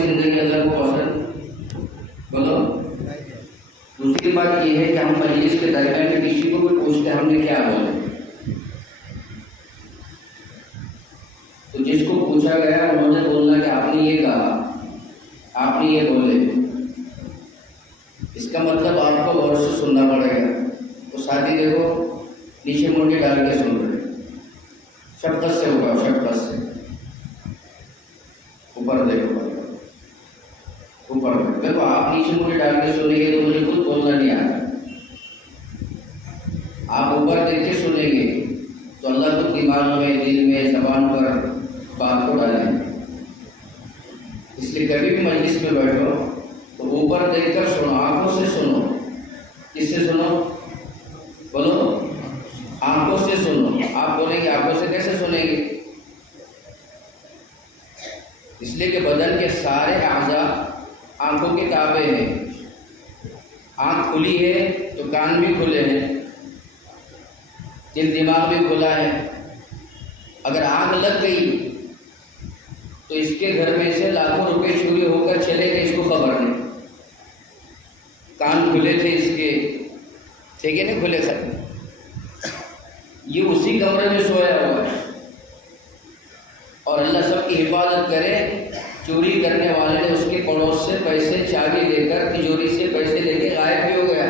والی زندگی اللہ کو پسند؟ بولو۔ دوسری بات یہ ہے کہ ہم مجلس کے درمیان میں کسی کو بھی پوچھتے ہم نے کیا بولے، تو جس کو پوچھا گیا انہوں نے بولنا کہ آپ نے یہ کہا، آپ نے یہ بولے، اس کا مطلب آپ کو غور سے سننا پڑے گا۔ تو ساتھی دیکھو نیچے منڈی ڈال کے سن رہے، شفقت سے ہوگا، شفقت سے اوپر دیکھو، اوپر دیکھو۔ آپ نیچے منڈی ڈال کے سنیں گے تو مجھے کچھ بولنا نہیں آتا، آپ اوپر دیکھ کے سنیں گے تو اللہ کو دماغ میں، دل میں، زبان پر بات کو ڈالیں۔ اس لیے کبھی بھی مجلس میں بیٹھو تو اوپر دیکھ کر سنو، آنکھوں سے سنو۔ کس سے سنو؟ بولو، آنکھوں سے سنو۔ آپ بولیں گے آنکھوں سے کیسے سنیں گے؟ اس لیے کہ بدن کے سارے اعضاء آنکھوں کے تابع ہیں۔ آنکھ کھلی ہے تو کان بھی کھلے ہیں، دل دماغ بھی کھلا ہے۔ اگر آنکھ لگ گئی تو اس کے گھر میں سے لاکھوں روپے چوری ہو کر چلے گئے، اس کو خبر نہیں۔ کان کھلے تھے اس کے، ٹھیک ہے نا، کھلے تھے، یہ اسی کمرے میں سویا ہوا ہے۔ اور اللہ سب کی حفاظت کرے، چوری کرنے والے نے اس کے پڑوس سے پیسے چابی لے کر، تجوری سے پیسے لے کے غائب بھی ہو گیا،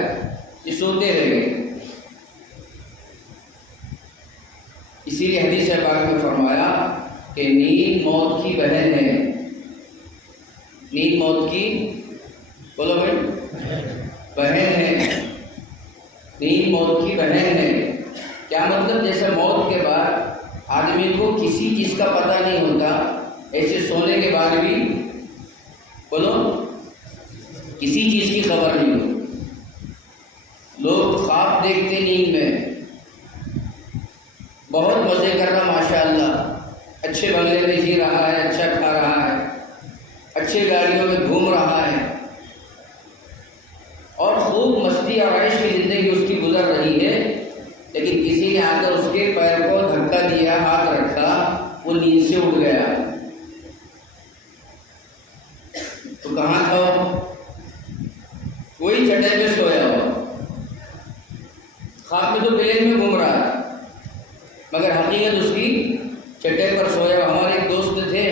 یہ سوتے رہ گئے۔ اسی لیے حدیث پاک میں فرمایا کہ نیند موت کی بہن ہے۔ نیند موت کی، بولو بھائی، بہن ہے۔ نیند موت کی بہن ہے۔ کیا مطلب؟ جیسے موت کے بعد آدمی کو کسی چیز کا پتہ نہیں ہوتا، ایسے سونے کے بعد بھی، بولو، کسی چیز کی خبر نہیں ہوتی۔ لوگ خواب دیکھتے نیند میں، بہت مزے کر رہا ماشاءاللہ، اچھے بنگلے میں جی رہا ہے، اچھا کھا رہا ہے، اچھے گاڑیوں میں گھوم رہا ہے، اور خوب مستی اور عیش کی زندگی اس کی گزر رہی ہے، لیکن کسی نے آ کر اس کے پیر کو دھکا دیا، ہاتھ رکھا، وہ نیند سے اٹھ گیا۔ تو کہاں تھا وہ؟ کوئی چٹائی پہ سویا ہوا، خواب میں تو پلین میں گھوم رہا ہے، مگر حقیقت اس کی چٹائی پر سویا ہوا۔ ہمارے ایک دوست تھے،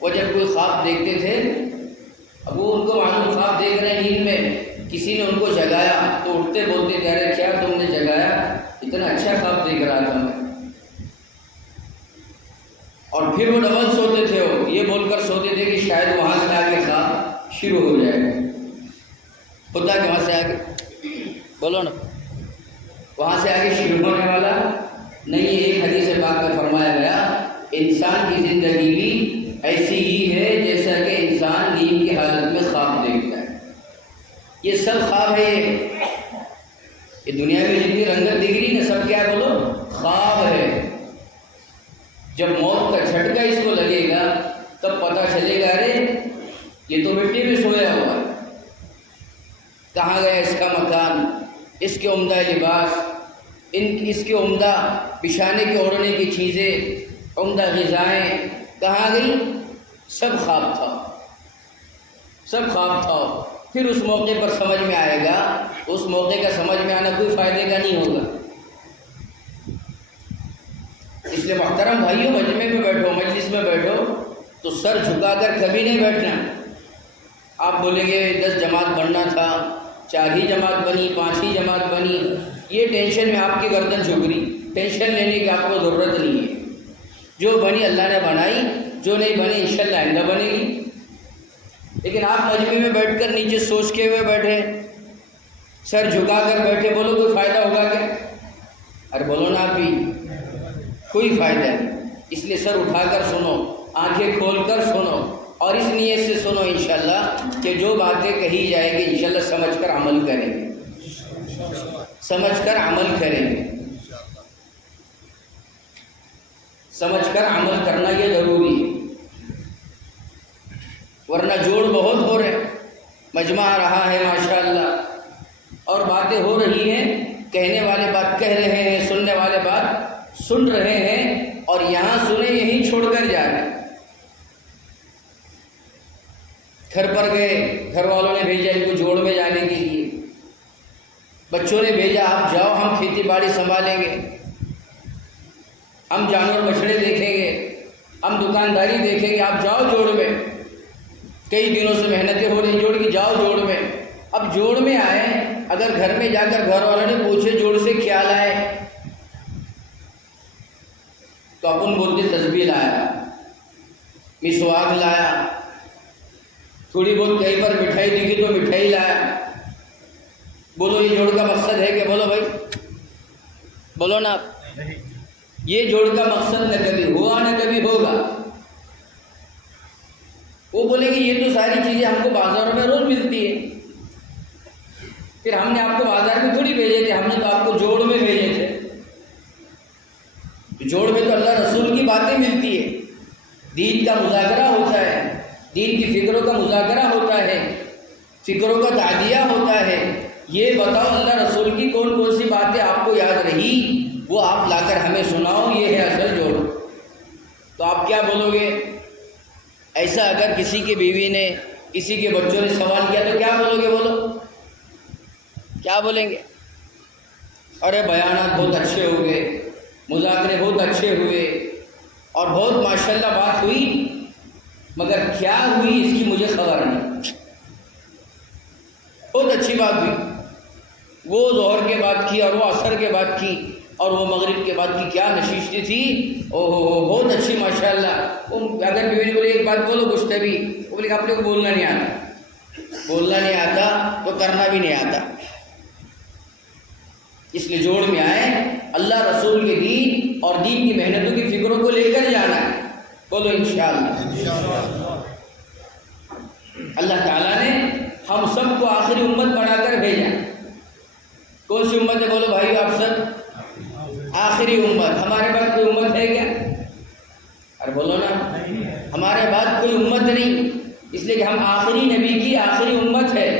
وہ جب کوئی خواب دیکھتے تھے، اب وہ ان کو معلوم خواب دیکھ رہے ہیں نیند میں، کسی نے ان کو جگایا تو اٹھتے بولتے کہہ رہے کیا تم نے جگایا، اتنا اچھا خواب دیکھ رہا تھا میں۔ اور پھر وہ ڈبل سوتے تھے، وہ یہ بول کر سوتے تھے کہ شاید وہاں سے آگے خواب شروع ہو جائے گا۔ خدا کہ وہاں سے آگے، بولو نا، وہاں سے آگے شروع ہونے والا نہیں ہے۔ ایک حدیث پاک میں فرمایا گیا انسان کی زندگی بھی ایسی ہی ہے جیسا کہ انسان نیند کی حالت میں خواب دیکھتا ہے۔ یہ سب خواب ہے، یہ دنیا میں جتنی رنگت دکھ رہی نا، سب کیا بولو؟ خواب ہے۔ جب موت کا جھٹکا اس کو لگے گا تب پتہ چلے گا ارے یہ تو مٹی میں سویا ہوا ہے، کہاں گیا اس کا مکان، اس کے عمدہ لباس، اس کے عمدہ بچھانے کے اوڑھنے کی چیزیں، عمدہ غذائیں کہاں گئی؟ سب خواب تھا، سب خواب تھا۔ پھر اس موقع پر سمجھ میں آئے گا، اس موقع کا سمجھ میں آنا کوئی فائدے کا نہیں ہوگا۔ اس لیے محترم بھائیوں، مجمع میں بیٹھو، مجلس میں بیٹھو تو سر جھکا کر کبھی نہیں بیٹھنا۔ آپ بولیں گے 10 جماعت بننا تھا، 4 ہی جماعت بنی، 5 ہی جماعت بنی، یہ ٹینشن میں آپ کی گردن جھک رہی، ٹینشن لینے کی آپ کو ضرورت نہیں ہے۔ جو بنی اللہ نے بنائی، جو نہیں بنی انشاءاللہ آئندہ بنے گی۔ لیکن آپ مجمع میں بیٹھ کر نیچے سوچ کے ہوئے بیٹھے، سر جھکا کر بیٹھے، بولو کوئی فائدہ ہوگا کیا؟ ارے بولو نا آپ بھی، کوئی فائدہ نہیں۔ اس لیے سر اٹھا کر سنو، آنکھیں کھول کر سنو، اور اس نیت سے سنو انشاءاللہ کہ جو باتیں کہی جائیں گی انشاءاللہ سمجھ کر عمل کریں گے، سمجھ کر عمل کریں گے۔ سمجھ کر عمل کرنا یہ ضروری ہے، ورنہ جوڑ بہت ہو رہے، مجمع آ رہا ہے ماشاءاللہ، اور باتیں ہو رہی ہیں، کہنے والے بات کہہ رہے ہیں، سننے والے بات سن رہے ہیں، اور یہاں سنے یہیں چھوڑ کر جا رہے ہیں۔ گھر پر گئے، گھر والوں نے بھیجا ان کو جوڑ میں جانے کے لیے، بچوں نے بھیجا آپ جاؤ ہم کھیتی باڑی سنبھالیں گے، ہم جانور بچھڑے دیکھیں گے، ہم دکانداری دیکھیں گے، آپ جاؤ جوڑ میں۔ کئی دنوں سے محنتیں ہو رہی جوڑ کی، جاؤ جوڑ میں۔ اب جوڑ میں آئے، اگر گھر میں جا کر گھر والوں نے پوچھے جوڑ سے کیا لائے تو اپن بولتے تسبیح لایا، مسواک لایا، تھوڑی بہت کہیں پر مٹھائی دکھی تو مٹھائی لایا۔ بولو یہ جوڑ کا مقصد ہے کہ بولو بھائی، بولو نا آپ، یہ جوڑ کا مقصد نہ کبھی ہوا نہ کبھی ہوگا۔ وہ بولیں گے یہ تو ساری چیزیں ہم کو بازاروں میں روز ملتی ہے، پھر ہم نے آپ کو بازار میں تھوڑی بھیجے تھے، ہم نے تو آپ کو جوڑ میں بھیجے تھے۔ جوڑ میں تو اللہ رسول کی باتیں ملتی ہے، دین کا مذاکرہ ہوتا ہے، دین کی فکروں کا مذاکرہ ہوتا ہے، فکروں کا تعدیہ ہوتا ہے۔ یہ بتاؤ اللہ رسول کی کون کون سی باتیں آپ کو یاد رہی، وہ آپ لا کر ہمیں سناؤ، یہ ہے اصل جوڑ۔ تو آپ کیا بولو گے؟ ایسا اگر کسی کی بیوی نے، کسی کے بچوں نے سوال کیا تو کیا بولو گے؟ بولو کیا بولیں گے؟ ارے بیانات بہت اچھے ہوئے، مذاکرے بہت اچھے ہوئے، اور بہت ماشاءاللہ بات ہوئی، مگر کیا ہوئی اس کی مجھے خبر نہیں۔ بہت اچھی بات ہوئی، وہ ظہر کے بعد کی، اور وہ عصر کے بعد کی، اور وہ مغرب کے بعد کی، کیا نشیشتی تھی، او ہو بہت اچھی ماشاءاللہ۔ اگر بیوی بولے ایک بات بولو کچھ تبھی، وہ بولے اپنے کو بولنا نہیں آتا، بولنا نہیں آتا تو کرنا بھی نہیں آتا۔ اس لیے جوڑ میں آئے، اللہ رسول کے دین اور دین کی محنتوں کی فکروں کو لے کر جانا ہے۔ بولو انشاءاللہ۔ اللہ تعالیٰ نے ہم سب کو آخری امت بنا کر بھیجا۔ کون سی امت ہے؟ بولو بھائی آپ سب، آخری امت۔ ہمارے بعد کوئی امت ہے کیا؟ اور بولو نا، ہمارے بعد کوئی امت نہیں، اس لیے کہ ہم آخری نبی کی آخری امت ہے۔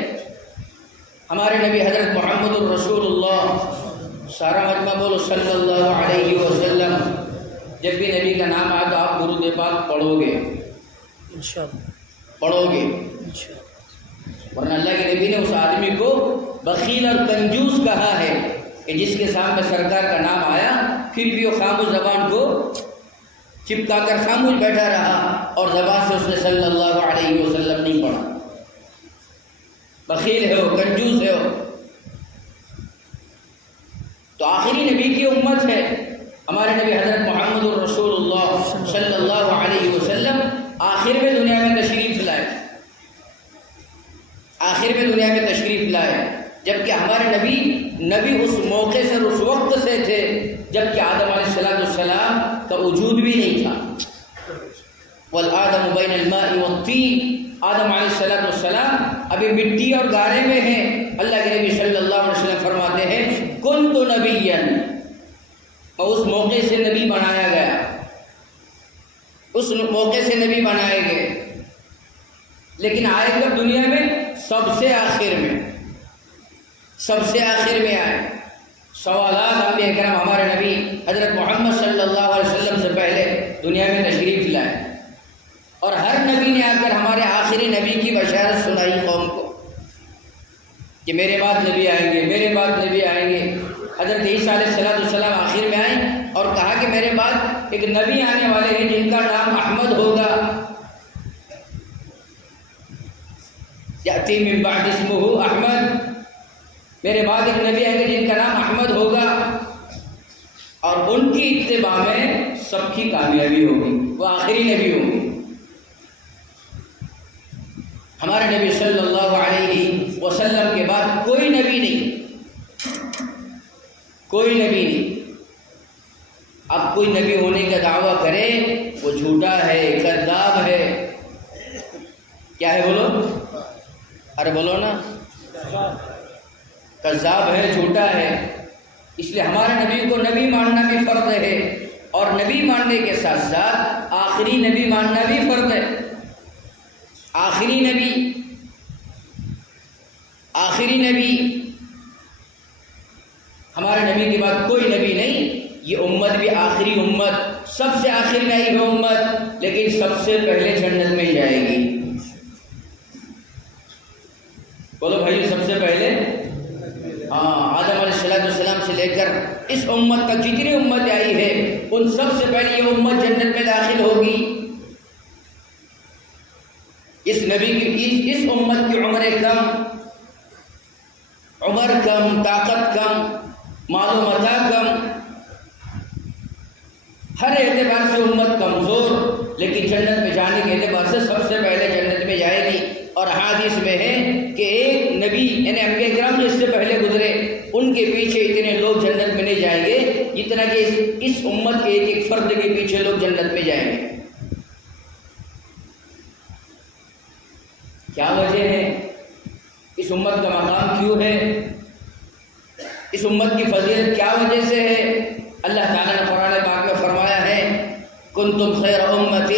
ہمارے نبی حضرت محمد الرسول اللہ، سارا مجمع بولو صلی اللہ علیہ وسلم۔ جب بھی نبی کا نام آئے تو آپ درود پاک پڑھو گے انشاءاللہ، پڑھو گے انشاءاللہ، ورنہ اللہ کے نبی نے اس آدمی کو بخیل اور کنجوس کہا ہے کہ جس کے سامنے سرکار کا نام آیا پھر بھی وہ خاموش زبان کو چپکا کر خاموش بیٹھا رہا، اور زبان سے اس نے صلی اللہ علیہ وسلم نہیں پڑھا۔ بخیل ہے ہو، کنجوس ہے ہو۔ تو آخری نبی کی امت ہے ہمارے نبی حضرت محمد الرسول اللہ صلی اللہ علیہ وسلم۔ آخر میں دنیا میں تشریف لائے، آخر میں دنیا میں تشریف لائے، جبکہ ہمارے نبی اس موقع سے، اس وقت سے تھے جبکہ آدم علیہ السلام کا وجود بھی نہیں تھا۔ والآدم بین الماء والطین، آدم علیہ السلام ابھی مٹی اور گارے میں ہیں۔ اللہ کے نبی صلی اللہ علیہ وسلم فرماتے ہیں کنت نبیا، اور اس موقع سے نبی بنایا گیا، اس موقع سے نبی بنائے گئے، لیکن آئے کب دنیا میں؟ سب سے آخر میں، سب سے آخر میں آئے۔ سوالات انبیاء کرام ہمارے نبی حضرت محمد صلی اللہ علیہ وسلم سے پہلے دنیا میں تشریف لائے، اور ہر نبی نے آ کر ہمارے آخری نبی کی بشارت سنائی قوم کو کہ میرے بعد نبی آئیں گے، میرے بعد نبی آئیں گے۔ حضرت عیسیٰ علیہ السلام آخر میں آئے اور کہا کہ میرے بعد ایک نبی آنے والے ہیں جن کا نام احمد ہوگا، یأتی من بعد اسمہ احمد، میرے بعد ایک نبی آئیں گے جن کا نام احمد ہوگا، اور ان کی اتباع میں سب کی کامیابی ہوگی، وہ آخری نبی ہوں گے۔ ہمارے نبی صلی اللہ علیہ وسلم کے بعد کوئی نبی نہیں، کوئی نبی نہیں۔ اب کوئی نبی ہونے کا دعویٰ کرے وہ جھوٹا ہے، کذاب ہے۔ کیا ہے بولو؟ ارے بولو نا، کذاب ہے، جھوٹا ہے۔ اس لیے ہمارے نبی کو نبی ماننا بھی فرض ہے، اور نبی ماننے کے ساتھ ساتھ آخری نبی ماننا بھی فرض ہے۔ آخری نبی، آخری نبی، ہمارے نبی کے بعد کوئی نبی نہیں۔ یہ امت بھی آخری امت، سب سے آخر میں آئی ہے امت، لیکن سب سے پہلے جنت میں جائے گی۔ لے کر اس امت تک جتنی امت آئی ہے ان سب سے پہلے یہ امت جنت میں داخل ہوگی۔ اس نبی کی اس امت کی عمر کم، طاقت کم، مال و متاع کم، ہر اعتبار سے امت کمزور، لیکن جنت میں جانے کے اعتبار سے سب سے پہلے جنت میں جائے گی۔ اور حدیث میں ہے کہ ایک نبی یعنی انبیاء کرام جو اس سے پہلے گزرے ان کے پیچھے اتنے لوگ جنت میں نہیں جائیں گے جتنا کہ اس امت کے ایک ایک فرد کے پیچھے لوگ جنت میں جائیں گے۔ کیا وجہ ہے؟ اس امت کا مقام کیوں ہے؟ اس امت کی فضیلت کیا وجہ سے ہے؟ اللہ تعالیٰ نے قرآن پاک میں فرمایا ہے کنتم خیر امت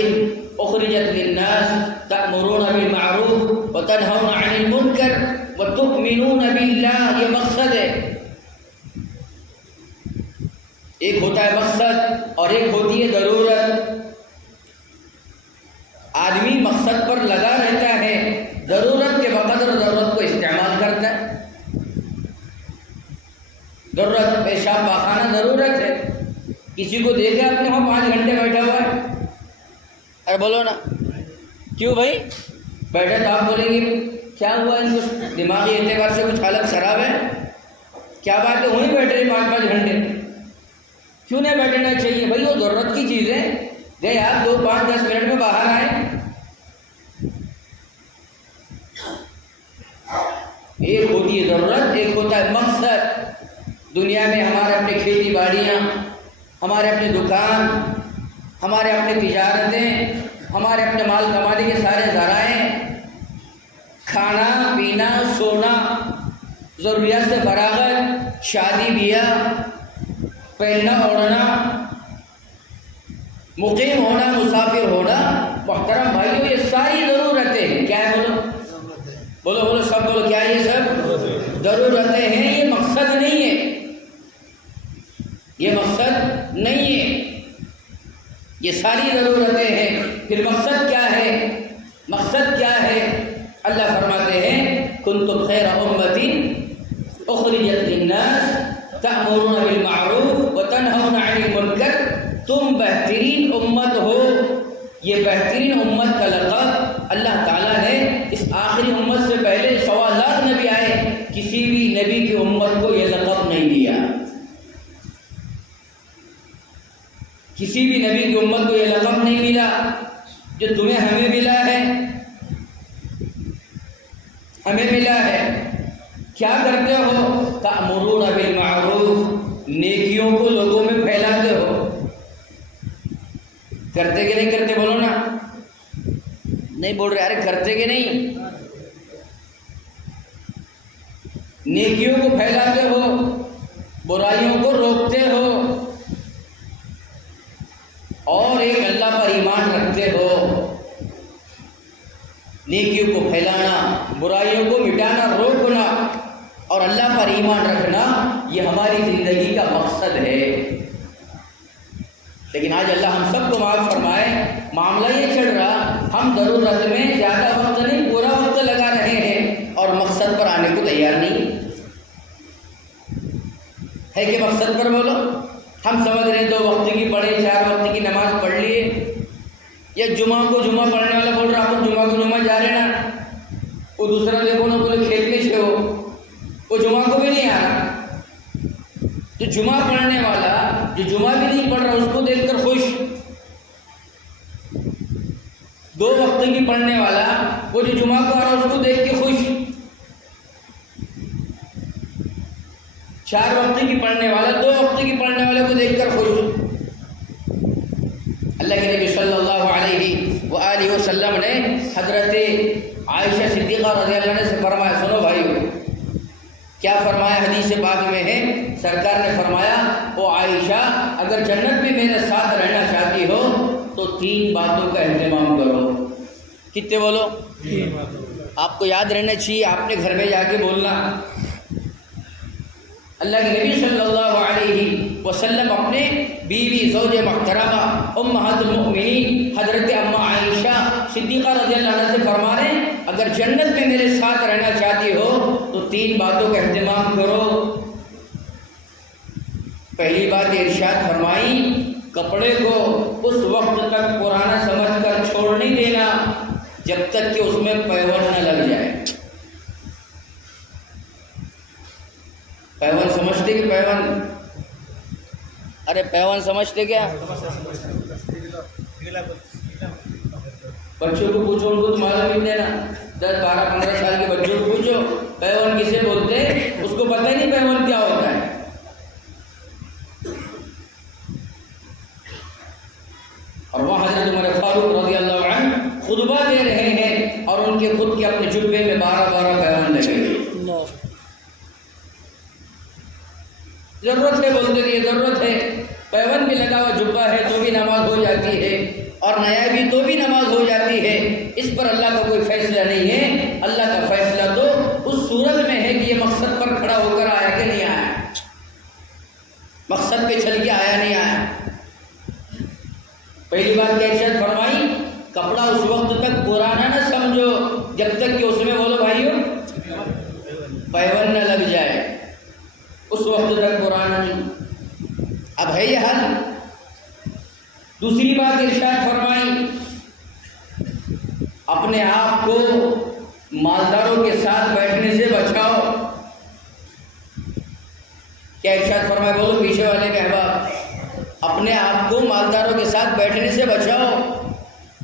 اخرجت للناس تأمرون بالمعروف وتنہون عن المنکر وتؤمنون باللہ۔ یہ مقصد ہے، ایک ہوتا ہے مقصد اور ایک ہوتی ہے ضرورت۔ آدمی مقصد پر لگا رہتا ہے، ضرورت کے بقدر ضرورت کو استعمال کرتا ہے۔ ضرورت پیشاب پاخانہ ضرورت ہے، کسی کو دیکھے آپ نے وہاں 5 گھنٹے بیٹھا ہوا ہے، ارے بولو نا کیوں بھائی بیٹھے؟ تو آپ بولیں گے کیا ہوا، ان کو دماغی اعتبار سے کچھ حالت خراب ہے، کیا بات ہے وہیں بیٹھ رہے 5 گھنٹے؟ کیوں نہیں بیٹھنا چاہیے بھائی؟ وہ ضرورت کی چیز ہے، گئے آپ 2 5 10 منٹ میں باہر آئے۔ ایک ہوتی ہے ضرورت، ایک ہوتا ہے مقصد۔ دنیا میں ہمارے اپنے کھیتی باڑیاں، ہمارے اپنے دکان، ہمارے اپنے تجارتیں، ہمارے اپنے مال کمانے کے سارے ذرائع، کھانا پینا سونا، ضروریات سے فراغت، شادی بیاہ، پہننا اوڑھنا، مقیم ہونا، مسافر ہونا۔ محترم بھائیو یہ ساری ضرورتیں ہیں، کیا ہے بولو بولو سب بولو، کیا یہ سب ضرورتیں ہیں؟ یہ مقصد نہیں ہے، یہ مقصد نہیں ہے، یہ ساری ضرورتیں ہیں۔ پھر مقصد کیا ہے؟ مقصد کیا ہے؟ اللہ فرماتے ہیں کنتم خیر امت اخرجت للناس تأمرون بالمعروف وتنہون عن المنکر۔ تم بہترین امت ہو۔ یہ بہترین امت کا لقب اللہ تعالیٰ نے اس آخری امت سے پہلے 1,000 نبی آئے، کسی بھی نبی کی امت کو یہ لقب نہیں دیا، کسی بھی نبی کی امت کو یہ لقب نہیں ملا جو تمہیں ہمیں ملا ہے، ہمیں ملا ہے۔ کیا کرتے ہو؟ تأمرون بالمعروف، نیکیوں کو لوگوں میں پھیلاتے ہو۔ کرتے کہ نہیں کرتے بولو نا، نہیں بول رہے، ارے کرتے کہ نہیں؟ نیکیوں کو پھیلاتے ہو، برائیوں کو روکتے ہو، اور ایک اللہ پر ایمان رکھتے ہو۔ نیکیوں کو پھیلانا، برائیوں کو مٹانا، روکنا اور اللہ پر ایمان رکھنا، یہ ہماری زندگی کا مقصد ہے۔ لیکن آج اللہ ہم سب کو معاف فرمائے، معاملہ یہ چل رہا، ہم ضرورت میں زیادہ وقت نہیں پورا وقت لگا رہے ہیں اور مقصد پر آنے کو تیار نہیں ہے کہ مقصد پر بولو۔ ہم سمجھ رہے ہیں 2 وقت کی پڑھے، 4 وقت کی نماز پڑھ لیے، یا جمعہ کو جمعہ پڑھنے والا بول رہا آپ جمعہ کو جمعہ جا رہے نا، وہ دوسرا دیکھو نا بولے کھیت میں سے ہو، وہ جمعہ کو بھی نہیں آ رہا۔ تو جمعہ پڑھنے والا جو جمعہ بھی نہیں پڑھ رہا اس کو دیکھ کر خوش، 2 وقت کی پڑھنے والا وہ جو جمعہ کو آ رہا اس کو دیکھ کے خوش، 4 وقت کی پڑھنے والا 2 وقت کی پڑھنے والے کو دیکھ کر خوش۔ اللہ کے نبی صلی اللہ علیہ وآلہ وسلم نے حضرت عائشہ صدیقہ رضی اللہ عنہ سے فرمایا، سنو بھائیو کیا فرمایا حدیث پاک میں ہے، سرکار نے فرمایا او عائشہ اگر جنت میں میرے ساتھ رہنا چاہتی ہو تو 3 باتوں کا اہتمام کرو۔ کتنے بولو؟ 3 باتوں۔ آپ کو یاد رہنا چاہیے، آپ نے گھر میں جا کے بولنا۔ اللہ کے نبی صلی اللہ علیہ وسلم اپنے بیوی زوج محترمہ امہات المؤمنین حضرت اماں عائشہ صدیقہ رضی اللہ عنہ سے فرما رہے ہیں اگر جنت میں میرے ساتھ رہنا چاہتی ہو تو 3 باتوں کا اہتمام کرو۔ پہلی بات ارشاد فرمائی کپڑے کو اس وقت تک پرانا سمجھ کر چھوڑ نہیں دینا جب تک کہ اس میں پیون نہ لگ جائے. پیون سمجھتے کہ پیون؟ ارے پیون سمجھتے کیا؟ بچوں کو پوچھو، ان کو تو معلوم ہی دینا. 10 12 15 سال کے بچوں کو پوچھو پیون کسے بولتے ہیں، اس کو پتہ ہی نہیں پیون کیا ہوتا ہے. اور وہ حضرت عمر فاروق رضی اللہ عنہ خطبہ دے رہے ہیں اور ان کے خود کے اپنے جبے میں 12 پیون لگے. ضرورت ہے بولتے کہ ضرورت ہے، پیون بھی لگا ہوا جبہ ہے تو بھی نماز ہو جاتی ہے اور نیا بھی تو بھی نماز ہو جاتی ہے. اس پر اللہ کا کوئی فیصلہ نہیں ہے. اللہ کا فیصلہ تو اس صورت میں ہے کہ یہ مقصد پر کھڑا ہو کر آیا کہ نہیں آیا، مقصد پہ چل کے آیا نہیں آیا. پہلی بات کیا ارشاد فرمائی، کپڑا اس وقت تک پرانا نہ سمجھو جب تک کہ اس میں بولو بھائیو پیون نہ لگ جائے. اس وقت تک پرانا نہیں. اب ہے یہ حل. دوسری بات ارشاد فرمائی اپنے آپ کو مالداروں کے ساتھ بیٹھنے سے بچاؤ. کیا ارشاد فرمایا بولو پیچھے والے کے احباب، اپنے آپ کو مالداروں کے ساتھ بیٹھنے سے بچاؤ،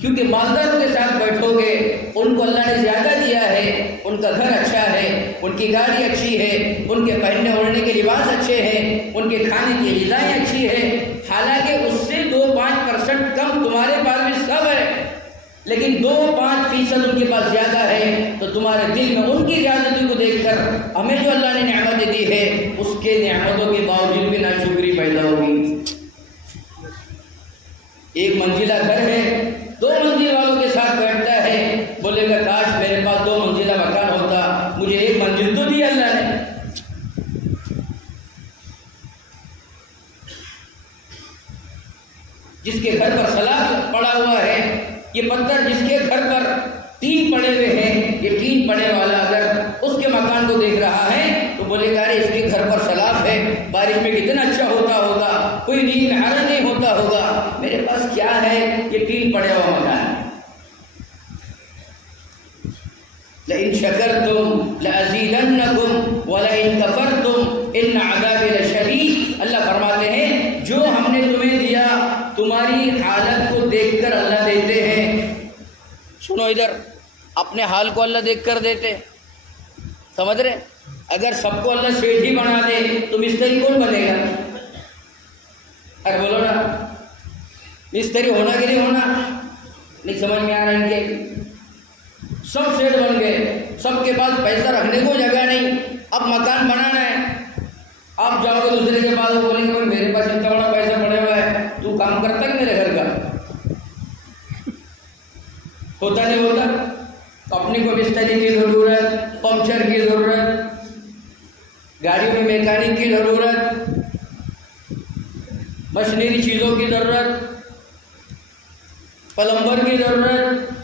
کیونکہ مالداروں کے ساتھ بیٹھو گے ان کو اللہ نے زیادہ دیا ہے، ان کا گھر اچھا ہے، ان کی گاڑی اچھی ہے، ان کے پہننے اوڑھنے کے لباس اچھے ہیں، ان کے کھانے کی غذائیں اچھی ہے. حالانکہ اس سے 2-5% کم تمہارے پاس بھی سب ہے، لیکن 2-5% ان کے پاس زیادہ ہے، تو تمہارے دل میں ان کی زیادتی کو دیکھ کر ہمیں جو اللہ نے نعمت دی ہے اس کے نعمتوں کے باوجود بھی ناشکری پیدا ہوگی. ایک منزلہ گھر ہے، 2 منزل والوں کے ساتھ بیٹھتا ہے، بولے گا کاش میرے پاس 2 منزلہ مکان ہوتا، مجھے 1 منزل تو دی اللہ نے. جس کے گھر پر سلاب پڑا ہوا ہے، یہ پتھر جس کے گھر پر 3 پڑے ہوئے ہیں، یہ 3 پڑے والا اگر اس کے مکان کو دیکھ رہا ہے تو بولے گا ارے اس کے گھر پر سیلاب ہے، بارش میں کتنا اچھا ہوتا ہوگا، کوئی نیند میں حرج نہیں ہوتا ہوگا، میرے پاس کیا ہے یہ 3 پڑے ہوا مکان ہے. لئن شکرتم لأزیدنکم ولئن کفرتم ان عذابی لشدید. اللہ فرماتے ہیں جو ہم نے تمہیں دیا تمہاری حالت کو دیکھ کر اللہ دیتے ہیں. سنو ادھر، اپنے حال کو اللہ دیکھ کر دیتے، سمجھ رہے؟ اگر سب کو اللہ سیٹھ ہی بنا دے تو مستری کون بنے گا؟ ارے بولو نا، مستری ہونا کہ نہیں ہونا؟ نہیں سمجھ میں آ رہا ہے ان کے. سب سیٹ بن گئے، سب کے پاس پیسہ رکھنے کو جگہ نہیں، اب مکان بنانا ہے. آپ جاؤ گے دوسرے کے پاس، وہ بولیں گے میرے پاس اتنا بڑا پیسہ پڑے ہوا ہے، تو کام کرتا ہے میرے گھر کا؟ ہوتا نہیں ہوتا. اپنے کو مستری کی ضرورت، پنچر کی ضرورت، گاڑیوں میں میکینک کی ضرورت، مشینری چیزوں کی ضرورت، پلمبر کی ضرورت،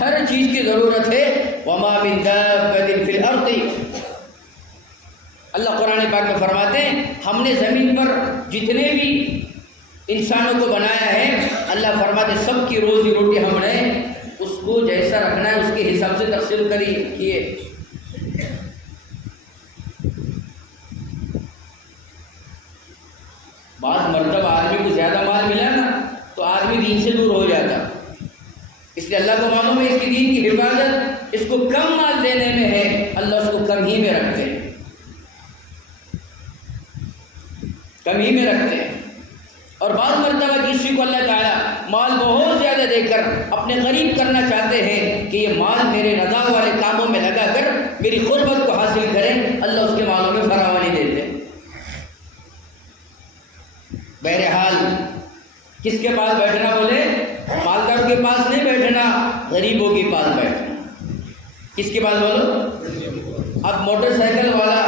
ہر چیز کی ضرورت ہے. وَمَا مِن دَابَّةٍ فِي الْأَرْضِ. اللہ قرآن پاک میں فرماتے ہیں ہم نے زمین پر جتنے بھی انسانوں کو بنایا ہے، اللہ فرماتے سب کی روزی روٹی ہم نے اس کو جیسا رکھنا ہے اس کے حساب سے تقسیم کیے. بعض مرتبہ آدمی کو زیادہ مال ملا نا تو آدمی دین سے دور ہو جاتا، اس لیے اللہ کو معلوم ہے اس کی دین کی حفاظت اس کو کم مال دینے میں ہے، اللہ اس کو کم ہی میں رکھتے ہیں، کم ہی میں رکھتے ہیں. اور بعض مرتبہ کسی کو اللہ تعالیٰ مال بہت زیادہ دے کر اپنے قریب کرنا چاہتے ہیں کہ یہ مال میرے رضا والے کاموں میں لگا کر میری قربت کو حاصل کریں، اللہ اس کے مالوں میں فراوانی دیتے ہیں. بہرحال کس کے پاس بیٹھنا بولے؟ مالداروں کے پاس نہیں بیٹھنا، غریبوں کے پاس بیٹھنا. کس کے پاس بولو؟ اب موٹر سائیکل والا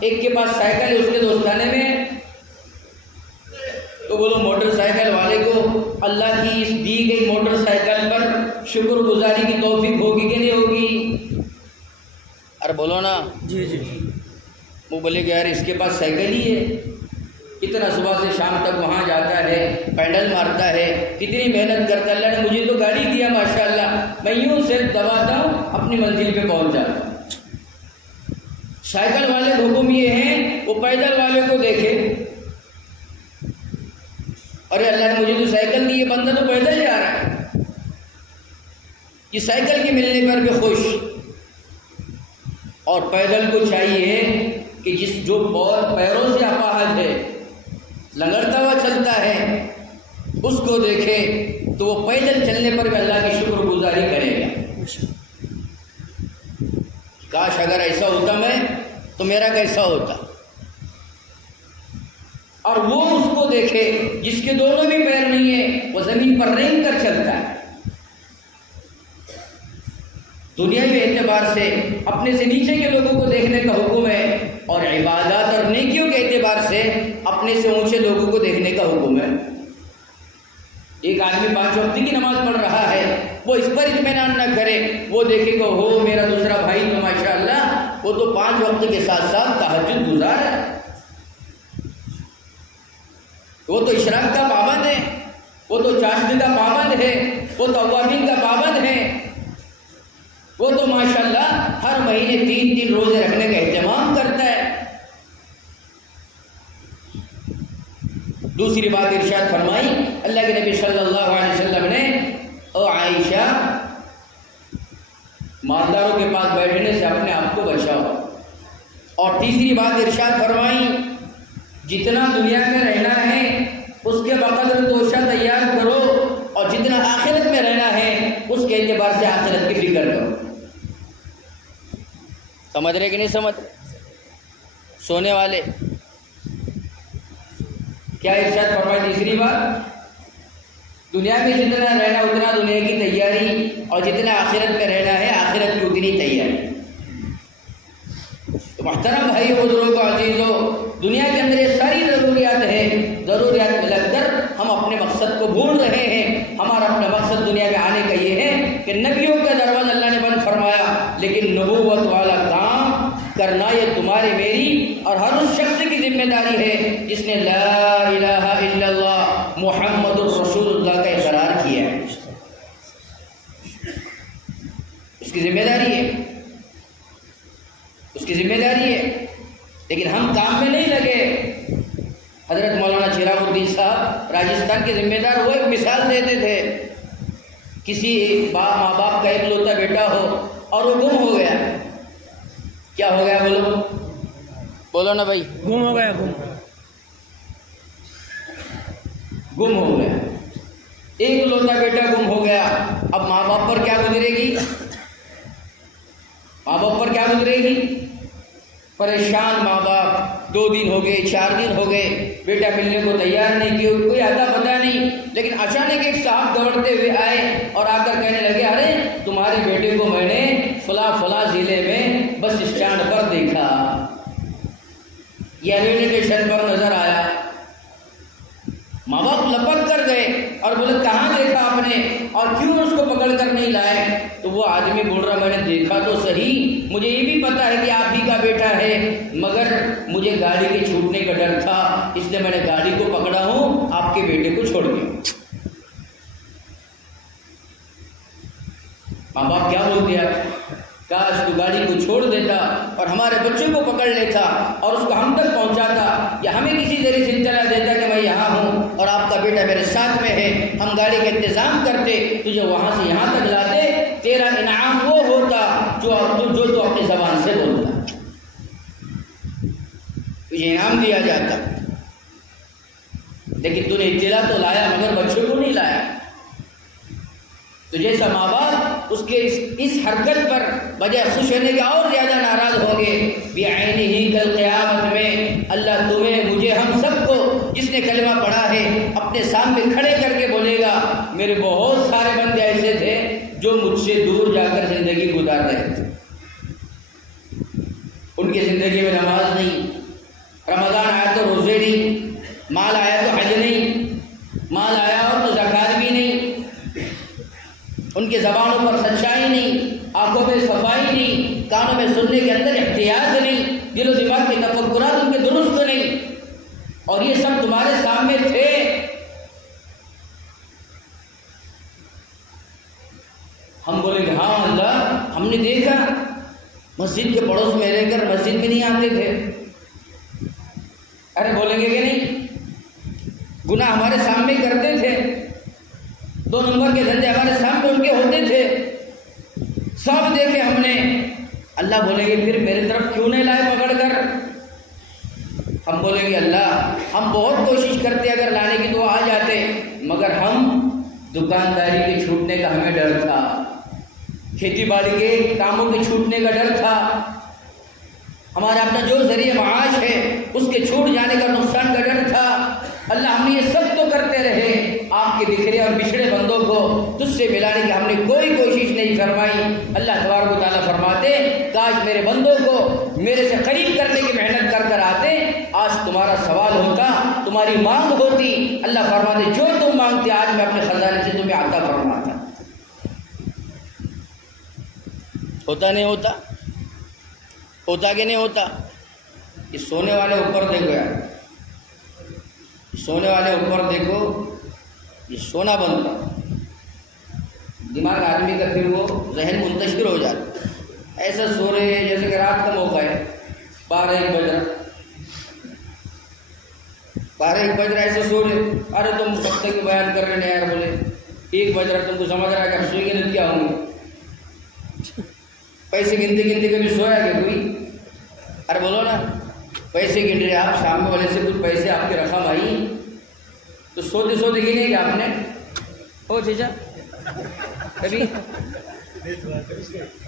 ایک کے پاس سائیکل ہے اس کے دوستانے میں، تو بولو موٹر سائیکل والے کو اللہ کی اس دی گئی موٹر سائیکل پر شکر گزاری کی توفیق ہوگی کہ نہیں ہوگی؟ ارے بولو نا. جی جی. وہ بولے کہ یار اس کے پاس سائیکل ہی ہے، اتنا صبح سے شام تک وہاں جاتا ہے، پیڈل مارتا ہے، کتنی محنت کرتا ہے. اللہ نے مجھے تو گاڑی دیا ماشاءاللہ، میں یوں سے دباتا ہوں اپنی منزل پہ پہنچ جاتا ہوں. سائیکل والے کا حکم یہ ہے وہ پیدل والے کو دیکھے، ارے اللہ نے مجھے تو سائیکل دی، یہ بندہ تو پیدل جا رہا ہے، یہ سائیکل کے ملنے پر بھی خوش. اور پیدل کو چاہیے کہ جو پیروں سے اپاہج ہے، لنگڑتا ہوا چلتا ہے، اس کو دیکھے تو وہ پیدل چلنے پر بھی اللہ کی شکر گزاری کرے گا. کاش اگر ایسا ہوتا میں تو میرا کیسا ہوتا. اور وہ اس کو دیکھے جس کے دونوں بھی پیر نہیں ہیں، وہ زمین پر رینگ کر چلتا ہے. دنیاوی اعتبار سے اپنے سے نیچے کے لوگوں کو دیکھنے کا حکم ہے، اور عبادات اور نیکیوں کے اعتبار سے اپنے سے اونچے لوگوں کو دیکھنے کا حکم ہے. ایک آدمی 5 وقت کی نماز پڑھ رہا ہے، وہ اس پر اطمینان نہ کرے، وہ دیکھے گا ہو میرا دوسرا بھائی تو ماشاءاللہ وہ تو 5 وقت کے ساتھ ساتھ تہجد گزار ہے، وہ تو اشراق کا پابند ہے، وہ تو چاشنی کا پابند ہے، وہ تو اوابین کا پابند ہے، وہ تو ماشاءاللہ ہر مہینے 3 روزے رکھنے کا اہتمام کرتا ہے. دوسری بات ارشاد فرمائی اللہ کے نبی صلی اللہ علیہ وسلم نے، او عائشہ مالداروں کے پاس بیٹھنے سے اپنے آپ کو بچاؤ. اور تیسری بات ارشاد فرمائی جتنا دنیا میں رہنا ہے اس کے بقدر توشہ تیار کرو، اور جتنا آخرت میں رہنا ہے اس کے اعتبار سے آخرت کی فکر کرو. سمجھ رہے کہ نہیں سمجھ؟ سونے والے کیا ارشاد فرمائی تیسری بات، دنیا میں جتنا رہنا اتنا دنیا کی تیاری، اور جتنا آخرت میں رہنا ہے آخرت کی اتنی تیاری. تو محترم بھائی بزرگوں عزیزوں، دنیا کے اندر یہ ساری ضروریات ہیں، ضروریات میں لگ کر ہم اپنے مقصد کو بھول رہے ہیں. ہمارا اپنا مقصد دنیا میں آنے کا یہ ہے کہ نبیوں کا دروازہ اللہ نے بند فرمایا، لیکن نبوت والا کام کرنا یہ تمہاری میری اور ہر اس شخص کی ذمہ داری ہے جس نے لا الہ الا اللہ محمد الرسول اللہ کا اقرار کیا ہے. اس کی ذمہ داری ہے، اس کی ذمہ داری ہے. لیکن ہم کام میں نہیں لگے. حضرت مولانا چراغ الدین صاحب راجستھان کے ذمہ دار وہ ایک مثال دیتے تھے، کسی ماں باپ کا اکلوتا بیٹا ہو اور وہ گم ہو گیا. کیا ہو گیا بولو نا بھائی، گم ہو گیا، گم ہو گیا. ایک لوتا بیٹا گم ہو گیا. اب ماں باپ پر کیا گزرے گی؟ ماں باپ پر کیا گزرے گی؟ پریشان ماں باپ. 2 دن ہو گئے، 4 دن ہو گئے، بیٹا ملنے کو تیار نہیں، کوئی آتا پتہ نہیں. لیکن اچانک ایک صاحب دوڑتے ہوئے آئے اور آ کر کہنے لگے ارے تمہارے بیٹے کو میں نے فلاں ضلع میں بس اسٹینڈ پر دیکھا یا ریلوے اسٹیشن پر نظر آیا. ماں باپ لپک کر گئے اور بولے کہاں دیکھا آپ نے اور کیوں اس کو پکڑ کر نہیں لائے؟ تو وہ آدمی بول رہا میں نے دیکھا تو صحیح، مجھے یہ بھی پتا ہے کہ آپ ہی کا بیٹا ہے، مگر مجھے گاڑی کے چھوٹنے کا ڈر تھا، اس لیے میں نے گاڑی کو پکڑا ہوں، آپ کے بیٹے کو چھوڑ دیا. ماں باپ کیا بولتے آپ؟ کاش تو گاڑی کو چھوڑ دیتا اور ہمارے بچوں کو پکڑ لیتا اور اس کو ہم تک پہنچاتا، یا ہمیں کسی ذریعے سے اطلاع دیتا کہ میں یہاں ہوں اور آپ کا بیٹا میرے ساتھ میں ہے، ہم گاڑی کا انتظام کرتے، تجھے وہاں سے یہاں تک لاتے، تیرا انعام وہ ہوتا جو تو اپنی زبان سے بولتا، تجھے انعام دیا جاتا. لیکن تو نے اطلاع تو لایا مگر بچوں کو نہیں لایا. تو جیسا ماں باپ اس کے اس حرکت پر بجائے خوش ہونے کے اور زیادہ ناراض ہو گئے. بعینہ کل قیامت میں اللہ تمہیں مجھے ہم سب کو جس نے کلمہ پڑھا ہے اپنے سامنے کھڑے کر کے بولے گا میرے بہت سارے بندے ایسے تھے جو مجھ سے دور جا کر زندگی گزار رہے تھے، ان کی زندگی میں نماز نہیں، رمضان آیا تو روزے نہیں، مال آیا تو حج نہیں، مال آیا اور تو زکات بھی نہیں، ان کی زبانوں پر سچائی نہیں، آنکھوں میں صفائی نہیں، کانوں میں سننے کے اندر احتیاط نہیں، دل و دماغ کے تفکرات ان کے درست نہیں. اور یہ سب تمہارے سامنے تھے. ہم بولیں گے ہاں اللہ ہم نے دیکھا، مسجد کے پڑوس میں رہ کر مسجد میں نہیں آتے تھے. ارے بولیں گے کہ نہیں؟ گناہ ہمارے سامنے کرتے تھے، 2 نمبر کے دھندے ہمارے سامنے ان کے ہوتے تھے، سب دیکھے ہم نے. اللہ بولیں گے پھر میرے طرف کیوں نہیں لائے پکڑ کر؟ ہم بولیں گے اللہ ہم بہت کوشش کرتے اگر لانے کی تو آ جاتے، مگر ہم دکانداری کے چھوٹنے کا ہمیں ڈر تھا، کھیتی باڑی کے کاموں کے چھوٹنے کا ڈر تھا، ہمارا اپنا جو ذریعہ معاش ہے اس کے چھوٹ جانے کا نقصان کا ڈر تھا. اللہ ہم نے یہ سب تو کرتے رہے، آپ کے بکھرے اور بچھڑے بندوں کو تجھ سے ملانے کی ہم نے کوئی کوشش نہیں فرمائی. اللہ تبارک و تعالیٰ فرماتے کاش میرے بندوں کو میرے سے قریب کرنے کی محنت کر کر آتے، آج تمہارا سوال ہوتا، تمہاری مانگ ہوتی. اللہ فرماتے جو تم مانگتے آج میں اپنے خزانے سے تمہیں عطا فرماتا. ہوتا نہیں ہوتا؟ ہوتا کہ نہیں ہوتا؟ یہ سونے والے اوپر دیکھو یار، سونے والے اوپر دیکھو، یہ سونا بنتا، دماغ آدمی کا پھر وہ ذہن منتشر ہو جاتا. ایسا سو رہے ہیں جیسے کہ رات کا موقع ہے، 12-1 بج رہا، 12-1 بج رہا ایسے سو رہے. ارے تم کب تک بیان کر رہے ہیں یار، بولے 1 بج رہا، تم کو سمجھ رہا ہے کہ اب سوئیں گے تو کیا ہوں گے؟ پیسے گنتے گنتے کبھی سویا کہ کوئی؟ ارے بولو نا، پیسے گن رہے آپ، سامنے والے سے کچھ پیسے آپ کی رقم آئی تو سوتے سوتے گنے کہ آپ نے او چیچا کبھی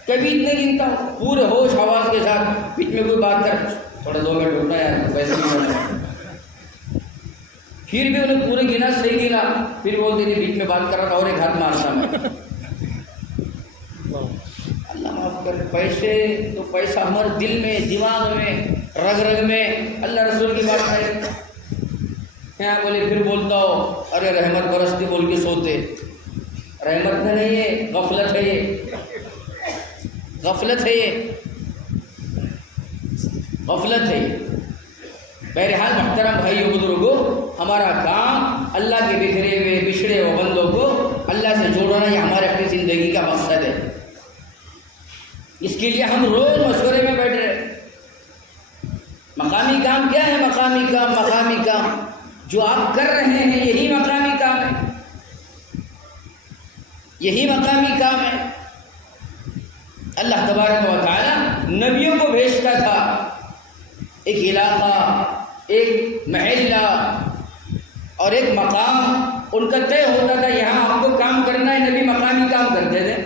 اتنے گنتا ہوں پورے ہوش آواز کے ساتھ، بیچ میں کوئی بات کر تھوڑا 2 منٹ رکنا یار پیسے نہیں، پھر بھی انہیں پورے گنا صحیح گنا، پھر بولتے تھے بیچ میں بات کر رہا تھا اور ایک ہاتھ مارتا میں. اللہ معاف کر. پیسے تو پیسہ ہمارے دل میں، دماغ میں، رگ رگ میں. اللہ رسول کی بات ہے یہاں بولے پھر بولتا ہو ارے رحمت برستی بول کے سوتے. رحمت نہیں ہے، غفلت ہے، یہ غفلت ہے، یہ غفلت ہے. بہرحال محترم بھائیو بزرگوں، ہمارا کام اللہ کے بکھرے ہوئے بچھڑے ہوئے بندوں کو اللہ سے جوڑنا، یہ ہمارے اپنی زندگی کا مقصد ہے. اس کے لیے ہم روز مشورے میں بیٹھ رہے. مقامی کام کیا ہے؟ مقامی کام، مقامی کام جو آپ کر رہے ہیں یہی مقامی کام ہے، یہی مقامی کام ہے. اللہ تبارک و تعالی نبیوں کو بھیجتا تھا، ایک علاقہ، ایک محلہ اور ایک مقام ان کا طے ہوتا تھا، یہاں آپ کو کام کرنا ہے. نبی مقامی کام کرتے تھے.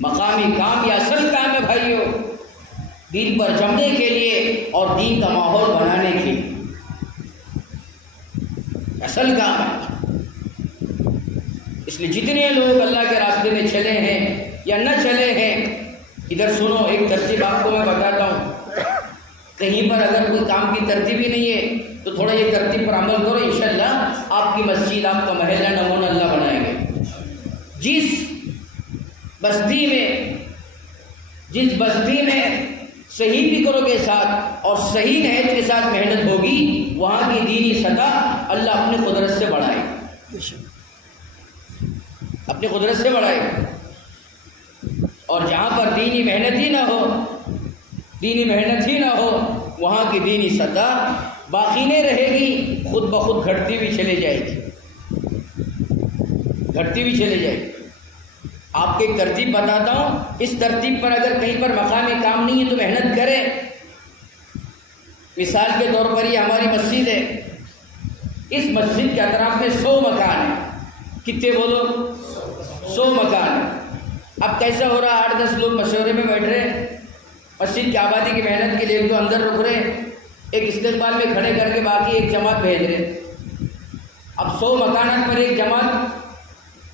مقامی کام یہ اصل کام ہے بھائیو، دین پر جمنے کے لیے اور دین کا ماحول بنانے کے لیے اصل کام ہے. اس لیے جتنے لوگ اللہ کے راستے میں چلے ہیں یا نہ چلے ہیں، ادھر سنو ایک ترتیب آپ کو میں بتاتا ہوں. کہیں پر اگر کوئی کام کی ترتیب ہی نہیں ہے تو تھوڑا یہ ترتیب پر عمل کرو، انشاءاللہ آپ کی مسجد، آپ کا محلہ نمونہ اللہ بنائیں گے. جس بستی میں صحیح فکروں کے ساتھ اور صحیح نیت کے ساتھ محنت ہوگی، وہاں کی دینی سطح اللہ اپنی قدرت سے بڑھائے، اپنی قدرت سے بڑھائے. اور جہاں پر دینی محنت ہی نہ ہو، دینی محنت ہی نہ ہو، وہاں کی دینی سطح باقی نہیں رہے گی، خود بخود گھٹتی بھی چلے جائے گی، گھٹتی بھی چلے جائے گی. آپ کو ایک ترتیب بتاتا ہوں، اس ترتیب پر اگر کہیں پر مقامی کام نہیں ہے تو محنت کریں. مثال کے طور پر یہ ہماری مسجد ہے، اس مسجد کے اطراف میں 100 مکان ہیں. کتنے بولو؟ 100 مکان. اب کیسا ہو رہا؟ 8-10 لوگ مشورے میں بیٹھ رہے، مسجد کی آبادی کی محنت کے لیے. ایک تو اندر رک رہے، ایک استقبال میں کھڑے کر کے باقی ایک جماعت بھیج رہے. اب 100 مکانات پر ایک جماعت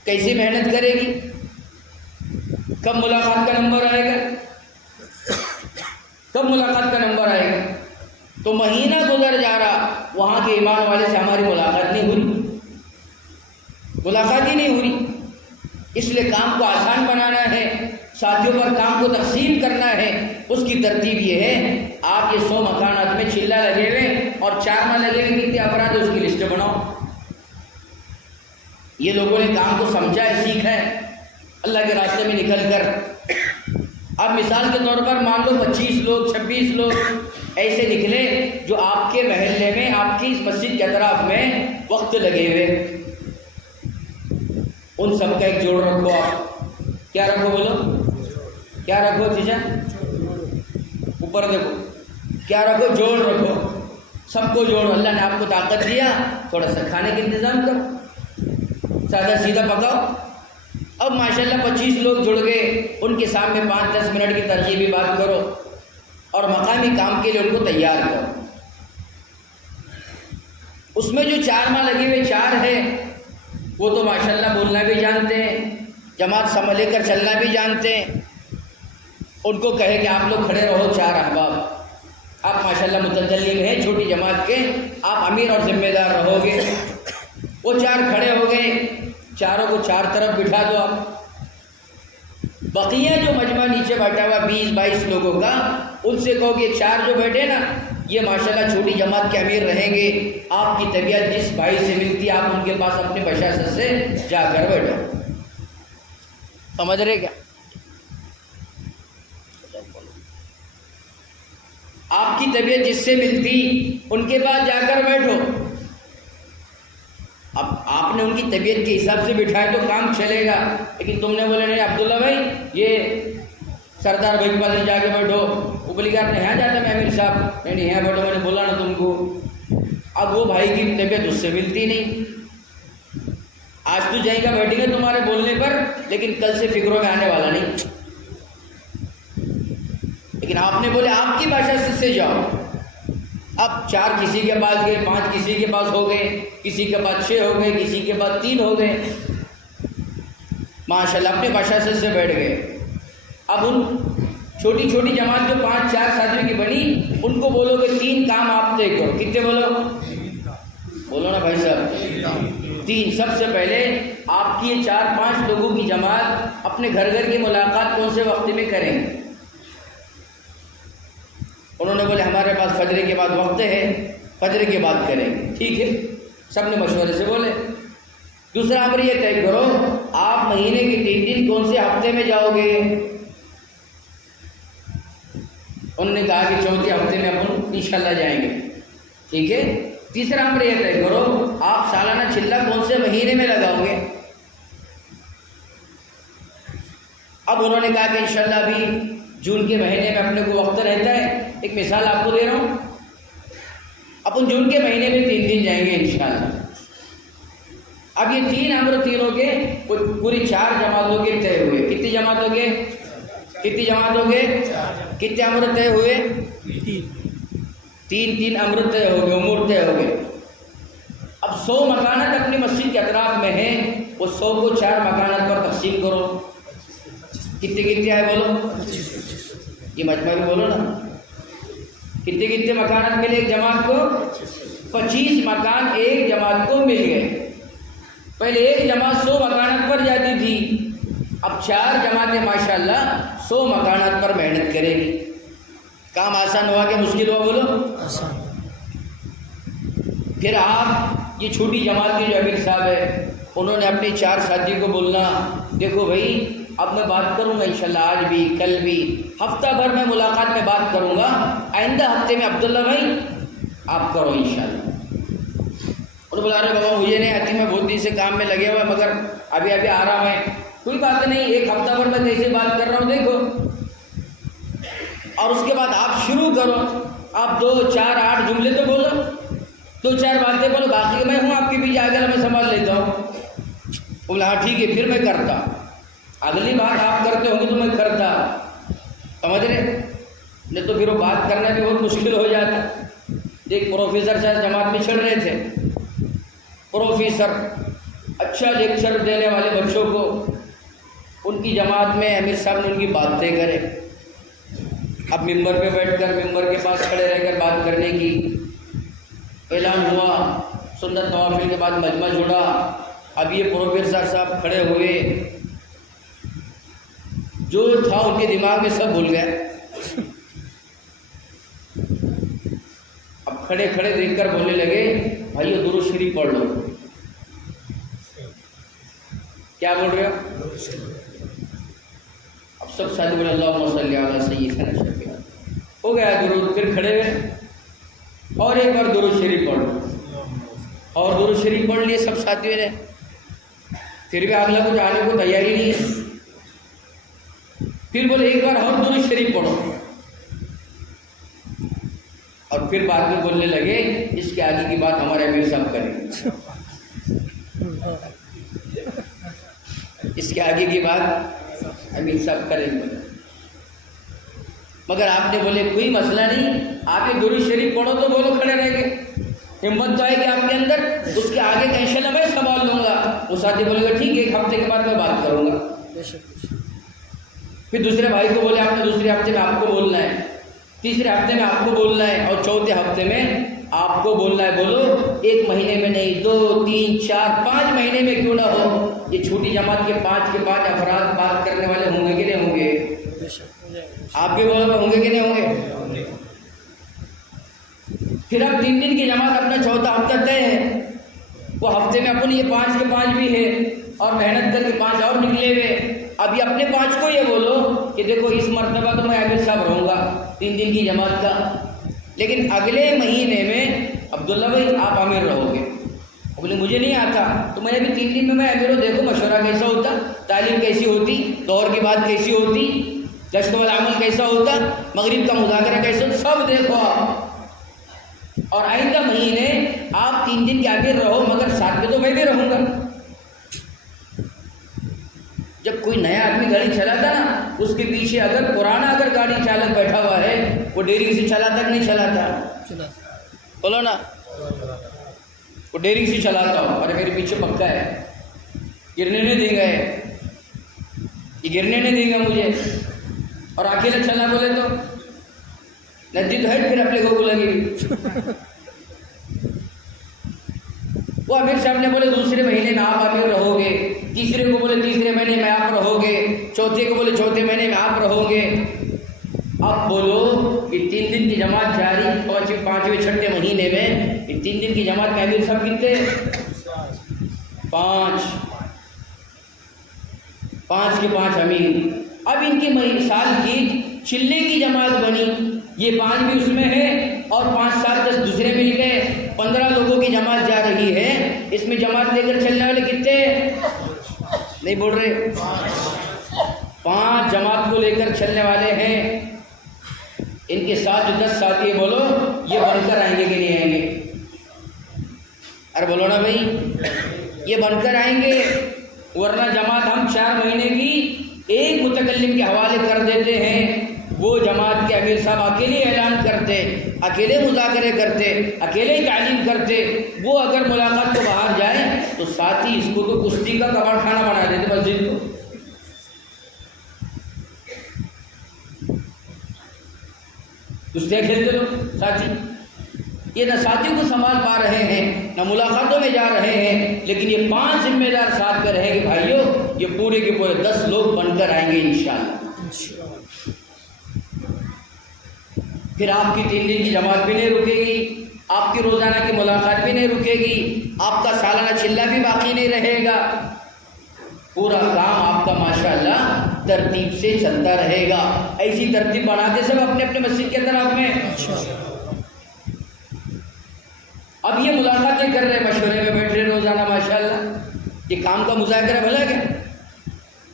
کیسی محنت کرے گی؟ کب ملاقات کا نمبر آئے گا؟ کب ملاقات کا نمبر آئے گا؟ تو مہینہ گزر جا رہا، وہاں کے ایمان والے سے ہماری ملاقات نہیں ہو رہی، ملاقات ہی نہیں ہو رہی. اس لیے کام کو آسان بنانا ہے، ساتھیوں پر کام کو تقسیم کرنا ہے. اس کی ترتیب یہ ہے، آپ یہ 100 مکانات میں چلہ لگے ہوئے اور چارما لگے ہوئے کتنے افراد اس کی لسٹ بناؤ۔ یہ لوگوں نے کام کو سمجھا ہے، سیکھا ہے اللہ کے راستے میں نکل کر۔ اب مثال کے طور پر مان لو 25 لوگ 26 لوگ ایسے نکلے جو آپ کے محلے میں، آپ کی اس مسجد کے اطراف میں وقت لگے ہوئے، ان سب کا ایک جوڑ رکھو۔ آپ کیا رکھو؟ بولو کیا رکھو چیزیں؟ اوپر دیکھو، کیا رکھو؟ جوڑ رکھو، سب کو جوڑو۔ اللہ نے آپ کو طاقت دیا، تھوڑا سا کھانے کا انتظام کرو، سادہ سیدھا پکاؤ۔ اب ماشاءاللہ 25 لوگ جڑ گئے، ان کے سامنے 5-10 منٹ کی ترغیبی بات کرو اور مقامی کام کے لیے ان کو تیار کرو۔ اس میں جو 4 ماہ لگے ہوئے 4 ہیں، وہ تو ماشاءاللہ بولنا بھی جانتے ہیں، جماعت سنبھال لے کر چلنا بھی جانتے ہیں۔ ان کو کہے کہ آپ لوگ کھڑے رہو 4 احباب، آپ ماشاءاللہ متکلم ہیں چھوٹی جماعت کے، آپ امیر اور ذمہ دار رہو گے۔ وہ 4 کھڑے ہو گئے، چاروں کو 4 طرف بٹھا دو۔ آپ بقیہ جو مجمع نیچے بیٹھا ہوا 20-22 لوگوں کا، ان سے کہو کہ 4 جو بیٹھے نا، یہ ماشاءاللہ چھوٹی جماعت کے امیر رہیں گے، آپ کی طبیعت جس بھائی سے ملتی ہے آپ ان کے پاس اپنے بشاشت سے جا کر بیٹھو۔ سمجھ رہے کیا؟ آپ کی طبیعت جس سے ملتی ان کے پاس جا کر بیٹھو۔ اب آپ نے ان کی طبیعت کے حساب سے بٹھایا تو کام چلے گا، لیکن تم نے بولے نہیں عبداللہ بھائی یہ سردار بھائی کے پاس جا کے بیٹھو، وہ بولی کہ آپ یہاں جاتا میں امیر صاحب، نہیں یہاں بیٹھو، میں نے بولا نا تم کو۔ اب وہ بھائی کی طبیعت اس سے ملتی نہیں، آج تو جائیں گا بیٹھیں گے تمہارے بولنے پر، لیکن کل سے فکروں میں آنے والا نہیں۔ لیکن آپ نے بولے آپ کی بھاشا سے جاؤ۔ اب 4 کسی کے پاس گئے، 5 کسی کے پاس ہو گئے، کسی کے پاس 6 ہو گئے، کسی کے پاس 3 ہو گئے، ماشاءاللہ اپنے بھاشا سے بیٹھ گئے۔ اب ان چھوٹی چھوٹی جماعت جو 5-4 ساتھیوں کی بنی، ان کو بولو کہ 3 کام آپ طے کرو۔ کتنے بولو؟ بولو نا بھائی صاحب 3۔ سب سے پہلے آپ کی یہ 4-5 لوگوں کی جماعت اپنے گھر کی ملاقات کون سے وقت میں کریں گے؟ انہوں نے بولے ہمارے پاس فجر کے بعد وقت ہے، فجر کے بعد کریں گے۔ ٹھیک ہے، سب نے مشورے سے بولے۔ دوسرا امر یہ طے کرو آپ مہینے کے 3 دن کون سے ہفتے میں جاؤ گے؟ انہوں نے کہا کہ چوتھے ہفتے میں اپن انشاءاللہ جائیں گے۔ ٹھیک ہے، تیسرا امر یہ طے کرو آپ سالانہ چلہ کون سے مہینے میں لگاؤ گے؟ اب انہوں نے کہا کہ انشاءاللہ ابھی جون کے مہینے میں اپنے کو وقت رہتا ہے۔ ایک مثال آپ کو دے رہا ہوں، اپن جون کے مہینے میں 3 دن جائیں گے انشاءاللہ۔ اب یہ 3 امر تینوں کے پوری 4 جماعتوں کے طے ہوئے۔ کتنی جماعتوں کے؟ کتنی جماعتوں کے؟ کتنے امر طے ہوئے؟ 3 امر طے ہو گئے، امور طے ہو گئے۔ اب 100 مکانات اپنی مسجد کے اطراف میں ہیں، وہ 100 کو 4 مکانات پر تقسیم کرو۔ کتنے آئے بولو؟ یہ مجمع میں بولو نا، کتنے مکانات ملے ایک جماعت کو؟ 25 مکان ایک جماعت کو مل گئے۔ پہلے ایک جماعت 100 مکانات پر جاتی تھی، اب 4 جماعتیں ماشاءاللہ 100 مکانات پر محنت کرے گی۔ کام آسان ہوا کہ مشکل ہوا بولو؟ آسان۔ پھر آپ یہ چھوٹی جماعت کے جو امیر صاحب ہے، انہوں نے اپنے 4 ساتھی کو بولنا دیکھو بھائی اب میں بات کروں گا انشاءاللہ، آج بھی کل بھی ہفتہ بھر میں ملاقات میں بات کروں گا، آئندہ ہفتے میں عبداللہ بھائی آپ کرو انشاءاللہ۔ اور بلا رہے بابا مجھے نہیں آتی، میں بہت دن سے کام میں لگے ہوا ہے، مگر ابھی آ رہا ہے۔ کوئی بات نہیں، ایک ہفتہ بھر میں کیسے بات کر رہا ہوں دیکھو، اور اس کے بعد آپ شروع کرو۔ آپ 2-4-8 جملے تو بولو، 2-4 باتیں بولو، باقی میں ہوں آپ کے پیچھے، آگے میں سنبھال لیتا ہوں۔ بولا ہاں ٹھیک ہے، پھر میں کرتا، اگلی بات آپ کرتے ہوں گے تو میں کرتا، سمجھ رہے؟ نہیں تو پھر وہ بات کرنا بھی بہت مشکل ہو جاتا۔ ایک پروفیسر صاحب جماعت میں چڑھ رہے تھے، پروفیسر اچھا لیکچر دینے والے بچوں کو، ان کی جماعت میں امیر صاحب نے ان کی بات طے کرے۔ اب ممبر پہ بیٹھ کر ممبر کے پاس کھڑے رہ کر بات کرنے کی اعلان ہوا، سنت نوافل کے بعد مجمع جڑا۔ اب یہ پروفیسر صاحب کھڑے ہوئے، جو تھا ان کے دماغ میں سب بھول گئے۔ کھڑے کھڑے دیکھ کر بولنے لگے بھائیو درود شریف پڑھ لو. کیا بول رہے ہو؟ اب سب ساتھ بولے اللہم صلی علی سیدنا شفیع. ہو گیا درود. پھر کھڑے ہوئے اور ایک بار درود شریف پڑھ لو اور درود شریف پڑھ لیے سب ساتھیوں نے. پھر بھی اگلا کچھ آنے کو تیاری نہیں ہے. پھر بولے ایک بار اور درود شریف پڑھو اور پھر بعد میں بولنے لگے اس کے آگے کی بات ہمارے امیر صاحب کریں. اس کے آگے کی بات امیر صاحب کریں گے. مگر آپ نے بولے کوئی مسئلہ نہیں, آپ یہ درود شریف پڑھو تو بولو کھڑے رہ گئے. ہمت تو آئے گی آپ کے اندر. اس کے آگے کا انشاءاللہ میں سنبھال لوں گا. وہ ساتھی بولے گا ٹھیک ہے, ایک ہفتے کے بعد میں بات کروں گا. پھر دوسرے بھائی کو بولے آپ نے دوسرے ہفتے میں آپ کو بولنا ہے, تیسرے ہفتے میں آپ کو بولنا ہے, اور چوتھے ہفتے میں آپ کو بولنا ہے. بولو ایک مہینے میں نہیں, 2 3 4 5 مہینے میں کیوں نہ ہو. یہ چھوٹی جماعت کے 5 افراد بات کرنے والے ہوں گے کہ نہیں ہوں گے؟ آپ کے بولو میں ہوں گے کہ نہیں ہوں گے؟ پھر اب 3 دن کی جماعت اپنا چوتھا ہفتہ طے ہے. وہ ہفتے میں اپنے یہ 5 کے 5 بھی ہے اور محنت کر کے 5 اور نکلے ہوئے. ابھی اپنے 5 کو یہ بولو کہ دیکھو اس مرتبہ تو میں امیر صاحب رہوں گا 3 دن کی جماعت کا, لیکن اگلے مہینے میں عبداللہ بھائی آپ امیر رہو گے. بولے مجھے نہیں آتا تو میں ابھی 3 دن میں امیر ہوں, دیکھو مشورہ کیسا ہوتا, تعلیم کیسی ہوتی, دور کی بات کیسی ہوتی, گشت والعمل کیسا ہوتا, مغرب کا مذاکرہ کیسا ہوتا, سب دیکھو آپ. اور آئندہ مہینے آپ 3 دن کے امیر رہو, مگر ساتھ میں تو میں بھی رہوں گا. جب کوئی نیا آدمی گاڑی چلاتا نا, اس کے پیچھے اگر گاڑی چالک بیٹھا ہوا ہے, وہ ڈیرنگ سے چلاتا کہ نہیں چلاتا؟ بولو نا, وہ ڈیرنگ سے چلاتا ہو. ارے میرے پیچھے پکا ہے, گرنے نہیں دے گا, یہ گرنے نہیں دے گا مجھے. اور اکیلے چلنا بولے تو ندی تو ہے, پھر اپنے کو لگے گی. وہ امیر صاحب نے بولے دوسرے مہینے میں آپ امیر رہو گے, تیسرے کو بولے تیسرے مہینے میں آپ رہو گے, چوتھے کو بولے چوتھے مہینے میں آپ رہو گے. اب بولو کہ 3 دن کی جماعت جاری, 5ویں 6ٹھے مہینے میں یہ 3 دن کی جماعت میں امیر صاحب کتنے؟ 5 کے 5 امیر. اب ان کی سال کی چلے کی جماعت بنی, یہ 5 بھی اس میں ہے اور 5 7 10 دوسرے مل گئے, 15 لوگوں کی جماعت جا رہی ہے. اس میں جماعت لے کر چلنے والے کتنے نہیں بول رہے؟ 5 جماعت کو لے کر چلنے والے ہیں. ان کے ساتھ جو 10 ساتھی ہیں, بولو یہ بن کر آئیں گے کہ نہیں آئیں گے؟ ارے بولو نا بھائی, یہ بن کر آئیں گے. ورنہ جماعت ہم 4 مہینے کی ایک متکلم کے حوالے کر دیتے ہیں. وہ جماعت کے امیر صاحب اکیلے اعلان کرتے, اکیلے مذاکرے کرتے, اکیلے تعلیم کرتے. وہ اگر ملاقات کو باہر جائے تو ساتھی اس کو تو کشتی کا کباڑ خانہ بنا دیتے مسجد کو. کشتیاں کھیلتے لوگ ساتھی. یہ نہ ساتھیوں کو سنبھال پا رہے ہیں, نہ ملاقاتوں میں جا رہے ہیں, لیکن یہ 5 ذمہ دار ساتھ میں رہیں گے. بھائیوں یہ پورے کے پورے 10 لوگ بن کر آئیں گے انشاءاللہ. پھر آپ کی 3 دن کی جماعت بھی نہیں رکے گی, آپ کی روزانہ کی ملاقات بھی نہیں رکے گی, آپ کا سالانہ چلہ بھی باقی نہیں رہے گا. پورا کام آپ کا ماشاءاللہ ترتیب سے چلتا رہے گا. ایسی ترتیب بناتے سب اپنے اپنے مسجد کے اندر. آپ میں اب یہ ملاقاتیں کر رہے, مشورے میں بیٹھ رہے روزانہ ماشاءاللہ. یہ کام کا مذاکرہ بھلا کیا؟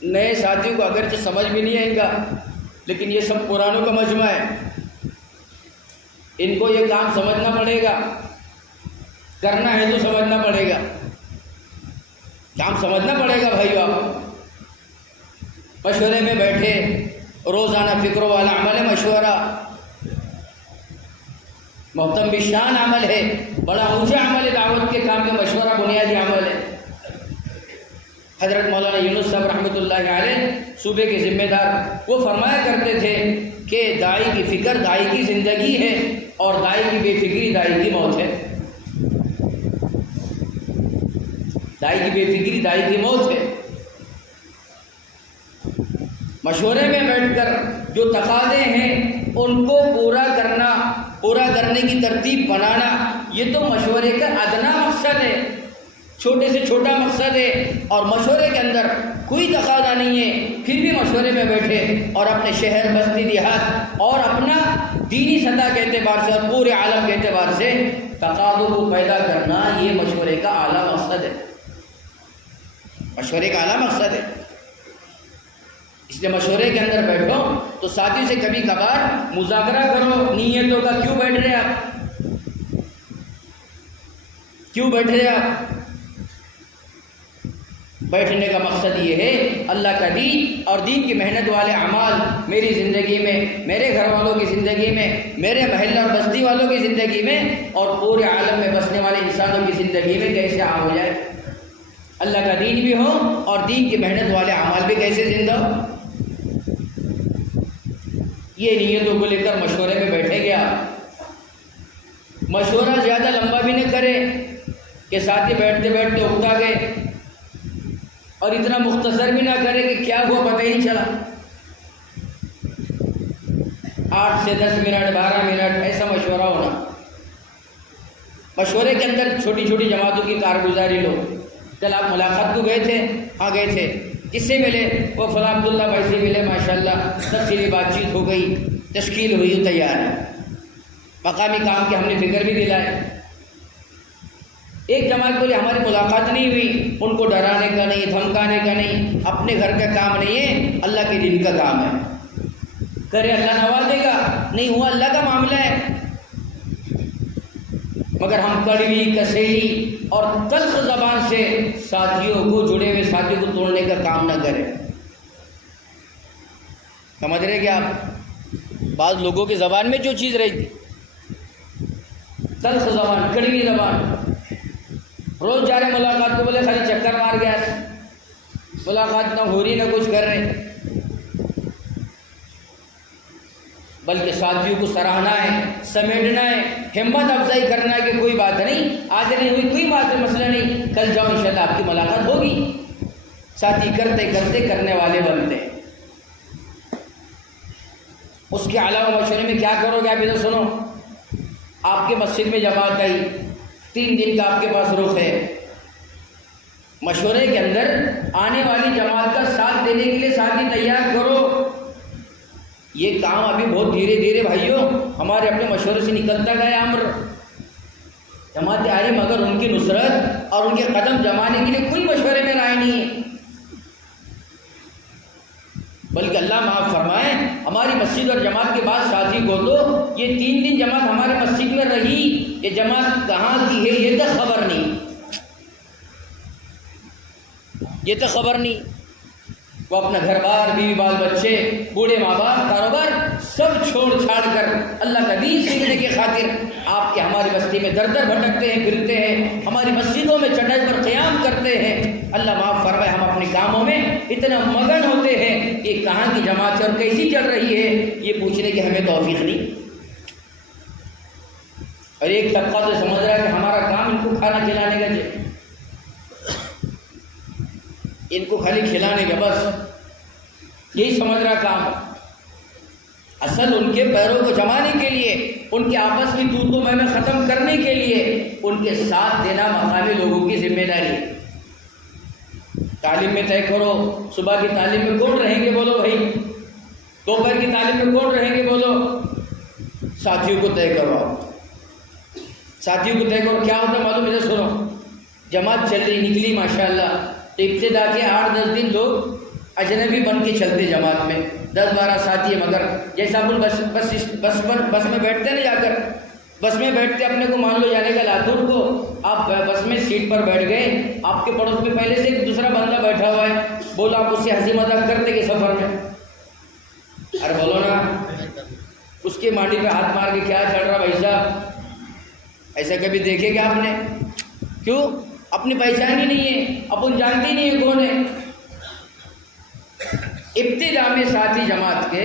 نئے ساتھیوں کو اگرچہ سمجھ بھی نہیں آئے گا, لیکن یہ سب پرانوں کا مجمع ہے. ان کو یہ کام سمجھنا پڑے گا, کرنا ہے تو سمجھنا پڑے گا, کام سمجھنا پڑے گا. بھائیو آپ مشورے میں بیٹھے, روزانہ فکر والا عمل ہے مشورہ, محتم بشان عمل ہے, بڑا اونچا عمل ہے. دعوت کے کام میں مشورہ بنیادی عمل ہے. حضرت مولانا یونس صاحب رحمۃ اللہ علیہ صوبے کے ذمہ دار, وہ فرمایا کرتے تھے کہ داعی کی فکر داعی کی زندگی ہے, اور داعی کی بے فکری داعی کی موت ہے. داعی کی بے فکری داعی کی موت ہے. مشورے میں بیٹھ کر جو تقاضے ہیں ان کو پورا کرنا, پورا کرنے کی ترتیب بنانا، یہ تو مشورے کا ادنا مقصد ہے، چھوٹے سے چھوٹا مقصد ہے، اور مشورے کے اندر کوئی تقاضا نہیں ہے، پھر بھی مشورے میں بیٹھے اور اپنے شہر بستی دیہات اور اپنا دینی سطح کے اعتبار سے اور پورے عالم کے اعتبار سے تقاضوں کو پیدا کرنا، یہ مشورے کا اعلیٰ مقصد ہے، مشورے کا اعلیٰ مقصد ہے۔ اس لیے مشورے کے اندر بیٹھو تو ساتھی سے کبھی کبھار مذاکرہ کرو نیتوں کا، کیوں بیٹھ رہے آپ، کیوں بیٹھ رہے آپ؟ بیٹھنے کا مقصد یہ ہے اللہ کا دین اور دین کی محنت والے اعمال میری زندگی میں، میرے گھر والوں کی زندگی میں، میرے محلہ اور بستی والوں کی زندگی میں اور پورے عالم میں بسنے والے انسانوں کی زندگی میں کیسے عام ہو جائے، اللہ کا دین بھی ہو اور دین کی محنت والے اعمال بھی کیسے زندہ ہو۔ یہ نیتوں کو لے کر مشورے میں بیٹھے گیا، مشورہ زیادہ لمبا بھی نہ کرے کہ ساتھی بیٹھتے بیٹھتے اکتا گئے، اور اتنا مختصر بھی نہ کرے کہ کیا ہوا پتہ ہی نہیں چلا، 8 سے 10 منٹ 12 منٹ ایسا مشورہ ہونا۔ مشورے کے اندر چھوٹی چھوٹی جماعتوں کی کارگزاری لو، کل آپ ملاقات کو گئے تھے، ہاں گئے تھے، کس سے ملے؟ وہ فلاں عبداللہ بھائی سے ملے، ماشاءاللہ تفصیلی بات چیت ہو گئی، تشکیل ہوئی، تیار ہے، مقامی کام کی ہم نے فکر بھی دلائے۔ ایک جماعت بولے ہماری ملاقات نہیں ہوئی، ان کو ڈرانے کا نہیں، دھمکانے کا نہیں، اپنے گھر کا کام نہیں ہے، اللہ کے دین کا کام ہے، کرے اللہ نوازے گا، نہیں ہوا اللہ کا معاملہ ہے۔ مگر ہم کڑوی کسیلی اور تلخ زبان سے ساتھیوں کو، جڑے ہوئے ساتھیوں کو توڑنے کا کام نہ کریں۔ سمجھ رہے کیا آپ؟ بعض لوگوں کی زبان میں جو چیز رہی، تلخ زبان، کڑوی زبان، روز جا رہے ملاقات کو، بولے خالی چکر مار گیا، ملاقات نہ ہو رہی نہ کچھ کر رہے، بلکہ ساتھیوں کو سراہنا ہے، سمیٹنا ہے، ہمت افزائی کرنا ہے کہ کوئی بات نہیں، آج نہیں ہوئی کوئی بات ہے، مسئلہ نہیں، کل جاؤ انشاءاللہ آپ کی ملاقات ہوگی۔ ساتھی کرتے کرتے کرنے والے بنتے ہیں۔ اس کے علاوہ مشورے میں کیا کرو گے آپ ادھر سنو، آپ کے مسجد میں جماعت آئی، 3 دن کا آپ کے پاس رخ ہے، مشورے کے اندر آنے والی جماعت کا ساتھ دینے کے لیے ساتھی تیار کرو۔ یہ کام ابھی بہت دھیرے دھیرے بھائیوں ہمارے اپنے مشورے سے نکلتا گیا امر، جماعت آ رہی مگر ان کی نصرت اور ان کے قدم جمانے کے لیے کوئی مشورے میں رائے نہیں ہے، بلکہ اللہ معاف فرمائے ہماری مسجد اور جماعت کے بعد ساتھی کو تو یہ 3 دن جماعت ہمارے مسجد میں رہی، یہ جماعت کہاں کی ہے یہ تک خبر نہیں، یہ تک خبر نہیں۔ وہ اپنا گھر بار، بیوی بال بچے، بوڑھے ماں باپ، کاروبار سب چھوڑ چھاڑ کر اللہ کا دین سیکھنے کی خاطر آپ کے ہماری بستی میں در در بھٹکتے ہیں، پھرتے ہیں، ہماری مسجدوں میں چٹائی پر قیام کرتے ہیں۔ اللہ معاف فرمائے ہم اپنے کاموں میں اتنا مگن ہوتے ہیں کہ کہاں کی جماعت اور کیسی چل رہی ہے یہ پوچھنے کی ہمیں توفیق نہیں۔ اور ایک طبقہ تو سمجھ رہا ہے کہ ہمارا کام ان کو کھانا کھلانے کا، ان کو خالی کھلانے کا، بس یہی سمجھ رہا کام۔ اصل ان کے پیروں کو جمانے کے لیے، ان کے آپس کی تو تو میں ختم کرنے کے لیے ان کے ساتھ دینا مقامی لوگوں کی ذمہ داری ہے۔ تعلیم میں طے کرو، صبح کی تعلیم میں کون رہیں گے بولو بھائی، دوپہر کی تعلیم میں کون رہیں گے بولو، ساتھیوں کو طے کرو، ساتھیوں کو طے کرو۔ کیا ہوتا ہے معلوم ہے؟ سنو، جماعت چل رہی، نکلی ماشاءاللہ، ابتدا کے 8-10 دن لوگ اجنبی بن کے چلتے جماعت میں، 10-12 ساتھی ہے، مگر جیسا اپن بس میں بیٹھتے نا، جا کر بس میں بیٹھتے، اپنے کو مان لو جانے کا لاتور کو، آپ بس میں سیٹ پر بیٹھ گئے، آپ کے پڑوس میں پہلے سے ایک دوسرا بندہ بیٹھا ہوا ہے، بولو آپ اس سے ہنسی مذاق کرتے کہ سفر میں، ارے بولو نا، اس کے مانڈی پہ ہاتھ مار کے کیا چل رہا بھائی صاحب، ایسا کبھی دیکھے گا آپ نے؟ کیوں؟ اپنی پہچان ہی نہیں ہے، اپن جانتے ہی نہیں ہے کون ہے۔ ابتدا میں ساتھی جماعت کے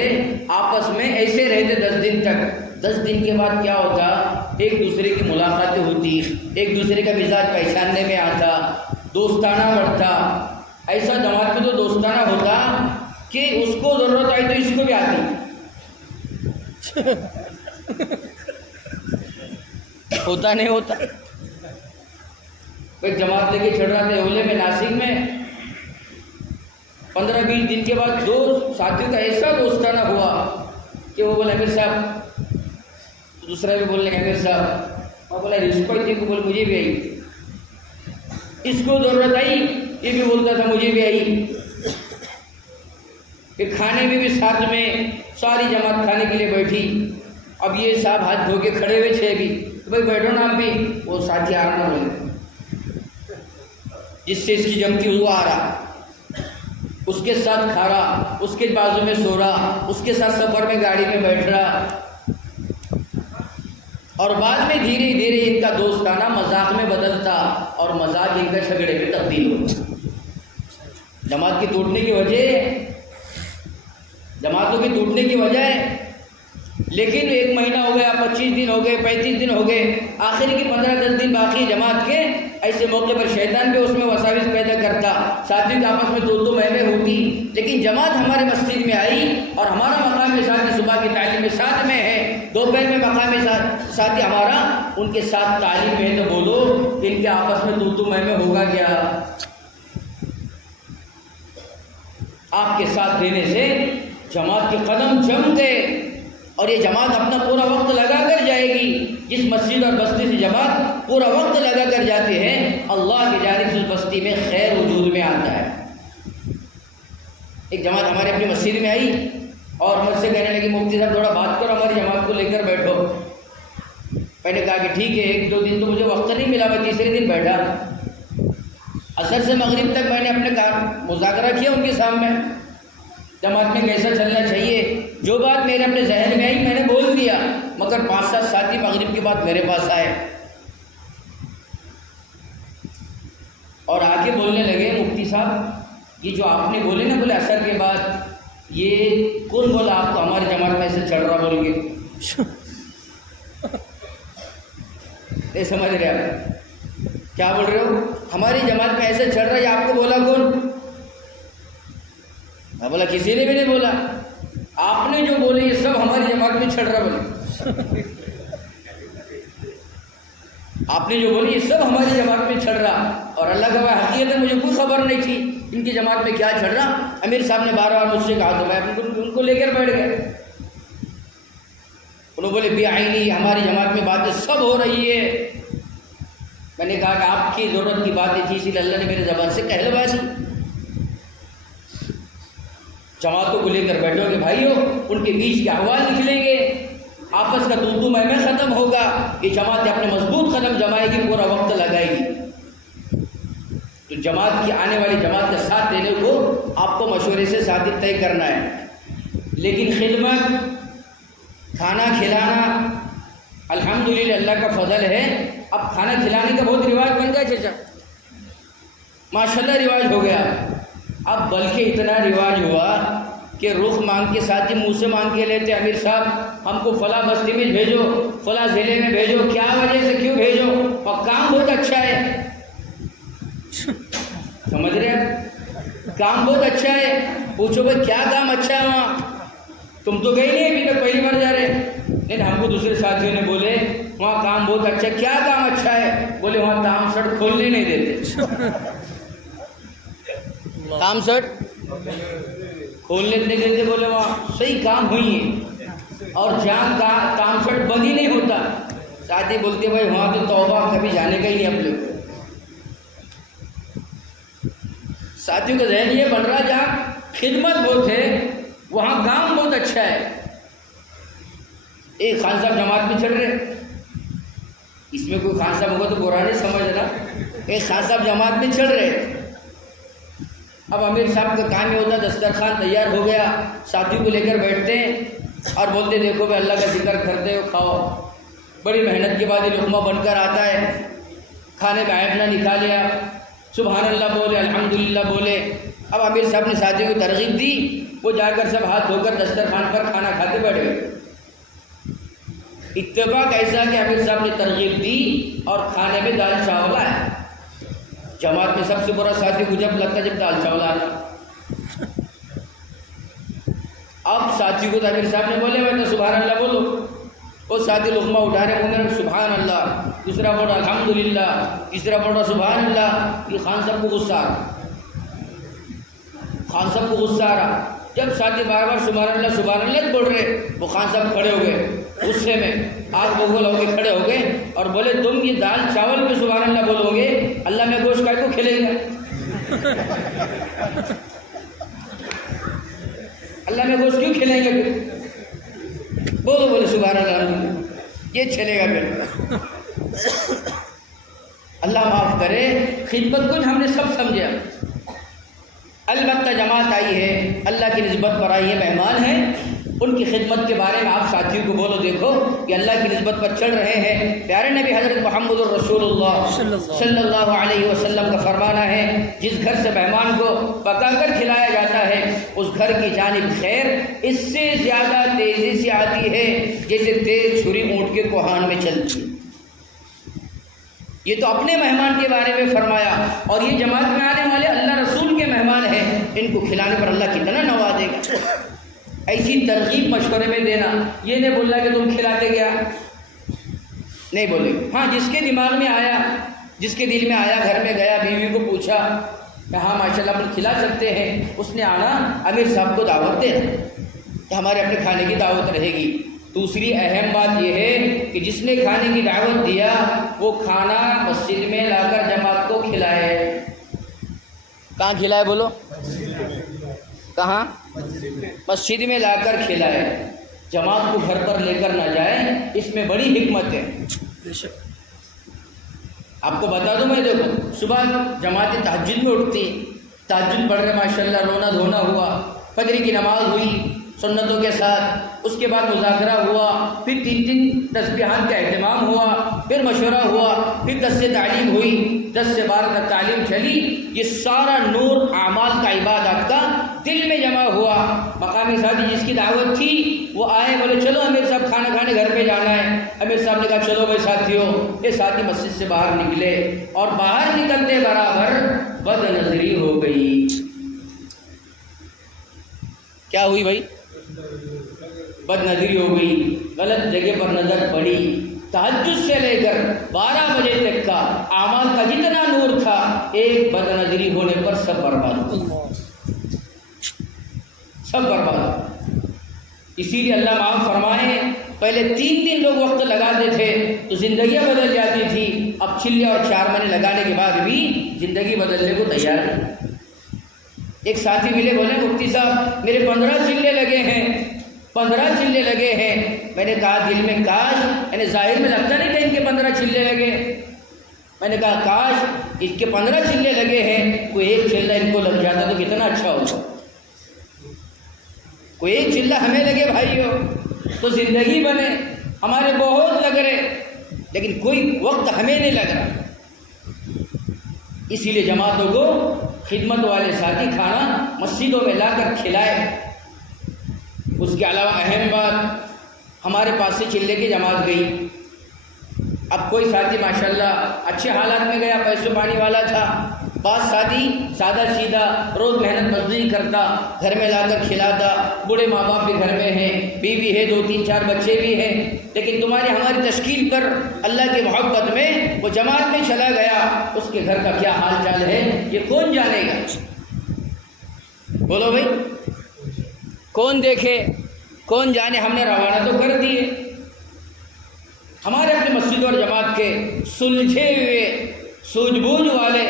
آپس میں ایسے رہتے 10 دن تک، 10 دن کے بعد کیا ہوتا، ایک دوسرے کی ملاقاتیں ہوتی، ایک دوسرے کا مزاج پہچاننے میں آتا، دوستانہ بڑھتا، ایسا جماعت میں تو دوستانہ ہوتا کہ اس کو ضرورت آئی تو اس کو بھی آتی، ہوتا نہیں ہوتا. کوئی جماعت لے کے چڑھ رہا تھا اولے میں ناسک میں. 15-20 دن کے بعد دو ساتھیوں کا ایسا دوستانہ ہوا کہ وہ بولے امیر صاحب, دوسرا بھی بولنے امیر صاحب, وہ بولا اس کو کو بول مجھے بھی آئی, اس کو ضرورت آئی, یہ بھی بولتا تھا مجھے بھی آئی. پھر کھانے میں بھی ساتھ میں ساری جماعت کھانے کے لیے بیٹھی. اب یہ صاحب ہاتھ دھو کے کھڑے ہوئے تھے بھی, بھائی بیٹھو نا آپ بھی. وہ ساتھی آ رہا بولے جس سے اس کی جمتی وہ آ رہا, اس کے ساتھ کھا رہا, اس کے بازو میں سو رہا, اس کے ساتھ سفر میں گاڑی میں بیٹھ رہا. اور بعد میں دھیرے دھیرے ان کا دوستانہ مذاق میں بدلتا اور مذاق ان کا جھگڑے میں تبدیل ہوتا. جماعت کی ٹوٹنے کی وجہ, جماعتوں کی ٹوٹنے کی وجہ ہے. لیکن 1 مہینہ ہو گیا, 25 دن ہو گئے, 35 دن ہو گئے, آخر کی 15-10 دن باقی جماعت کے. ایسے موقع پر شیطان بھی اس میں وساوس پیدا کرتا, ساتھیوں کے آپس میں دو مہمیں ہوتی. لیکن جماعت ہمارے مسجد میں آئی اور ہمارا مقام ساتھی صبح کی تعلیم میں ساتھ میں ہے, دوپہر میں مقام ساتھی ہمارا ان کے ساتھ تعلیم میں ہے. تو بولو ان کے آپس میں دو مہمیں ہوگا کیا؟ آپ کے ساتھ دینے سے جماعت کے قدم جم گئے اور یہ جماعت اپنا پورا وقت لگا کر جائے گی. جس مسجد اور بستی سے جماعت پورا وقت لگا کر جاتے ہیں, اللہ کی جانب سے اس بستی میں خیر وجود میں آتا ہے. ایک جماعت ہمارے اپنی مسجد میں آئی اور مجھ سے کہنے لگی مفتی صاحب تھوڑا بات کرو, ہماری جماعت کو لے کر بیٹھو. میں نے کہا کہ ٹھیک ہے, 1-2 دن تو مجھے وقت نہیں ملا, میں تیسرے دن بیٹھا. عصر سے مغرب تک میں نے اپنے مذاکرہ کیا ان کے سامنے, جماعت میں کیسا چلنا چاہیے. جو بات میرے اپنے ذہن میں آئی میں نے بول دیا, مگر 5-7 ساتھی مغرب کے بعد میرے پاس آئے اور آ کے بولنے لگے مفتی صاحب یہ جو آپ نے بولے نا, بولے عصر کے بعد, یہ کون بولا آپ کو ہماری جماعت میں ایسے چڑھ رہا بول کے؟ نہیں سمجھ رہے آپ کیا بول رہے ہو؟ ہماری جماعت میں ایسے چڑھ رہا ہے, یہ آپ کو بولا کون؟ میں بولا کسی نے بھی نہیں بولا, آپ نے جو بولے یہ سب ہماری جماعت میں چڑھ رہا. بولے آپ نے جو بولی یہ سب ہماری جماعت میں چڑھ رہا, اور اللہ کا حقیقت ہے مجھے کوئی خبر نہیں تھی ان کی جماعت میں کیا چڑھ رہا. امیر صاحب نے بار بار مجھ سے کہا تو میں ان کو لے کر بیٹھ گئے. انہوں بولے بے آئینی ہماری جماعت میں باتیں سب ہو رہی ہے. میں نے کہا کہ آپ کی ضرورت کی باتیں تھی, اسی لیے اللہ نے میرے زبان سے کہلوا دی. جماعتوں کو لے کر بیٹھو گے بھائیو, ان کے بیچ کے احوال نکلیں گے, آپس کا تو میں ختم ہوگا. یہ جماعت اپنے مضبوط قدم جمائے گی, پورا وقت لگائے گی. تو جماعت کی آنے والی جماعت کا ساتھ دینے کو آپ کو مشورے سے ساتھی طے کرنا ہے. لیکن خدمت, کھانا کھلانا, الحمدللہ اللہ کا فضل ہے, اب کھانا کھلانے کا بہت رواج بن گیا چچا, ماشاءاللہ رواج ہو گیا. اب بلکہ اتنا رواج ہوا کہ رخ مانگ کے ساتھی منہ سے مانگ کے لیتے, امیر صاحب ہم کو فلاں بستی میں بھیجو, فلاں ضلع میں بھیجو. کیا وجہ سے کیوں بھیجو؟ اور کام بہت اچھا ہے. سمجھ رہے ہیں, کام بہت اچھا ہے. پوچھو بھائی کیا کام اچھا ہے وہاں؟ تم تو گئی نہیں, ابھی تک پہلی بار جا رہے. نہیں ہم کو دوسرے ساتھیوں نے بولے وہاں کام بہت اچھا ہے. کیا کام اچھا ہے؟ بولے وہاں تام شرٹ کھولنے نہیں دیتے. تام شرٹ کھولنے نہیں دیتے, بولے وہاں صحیح کام ہوئی ہے. اور جہاں تام شرٹ بند ہی نہیں ہوتا, ساتھی بولتے بھائی وہاں تو توبہ کبھی جانے کا ہی نہیں. اپنے ساتھیوں کا ذہن یہ بن رہا جہاں خدمت بہت ہے وہاں کام بہت اچھا ہے. ایک خان صاحب جماعت میں چڑھ رہے, اس میں کوئی خان صاحب ہوگا تو برا نہیں سمجھنا. ایک خان صاحب جماعت میں چڑھ رہے. اب امیر صاحب کا کام یہ ہوتا, دسترخوان تیار ہو گیا, ساتھیوں کو لے کر بیٹھتے ہیں اور بولتے دیکھو بھائی اللہ کا ذکر کرتے ہو, کھاؤ. بڑی محنت کے بعد یہ لقمہ بن کر آتا ہے. کھانے کا آئٹنا نکالیا, سبحان اللہ بولے, الحمدللہ بولے. اب امیر صاحب نے ساتھیوں کو ترغیب دی, وہ جا کر سب ہاتھ دھو کر دسترخوان پر کھانا کھاتے بیٹھ گئے. اتفاق ایسا کہ امیر صاحب نے ترغیب دی اور کھانے میں دال چاول آیا. جماعت میں سب سے برا ساتھی کو جب لگتا جب دال چاول آنا. اب ساتھی کو امیر صاحب نے بولے بیٹا سبحان اللہ بولو, وہ ساتھی لقمہ اٹھا رہے ہیں سبحان اللہ، دوسرا بول رہا الحمدللہ، تیسرا بول رہا سبحان اللہ۔ یہ خان صاحب کو غصہ آ رہا، خان صاحب کو غصہ آ رہا۔ جب ساتھی بار بار سبحان اللہ بول رہے، وہ خان صاحب کھڑے ہو گئے غصے میں، آگ بگول ہو کے کھڑے ہو گئے اور بولے تم یہ دال چاول پہ سبحان اللہ بولو گے، اللہ میں گوشت کائے کو کھلے گا؟ اللہ میں گوشت کیوں کھلیں گے؟ پھر بولے سبحان اللہ، یہ چلے گا پھر؟ اللہ معاف کرے، خدمت کو ہم نے سب سمجھا، البتہ جماعت آئی ہے، اللہ کی نسبت پر آئی ہے، مہمان ہیں، ان کی خدمت کے بارے میں آپ ساتھیوں کو بولو، دیکھو کہ اللہ کی نسبت پر چل رہے ہیں۔ پیارے نبی حضرت محمد الرسول اللہ صلی اللہ علیہ وسلم کا فرمانا ہے، جس گھر سے مہمان کو پکا کر کھلایا جاتا ہے اس گھر کی جانب خیر اس سے زیادہ تیزی سے آتی ہے جیسے تیز چھری اونٹ کے کوہان میں چلتی ہے۔ یہ تو اپنے مہمان کے بارے میں فرمایا، اور یہ جماعت میں آنے والے اللہ رسول کے مہمان ہیں، ان کو کھلانے پر اللہ کتنا نوازے گا۔ ایسی ترغیب مشورے میں دینا، یہ نہیں بولنا کہ تم کھلاتے گیا، نہیں بولے۔ ہاں جس کے دماغ میں آیا، جس کے دل میں آیا، گھر میں گیا، بیوی کو پوچھا کہ ہاں ماشاءاللہ اپن کھلا سکتے ہیں، اس نے آنا، امیر صاحب کو دعوت دے کہ ہمارے اپنے کھانے کی دعوت رہے گی۔ دوسری اہم بات یہ ہے کہ جس نے کھانے کی دعوت دیا وہ کھانا مسجد میں لا کر جماعت کو کھلائے۔ کہاں کھلائے بولو؟ کہاں؟ مسجد میں لا کر کھلائے، جماعت کو گھر پر لے کر نہ جائے۔ اس میں بڑی حکمت ہے۔ آپ کو بتا دوں میں، دیکھو صبح جماعت تہجد میں اٹھتی، تہجد پڑھ رہے ماشاءاللہ، رونا دھونا ہوا، فجر کی نماز ہوئی سنتوں کے ساتھ، اس کے بعد مذاکرہ ہوا، پھر 3 تسبیحات کا اہتمام ہوا، پھر مشورہ ہوا، پھر 10 سے تعلیم ہوئی، 10 سے 12 تک تعلیم چلی۔ یہ سارا نور اعمال کا، عبادات کا دل میں جمع ہوا۔ مقامی ساتھی جس کی دعوت تھی وہ آئے، بولے چلو امیر صاحب کھانا کھانے گھر پہ جانا ہے۔ امیر صاحب نے کہا چلو بھائی ساتھیوں۔ یہ ساتھی مسجد سے باہر نکلے اور باہر نکلتے برابر بد نظری ہو گئی۔ کیا ہوئی بھائی؟ بد نظری ہو گئی، غلط جگہ پر نظر پڑی۔ تہجد سے لے کر 12 بجے تک کا اعمال کا جتنا نور تھا، ایک بد نظری ہونے پر سب برباد ہو، سب برباد۔ اسی لیے اللہ معاف فرمائے، پہلے 3 دن لوگ وقت لگاتے تھے تو زندگیاں بدل جاتی تھی، اب چلے اور 4 مہینے لگانے کے بعد بھی زندگی بدلنے کو تیار ہے۔ ایک ساتھی ملے، بولے مفتی صاحب میرے 15 چلے لگے ہیں، 15 چلے لگے ہیں۔ میں نے کہا دل میں کاش، یعنی ظاہر میں لگتا نہیں کہ ان کے 15 چلے لگے، میں نے کہا کاش اس کے 15 چلے لگے ہیں، کوئی ایک چلہ ان کو لگ جاتا تو کتنا اچھا ہوتا۔ کوئی ایک چلہ ہمیں لگے بھائیو تو زندگی بنے۔ ہمارے بہت لگ رہے لیکن کوئی وقت ہمیں نہیں لگ رہا۔ اسی لیے جماعتوں کو خدمت والے ساتھی کھانا مسجدوں میں لا کر کھلائے۔ اس کے علاوہ اہم بات، ہمارے پاس سے چلے کی جماعت گئی، اب کوئی ساتھی ماشاءاللہ اچھے حالات میں گیا، پیسے پانی والا تھا، بعض ساتھی سادہ سیدھا روز محنت مزدوری کرتا، گھر میں لا کر کھلاتا، بوڑھے ماں باپ بھی گھر میں ہیں، بیوی ہے، 2-3-4 بچے بھی ہیں، لیکن تمہاری ہماری تشکیل کر اللہ کی محبت میں وہ جماعت میں چلا گیا، اس کے گھر کا کیا حال چال ہے یہ کون جانے گا؟ بولو بھائی، کون دیکھے، کون جانے؟ ہم نے روانہ تو کر دیے۔ ہمارے اپنے مسجد اور جماعت کے سلجھے ہوئے سوجھ بوجھ والے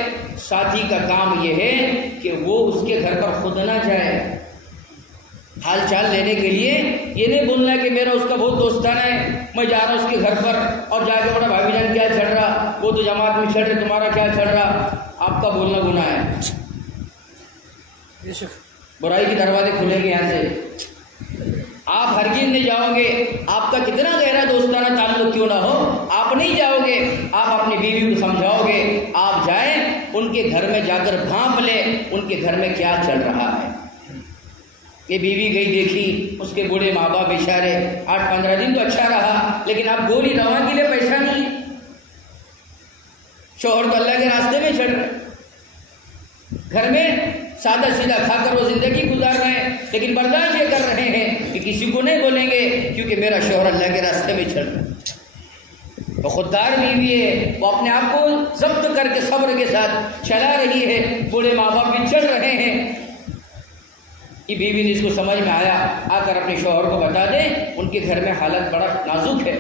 ساتھی کا کام یہ ہے کہ وہ اس کے گھر پر خود نہ جائے، حال چال لینے کے لیے یہ نہیں بولنا کہ میرا اس کا بہت دوستانہ ہے، میں جا رہا ہوں اس کے گھر پر اور جا کے بولا بھابھی جان کیا چل رہا، وہ تو جماعت میں چل رہے، تمہارا کیا چل رہا؟ آپ کا بولنا گناہ ہے۔ برائی کے دروازے کھلیں گے یہاں سے، آپ ہرگز نہیں جاؤ گے، آپ کا کتنا گہرا دوستانہ تعلق کیوں نہ ہو، آپ نہیں جاؤ گے، آپ اپنی بیوی کو سمجھاؤ گے، آپ جائیں ان کے گھر میں جا کر بھانپ لیں ان کے گھر میں کیا چل رہا ہے۔ یہ بیوی گئی دیکھی، اس کے بوڑھے ماں باپ بیچارے 8-15 دن تو اچھا رہا، لیکن اب گولی دوا کے لیے پیسہ نہیں ہے، شوہر تو اللہ کے راستے میں چڑھ رہے، گھر میں سادہ سیدھا کھا کر وہ زندگی گزار رہے ہیں، لیکن برداشت یہ کر رہے ہیں کہ کسی کو نہیں بولیں گے کیونکہ میرا شوہر اللہ کے راستے میں چل رہا ہے۔ وہ خوددار بیوی ہے، وہ اپنے آپ کو ضبط کر کے صبر کے ساتھ چلا رہی ہے، بوڑھے ماں باپ بھی چل رہے ہیں۔ یہ بیوی نے اس کو سمجھ میں آیا، آ کر اپنے شوہر کو بتا دے ان کے گھر میں حالت بڑا نازک ہے،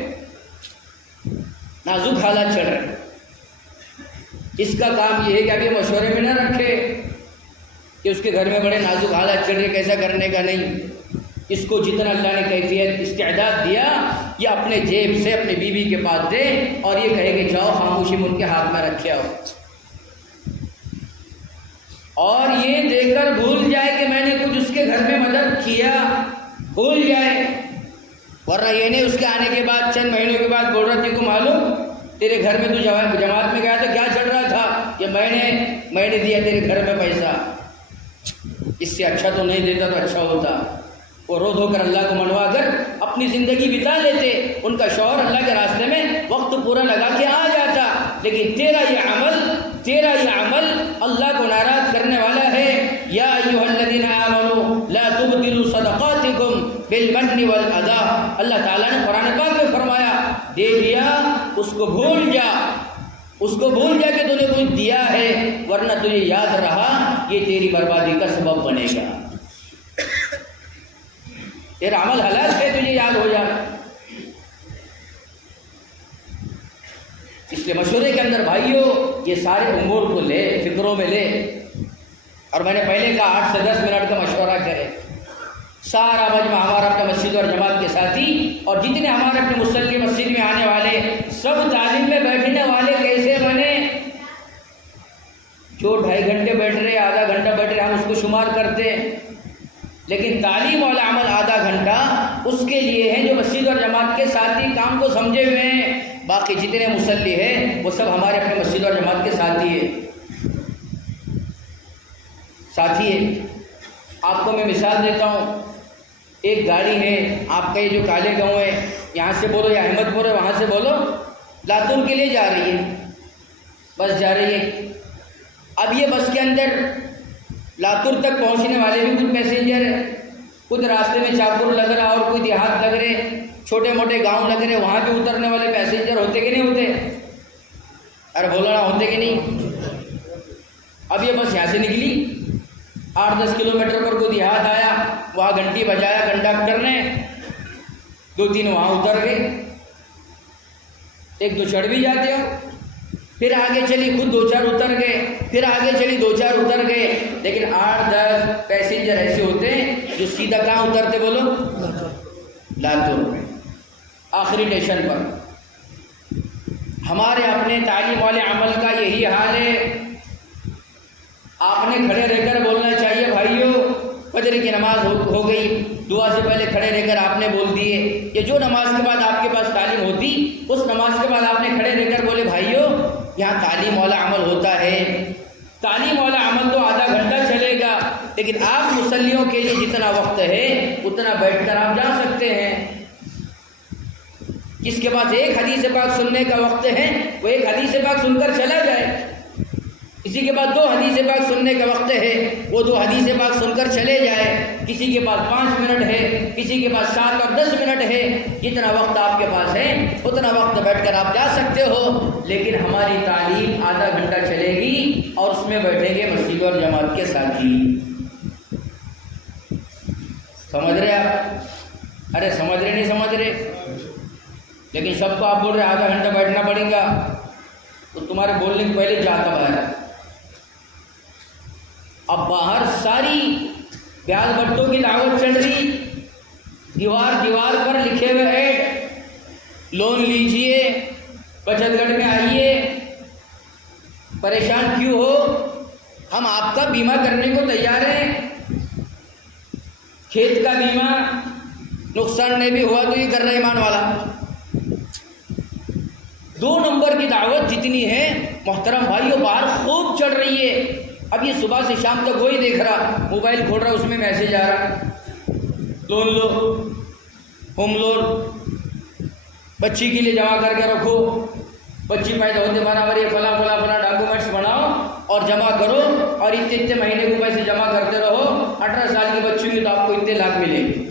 نازک حالات چل رہے ہیں۔ اس کا کام یہ ہے کہ ابھی مشورے میں نہ رکھے کہ اس کے گھر میں بڑے نازک حالات چل رہے، کیسا کرنے کا نہیں۔ اس کو جتنا اللہ نے کیفیت استعداد دیا یہ اپنے جیب سے اپنے بیوی کے پاس دے اور یہ کہے کہ جاؤ خاموشی میں ان کے ہاتھ میں رکھے آؤ، اور یہ دے کر بھول جائے کہ میں نے کچھ اس کے گھر میں مدد کیا، بھول جائے۔ ورنہ یہ نہیں اس کے آنے کے بعد چند مہینوں کے بعد بول رہا تھی کو معلوم تیرے گھر میں تو جماعت میں گیا تھا کیا چل رہا تھا کہ میں نے دیا تیرے گھر میں پیسہ، اس سے اچھا تو نہیں دیتا تو اچھا ہوتا۔ وہ رو دھو کر اللہ کو منوا کر اپنی زندگی بتا لیتے، ان کا شوہر اللہ کے راستے میں وقت پورا لگا کے آ جاتا، لیکن تیرا یہ عمل اللہ کو ناراض کرنے والا ہے۔ یا ایھا الذین آمنوا لا تبطلوا صدقاتکم بالمن والاذی، اللہ تعالیٰ نے قرآن پاک میں فرمایا دے دیا اس کو بھول جا کہ تو نے کچھ دیا ہے، ورنہ تجھے یاد رہا یہ تیری بربادی کا سبب بنے گا۔ تیرا عمل ہلاک ہے، تجھے یاد ہو جا۔ اس لیے مشورے کے اندر بھائیوں یہ سارے امور کو لے، فکروں میں لے، اور میں نے پہلے کہا 8 سے 10 منٹ کا مشورہ کرے۔ سارا مجمع ہمارا اپنے مسجد اور جماعت کے ساتھی اور جتنے ہمارے اپنے مصلی مسجد میں آنے والے سب تعلیم میں بیٹھنے والے کیسے بنے؟ جو 2.5 گھنٹے بیٹھ رہے، آدھا گھنٹہ بیٹھ رہے، ہم اس کو شمار کرتے ہیں، لیکن تعلیم والا عمل آدھا گھنٹہ اس کے لیے ہے جو مسجد اور جماعت کے ساتھی کام کو سمجھے ہوئے ہیں۔ باقی جتنے مصلی ہیں وہ سب ہمارے اپنے مسجد اور جماعت کے ساتھی ہے۔ آپ کو میں مثال دیتا ہوں، ایک گاڑی ہے آپ کا، یہ جو کالے گاؤں ہے، یہاں سے بولو یا احمد پور ہے وہاں سے بولو، لاتور کے لیے جا رہی ہے، بس جا رہی ہے۔ اب یہ بس کے اندر لاتور تک پہنچنے والے بھی کچھ پیسنجر ہیں، کچھ راستے میں چاپور لگ رہا اور کوئی دیہات لگ رہے، چھوٹے موٹے گاؤں لگ رہے، وہاں بھی اترنے والے پیسنجر ہوتے کہ نہیں ہوتے؟ ارے بولو نا، ہوتے کہ نہیں؟ اب یہ بس یہاں سے نکلی، 8-10 کلومیٹر پر کوئی دیہات آیا، وہاں گھنٹی بجایا کنڈکٹر نے، 2-3 وہاں اتر گئے، 1-2 چڑھ بھی جاتے ہو، پھر آگے چلی خود 2-4 اتر گئے، پھر آگے چلی 2-4 اتر گئے، لیکن 8-10 پیسنجر ایسے ہوتے ہیں جو سیدھا کہاں اترتے بولو؟ لاتور میں، آخری اسٹیشن پر۔ ہمارے اپنے تعلیم والے عمل کا یہی حال ہے۔ آپ نے کھڑے رہ کر بولنا چاہیے بھائیوں، فجر کی نماز ہو گئی، دعا سے پہلے کھڑے رہ کر آپ نے بول دیے، یا جو نماز کے بعد آپ کے پاس تعلیم ہوتی اس نماز کے بعد آپ نے کھڑے رہ کر بولے بھائیوں یہاں تعلیم والا عمل ہوتا ہے۔ تعلیم والا عمل تو آدھا گھنٹہ چلے گا، لیکن آپ مصلیوں کے لیے جتنا وقت ہے اتنا بیٹھ کر آپ جا سکتے ہیں۔ جس کے پاس ایک حدیث پاک سننے کا وقت ہے وہ ایک حدیث پاک سن کر چلا جائے، کسی کے پاس 2 حدیث پاک سننے کا وقت ہے وہ 2 حدیث پاک سن کر چلے جائے، کسی کے پاس 5 منٹ ہے، کسی کے پاس 7 اور 10 منٹ ہے، جتنا وقت آپ کے پاس ہے اتنا وقت بیٹھ کر آپ جا سکتے ہو۔ لیکن ہماری تعلیم آدھا گھنٹہ چلے گی اور اس میں بیٹھیں گے مسجد اور جماعت کے ساتھی۔ سمجھ رہے آپ؟ ارے سمجھ رہے نہیں سمجھ رہے؟ لیکن سب کو آپ بول رہے آدھا گھنٹہ بیٹھنا پڑے گا، تو تمہارے بولنے کے پہلے جاتا باہر۔ اب باہر ساری پیاز بٹوں کی دعوت چل رہی، دیوار پر لکھے ہوئے ایڈ، لون لیجئے، بچت گھر میں آئیے، پریشان کیوں ہو، ہم آپ کا بیمہ کرنے کو تیار ہیں، کھیت کا بیمہ، نقصان نہیں بھی ہوا تو یہ کر رہا ہے ایمان والا۔ 2 نمبر کی دعوت جتنی ہے محترم بھائیوں باہر خوب چڑھ رہی ہے۔ اب یہ صبح سے شام تک وہی دیکھ رہا، موبائل کھول رہا، اس میں میسیج آ رہا، لون لو، ہوم لون، بچی کے لیے جمع کر کے رکھو، بچی پیدا ہوتے برابر یہ فلاں ڈاکومنٹس بناؤ، اور جمع کرو اور اتنے مہینے کو پیسے جمع کرتے رہو، 18 سال کی بچی ہوئی تو آپ کو اتنے لاکھ ملیں گے۔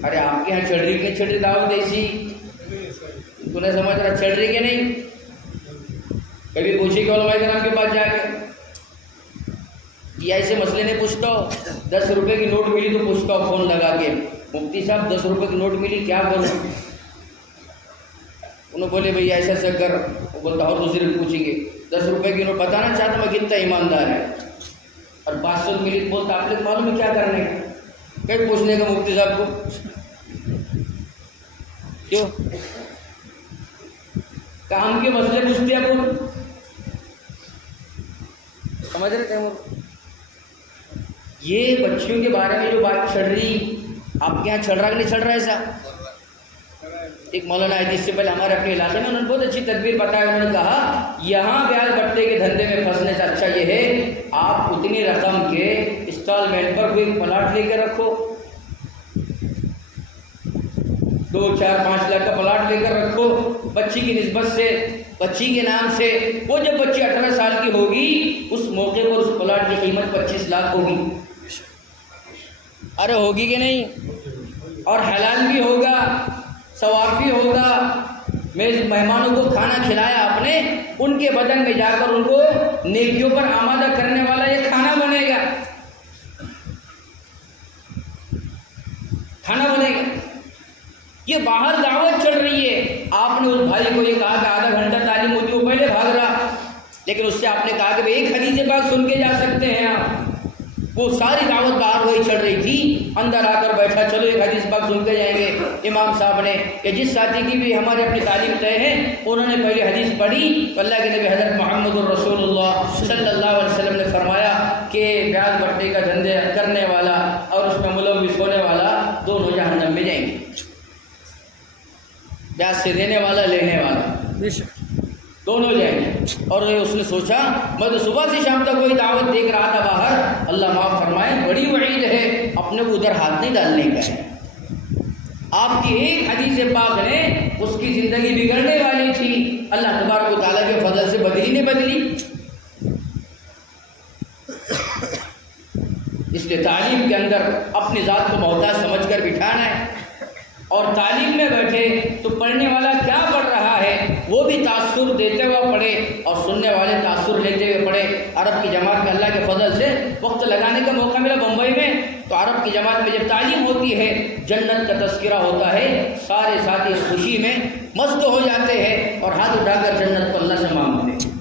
ارے آپ کے یہاں چڑھ رہی کہ چڑھ رہی دعوت ایسی؟ تو نہیں سمجھ رہا چڑھ رہی کہ نہیں؟ کبھی پوچھے کہ علماء کرام کے پاس جا کے یہ ایسے مسئلے نہیں پوچھتا ہو، 10 روپے کی نوٹ ملی تو پوچھتا ہو فون لگا کے، مفتی صاحب 10 روپے کی نوٹ ملی کیا کروں؟ انہوں بولے بھئی ایسا ایسا کر، وہ بولتا اور دوسرے بھی پوچھیں گے 10 روپے کی نوٹ بتانا چاہتا میں کتنا ایماندار ہے، اور 500 ملی بولتا آپ لوگ معلوم ہے کیا کرنے کا، کہیں پوچھنے کا مفتی صاحب کو کیوں کام کے مسئلے پوچھتے ہیں آپ سمجھ رہے تھے؟ یہ بچیوں کے بارے میں جو بات چڑھ رہی آپ کے یہاں چڑھ رہا کہ نہیں چڑھ رہا ایسا؟ ایک مولانا ہے جس سے پہلے ہمارے اپنے علاقے میں انہوں نے بہت اچھی تدبیر بتایا، انہوں نے کہا یہاں بیاج بٹے کے دھندے میں پھنسنے سے اچھا یہ ہے آپ اتنی رقم کے انسٹالمنٹ پر کوئی پلاٹ لے کے رکھو، 2, 4, 5 لاکھ کا پلاٹ لے کر رکھو بچی کی نسبت سے، بچی کے نام سے، وہ جب بچی 18 سال کی ہوگی اس موقع پر اس پلاٹ کی قیمت 25 لاکھ ہوگی۔ ارے ہوگی کہ نہیں؟ اور حلال بھی ہوگا، ثواب بھی ہوگا۔ مہمانوں کو کھانا کھلایا آپ نے، ان کے بدن میں جا کر ان کو نیکیوں پر آمادہ کرنے والا یہ کھانا بنے گا، کھانا بنے گا۔ یہ باہر دعوت چل رہی ہے، آپ نے اس بھائی کو یہ کہا کہ آدھا گھنٹہ تعلیم ہوتی ہے، وہ پہلے بھاگ رہا، لیکن اس سے آپ نے کہا کہ ایک حدیث پاک سن کے جا سکتے ہیں آپ۔ وہ ساری دعوت باہر وہی چل رہی تھی، اندر آ کر بیٹھا چلو ایک حدیث پاک سن کے جائیں گے۔ امام صاحب نے کہ جس ساتھی کی بھی ہمارے اپنی تعلیم طے ہے انہوں نے پہلے حدیث پڑھی، اللہ کے نبی حضرت محمد الرسول اللہ صلی اللہ علیہ وسلم نے فرمایا کہ بیاج بٹے کا دھندے کرنے والا اور اس میں ملوث ہونے والا دونوں جہنم میں جائیں گے، بیاج سے دینے والا لینے والا دونوں جائیں گے۔ اور اس نے سوچا میں تو صبح سے شام تک کوئی دعوت دیکھ رہا تھا باہر، اللہ معاف فرمائے بڑی وعید ہے، اپنے کو ادھر ہاتھ نہیں ڈالنے کا ہے۔ آپ کی ایک حدیث پاک نے اس کی زندگی بگڑنے والی تھی، اللہ تبارک و تعالیٰ کے فضل سے بدلی نہیں بدلی۔ اس لیے تعلیم کے اندر اپنی ذات کو محتاج سمجھ کر بٹھانا ہے، اور تعلیم میں بیٹھے تو پڑھنے والا کیا پڑھ رہا ہے وہ بھی تاثر دیتے ہوئے پڑھے اور سننے والے تاثر لیتے ہوئے پڑھے۔ عرب کی جماعت میں اللہ کے فضل سے وقت لگانے کا موقع ملا بمبئی میں، تو عرب کی جماعت میں جب تعلیم ہوتی ہے جنت کا تذکرہ ہوتا ہے، سارے ساتھی اس خوشی میں مست ہو جاتے ہیں اور ہاتھ اٹھا کر جنت کو اللہ سے مانگتے ہیں۔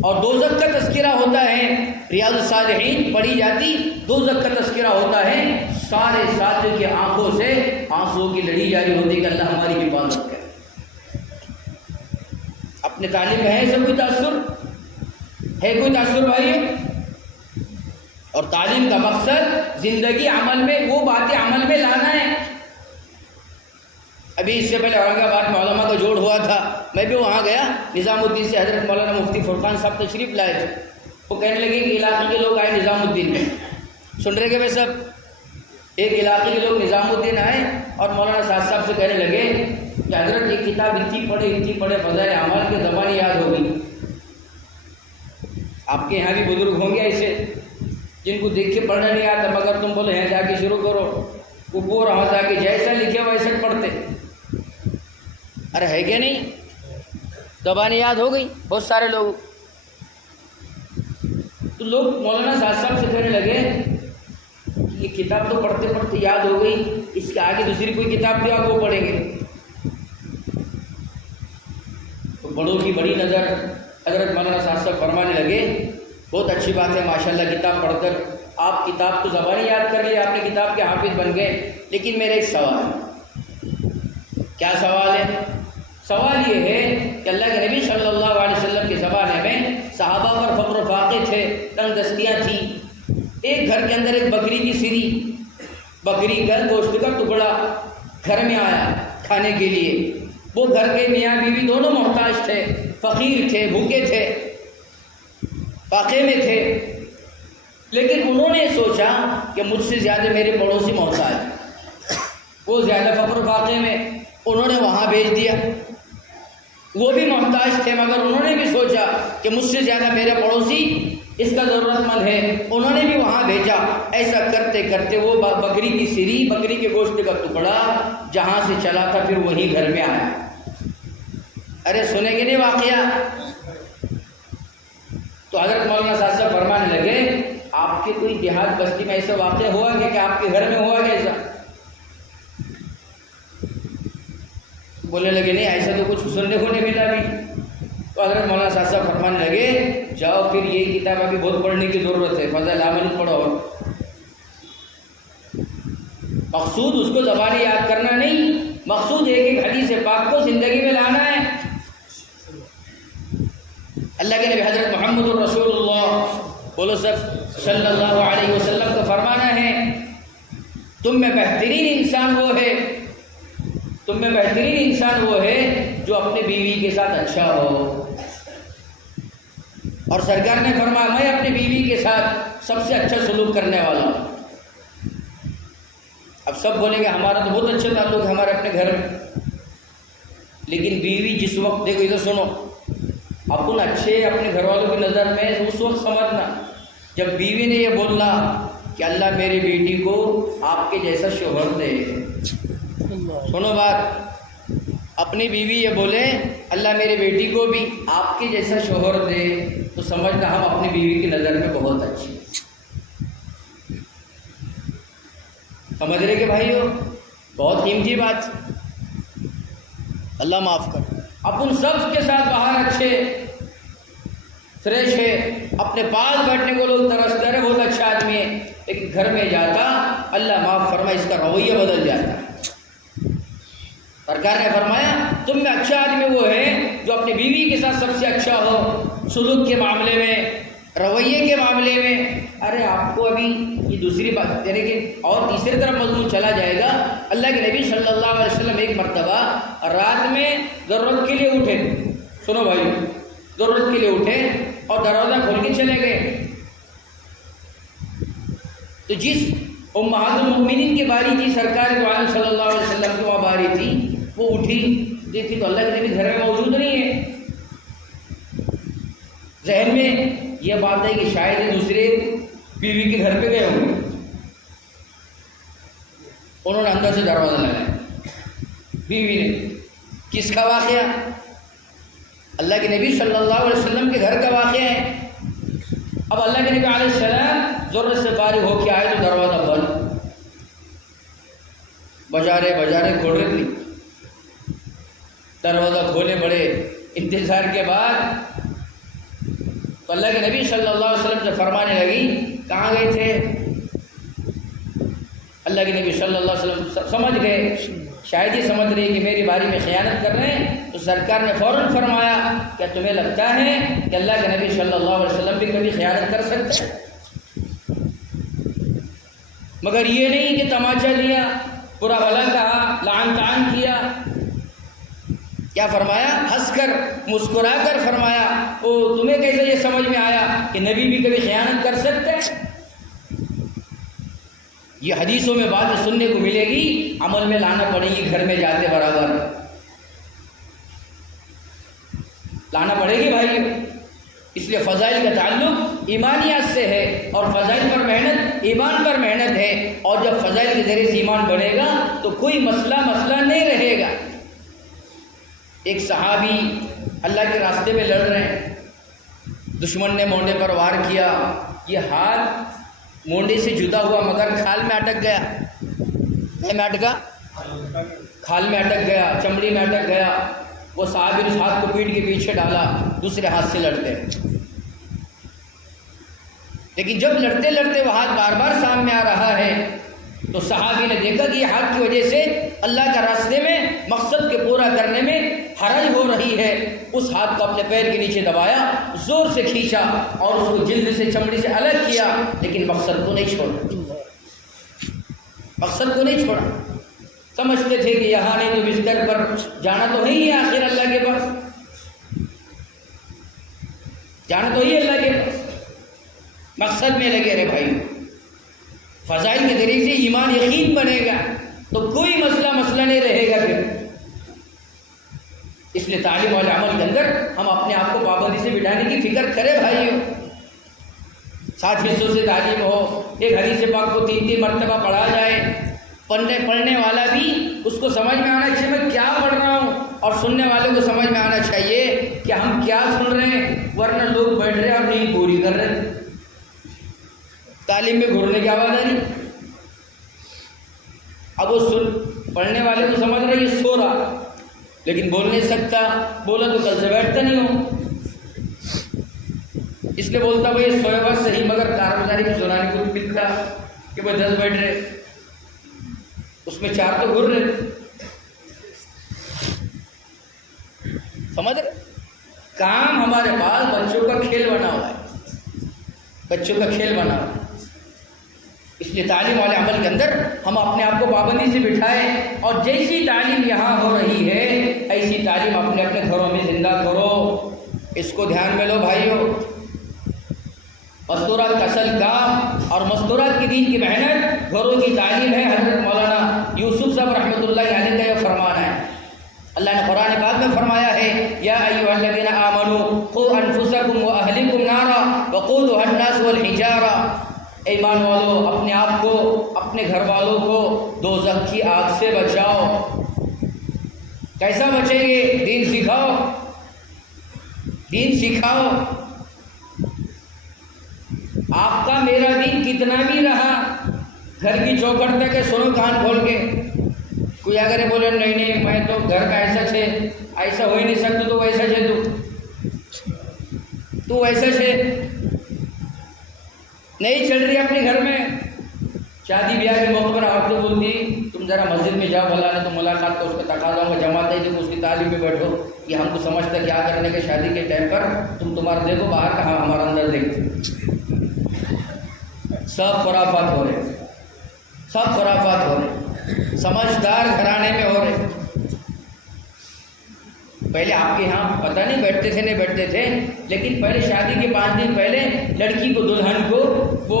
اور دوزخ کا تذکرہ ہوتا ہے، ریاض الصالحین پڑھی جاتی، دوزخ کا تذکرہ ہوتا ہے، سارے ساتھی کی آنکھوں سے آنسوں کی لڑی جاری ہوتی کہ اللہ ہماری حفاظت کرے۔ اپنے تعلیم میں ہے سب کوئی تاثر ہے، کوئی تاثر بھائی؟ اور تعلیم کا مقصد زندگی عمل میں وہ باتیں عمل میں لانا ہے۔ ابھی اس سے پہلے اورنگ آباد میں علماء کا جوڑ ہوا تھا، میں بھی وہاں گیا، نظام الدین سے حضرت مولانا مفتی فرقان صاحب تشریف لائے تھے، وہ کہنے لگے کہ علاقے کے لوگ آئے نظام الدین میں، سن رہے کہ بھائی سب ایک علاقے کے لوگ نظام الدین آئے اور مولانا صاحب سے کہنے لگے کہ حضرت یہ کتاب اتنی پڑھے فضائل اعمال کی زبان یاد ہو گئی۔ آپ کے یہاں بھی بزرگ ہوں گے ایسے جن کو دیکھ کے پڑھنا نہیں آتا، مگر تم بولو یہاں جا کے شروع کرو، وہ پورا وہاں جا کے جیسا لکھے ویسے پڑھتے۔ ارے ہے کہ نہیں؟ زبانیں یاد ہو گئی بہت سارے لوگ، تو لوگ مولانا صاحب سے کہنے لگے یہ کتاب تو پڑھتے پڑھتے یاد ہو گئی، اس کے آگے دوسری کوئی کتاب بھی آپ وہ پڑھیں گے؟ تو بڑوں کی بڑی نظر حضرت مولانا صاحب فرمانے لگے بہت اچھی بات ہے ماشاءاللہ، کتاب پڑھ کر آپ کتاب تو زبانی یاد کر لی، آپ کی کتاب کے حافظ بن گئے، لیکن میرا ایک سوال ہے۔ کیا سوال ہے؟ سوال یہ ہے کہ اللہ کے نبی صلی اللہ علیہ وسلم کے زمانے میں صحابہ پر فقر و فاقے تھے، تنگ دستیاں تھیں، ایک گھر کے اندر ایک بکری کی سری، بکری کا گوشت کا ٹکڑا گھر میں آیا کھانے کے لیے، وہ گھر کے میاں بیوی دونوں محتاج تھے، فقیر تھے، بھوکے تھے، فاقے میں تھے، لیکن انہوں نے سوچا کہ مجھ سے زیادہ میرے پڑوسی محتاج، وہ زیادہ فقر و فاقے میں، انہوں نے وہاں بھیج دیا۔ وہ بھی محتاج تھے، مگر انہوں نے بھی سوچا کہ مجھ سے زیادہ میرے پڑوسی اس کا ضرورت مند ہے، انہوں نے بھی وہاں بھیجا۔ ایسا کرتے کرتے وہ بکری کی سری، بکری کے گوشت کا ٹکڑا جہاں سے چلا تھا پھر وہی گھر میں آیا۔ ارے سنیں گے نہیں واقعہ؟ تو حضرت مولانا صاحب فرمانے لگے آپ کے کوئی دیہات بستی میں ایسا واقعہ ہوا کہ آپ کے گھر میں ہوا کہ ایسا؟ بولنے لگے نہیں ایسا تو کچھ سننے کو نہیں ملا بھی۔ تو حضرت مولانا صاحب فرمانے لگے جاؤ پھر یہ کتاب ابھی بہت پڑھنے کی ضرورت ہے، فضائل اعمال پڑھو۔ مقصود اس کو زبانی یاد کرنا نہیں، مقصود ایک ایک حدیث پاک کو زندگی میں لانا ہے۔ اللہ کے نبی حضرت محمد الرسول اللہ بولو سب صلی اللہ علیہ وسلم کا فرمانا ہے تم میں بہترین انسان وہ ہے، تم میں بہترین انسان وہ ہے جو اپنے بیوی کے ساتھ اچھا ہو۔ اور سرکار نے فرمایا میں اپنی بیوی کے ساتھ سب سے اچھا سلوک کرنے والا ہوں۔ اب سب بولیں گے ہمارا تو بہت اچھا تعلق ہے ہمارے اپنے گھر میں، لیکن بیوی جس وقت دیکھو ادھر سنو، اپن اچھے اپنے گھر والوں کی نظر میں اس وقت سمجھنا جب بیوی نے یہ بولنا کہ اللہ میری بیٹی کو آپ کے جیسا شوہر دے۔ سنو بات، اپنی بیوی یہ بولے اللہ میری بیٹی کو بھی آپ کے جیسا شوہر دے، تو سمجھنا ہم اپنی بیوی کی نظر میں بہت اچھے۔ سمجھ رہے کہ بھائیو بہت قیمتی بات، اللہ معاف کر۔ اپن سب کے ساتھ باہر اچھے فریش ہے، اپنے پاس بیٹھنے کو لوگ ترستے رہے بہت اچھا آدمی ہے، لیکن گھر میں جاتا اللہ معاف فرمائے اس کا رویہ بدل جاتا۔ سرکار نے فرمایا تم میں اچھا آدمی وہ ہے جو اپنی بیوی کے ساتھ سب سے اچھا ہو، سلوک کے معاملے میں، رویے کے معاملے میں۔ ارے آپ کو ابھی یہ دوسری بات یعنی کہ اور تیسری طرف مضمون چلا جائے گا۔ اللہ کے نبی صلی اللہ علیہ وسلم ایک مرتبہ رات میں ضرورت کے لیے اٹھے، سنو بھائی، ضرورت کے لیے اٹھے اور دروازہ کھول کے چلے گئے، تو جس امہات المؤمنین کی باری تھی سرکار دو عالم صلی اللہ علیہ وسلم کی وہاں باری تھی، وہ اٹھی دیکھی تو اللہ کے نبی گھر میں موجود نہیں ہے۔ ذہن میں یہ بات ہے کہ شاید یہ دوسرے بیوی کے گھر پہ گئے ہوں گے، انہوں نے اندر سے دروازہ لگایا، بیوی نے۔ کس کا واقعہ؟ اللہ کے نبی صلی اللہ علیہ وسلم کے گھر کا واقعہ ہے۔ اب اللہ کے نبی علیہ السلام ضرورت سے فارغ ہو کے آئے تو دروازہ بند، بجارے کھول رہے تھے، دروازہ کھولے بڑے انتظار کے بعد تو اللہ کے نبی صلی اللہ علیہ وسلم سے فرمانے لگی کہاں گئے تھے؟ اللہ کے نبی صلی اللہ علیہ وسلم سمجھ گئے، شاید یہ سمجھ رہی کہ میری باری میں خیانت کر رہے ہیں، تو سرکار نے فوراً فرمایا کیا تمہیں لگتا ہے کہ اللہ کے نبی صلی اللہ علیہ وسلم بھی کبھی خیانت کر سکتے ہیں؟ مگر یہ نہیں کہ تماچا لیا، برا بھلا کہا، لعن طعن کیا۔ کیا فرمایا؟ ہنس کر مسکرا کر فرمایا او تمہیں کیسے یہ سمجھ میں آیا کہ نبی بھی کبھی خیانت کر سکتے ہیں؟ یہ حدیثوں میں بات سننے کو ملے گی، عمل میں لانا پڑے گی، گھر میں جاتے برابر لانا پڑے گی بھائی۔ اس لیے فضائل کا تعلق ایمانیات سے ہے، اور فضائل پر محنت ایمان پر محنت ہے، اور جب فضائل کے ذریعے سے ایمان بڑھے گا تو کوئی مسئلہ نہیں رہے گا۔ ایک صحابی اللہ کے راستے میں لڑ رہے ہیں، دشمن نے مونڈے پر وار کیا، یہ ہاتھ مونڈے سے جدا ہوا مگر کھال میں اٹک گیا، میں اٹکا، کھال میں اٹک گیا، چمڑی میں اٹک گیا۔ وہ صحابی نے اس ہاتھ کو پیٹ کے پیچھے ڈالا، دوسرے ہاتھ سے لڑتے، لیکن جب لڑتے لڑتے وہ ہاتھ بار بار سامنے آ رہا ہے تو صحابی نے دیکھا کہ یہ ہاتھ کی وجہ سے اللہ کا راستے میں مقصد کے پورا کرنے میں حرج ہو رہی ہے۔ اس ہاتھ کو اپنے پیر کے نیچے دبایا، زور سے کھینچا اور اس کو جلد سے چمڑی سے الگ کیا، لیکن مقصد کو نہیں چھوڑا، مقصد کو نہیں چھوڑا۔ سمجھتے تھے کہ یہاں نہیں تو بستر پر جانا تو ہی ہے، آخر اللہ کے پاس جانا تو ہی اللہ کے پاس، مقصد میں لگے رہے بھائی۔ فضائل کے ذریعے سے ایمان یقین بنے گا تو کوئی مسئلہ نہیں رہے گا۔ پھر اس لیے تعلیم والے عمل کے اندر ہم اپنے آپ کو پابندی سے بٹھانے کی فکر کریں بھائیو. 7 حصوں سے تعلیم ہو، ایک حدیث پاک کو 3 مرتبہ پڑھا جائے، پڑھنے والا بھی اس کو سمجھ میں آنا چاہیے میں کیا پڑھ رہا ہوں، اور سننے والے کو سمجھ میں آنا چاہیے کہ ہم کیا سن رہے ہیں، ورنہ لوگ بیٹھ رہے ہیں اور نیند پوری کر رہے ہیں. تعلیم میں گھرنے کی آواز آ رہی. اب وہ پڑھنے والے کو سمجھ رہے یہ سو رہا لیکن بول نہیں سکتا، بولا تو کل سے بیٹھتا نہیں ہو، اس لیے بولتا بھائی سوئے بس صحیح مگر کارگزاری کو سنانے کو ملتا کہ وہ 10 بیٹھ رہے اس میں 4 تو گھر رہے. سمجھ رہے کام ہمارے پاس بچوں کا کھیل بنا ہوا ہے، بچوں کا کھیل بنا ہوا ہے. اس لیے تعلیم والے عمل کے اندر ہم اپنے آپ کو پابندی سے بٹھائیں، اور جیسی تعلیم یہاں ہو رہی ہے ایسی تعلیم اپنے اپنے گھروں میں زندہ کرو. اس کو دھیان میں لو بھائیو. مستورات کا اصل کام اور مستورات کی دین کی محنت گھروں کی تعلیم ہے. حضرت مولانا یوسف صاحب رحمۃ اللہ علیہ کا یہ فرمان ہے. اللہ نے قرآن پاک میں فرمایا ہے یا ایھا الذین آمنوا قوا انفسکم واہلکم نارا وقودھا الناس والحجارہ. ایمان والو اپنے آپ کو اپنے گھر والوں کو دوزخ کی آگ سے بچاؤ. کیسا بچیں گے؟ دین سکھاؤ، دین سکھاؤ. آپ کا میرا دین کتنا بھی رہا گھر کی چوکھٹ تک سنو کان کھول کے. کوئی اگر یہ بولے نہیں نہیں میں تو گھر کا ایسا چھے، ایسا ہو ہی نہیں سکتا، تو ویسا چھے، تو ویسا چھے. نہیں چل رہی اپنے گھر میں شادی بیاہ کے موقع پر عورتیں بولتی تم ذرا مسجد میں جاؤ بھلا تو ملاقات کو اس کا تقاضا ہوگا، جماعت ہے جو اس کی تعلیم میں بیٹھو. یہ ہم کو سمجھتا کیا کرنے کے شادی کے ٹائم پر تمہارا دیکھو باہر کا ہمارا اندر دیکھتے. سب خرافات ہو رہے، سب خرافات ہو رہے، سمجھدار گھرانے میں ہو رہے. پہلے آپ کے یہاں پتہ نہیں بیٹھتے تھے نہیں بیٹھتے تھے، لیکن پہلے شادی کے 5 دن پہلے لڑکی کو دلہن کو وہ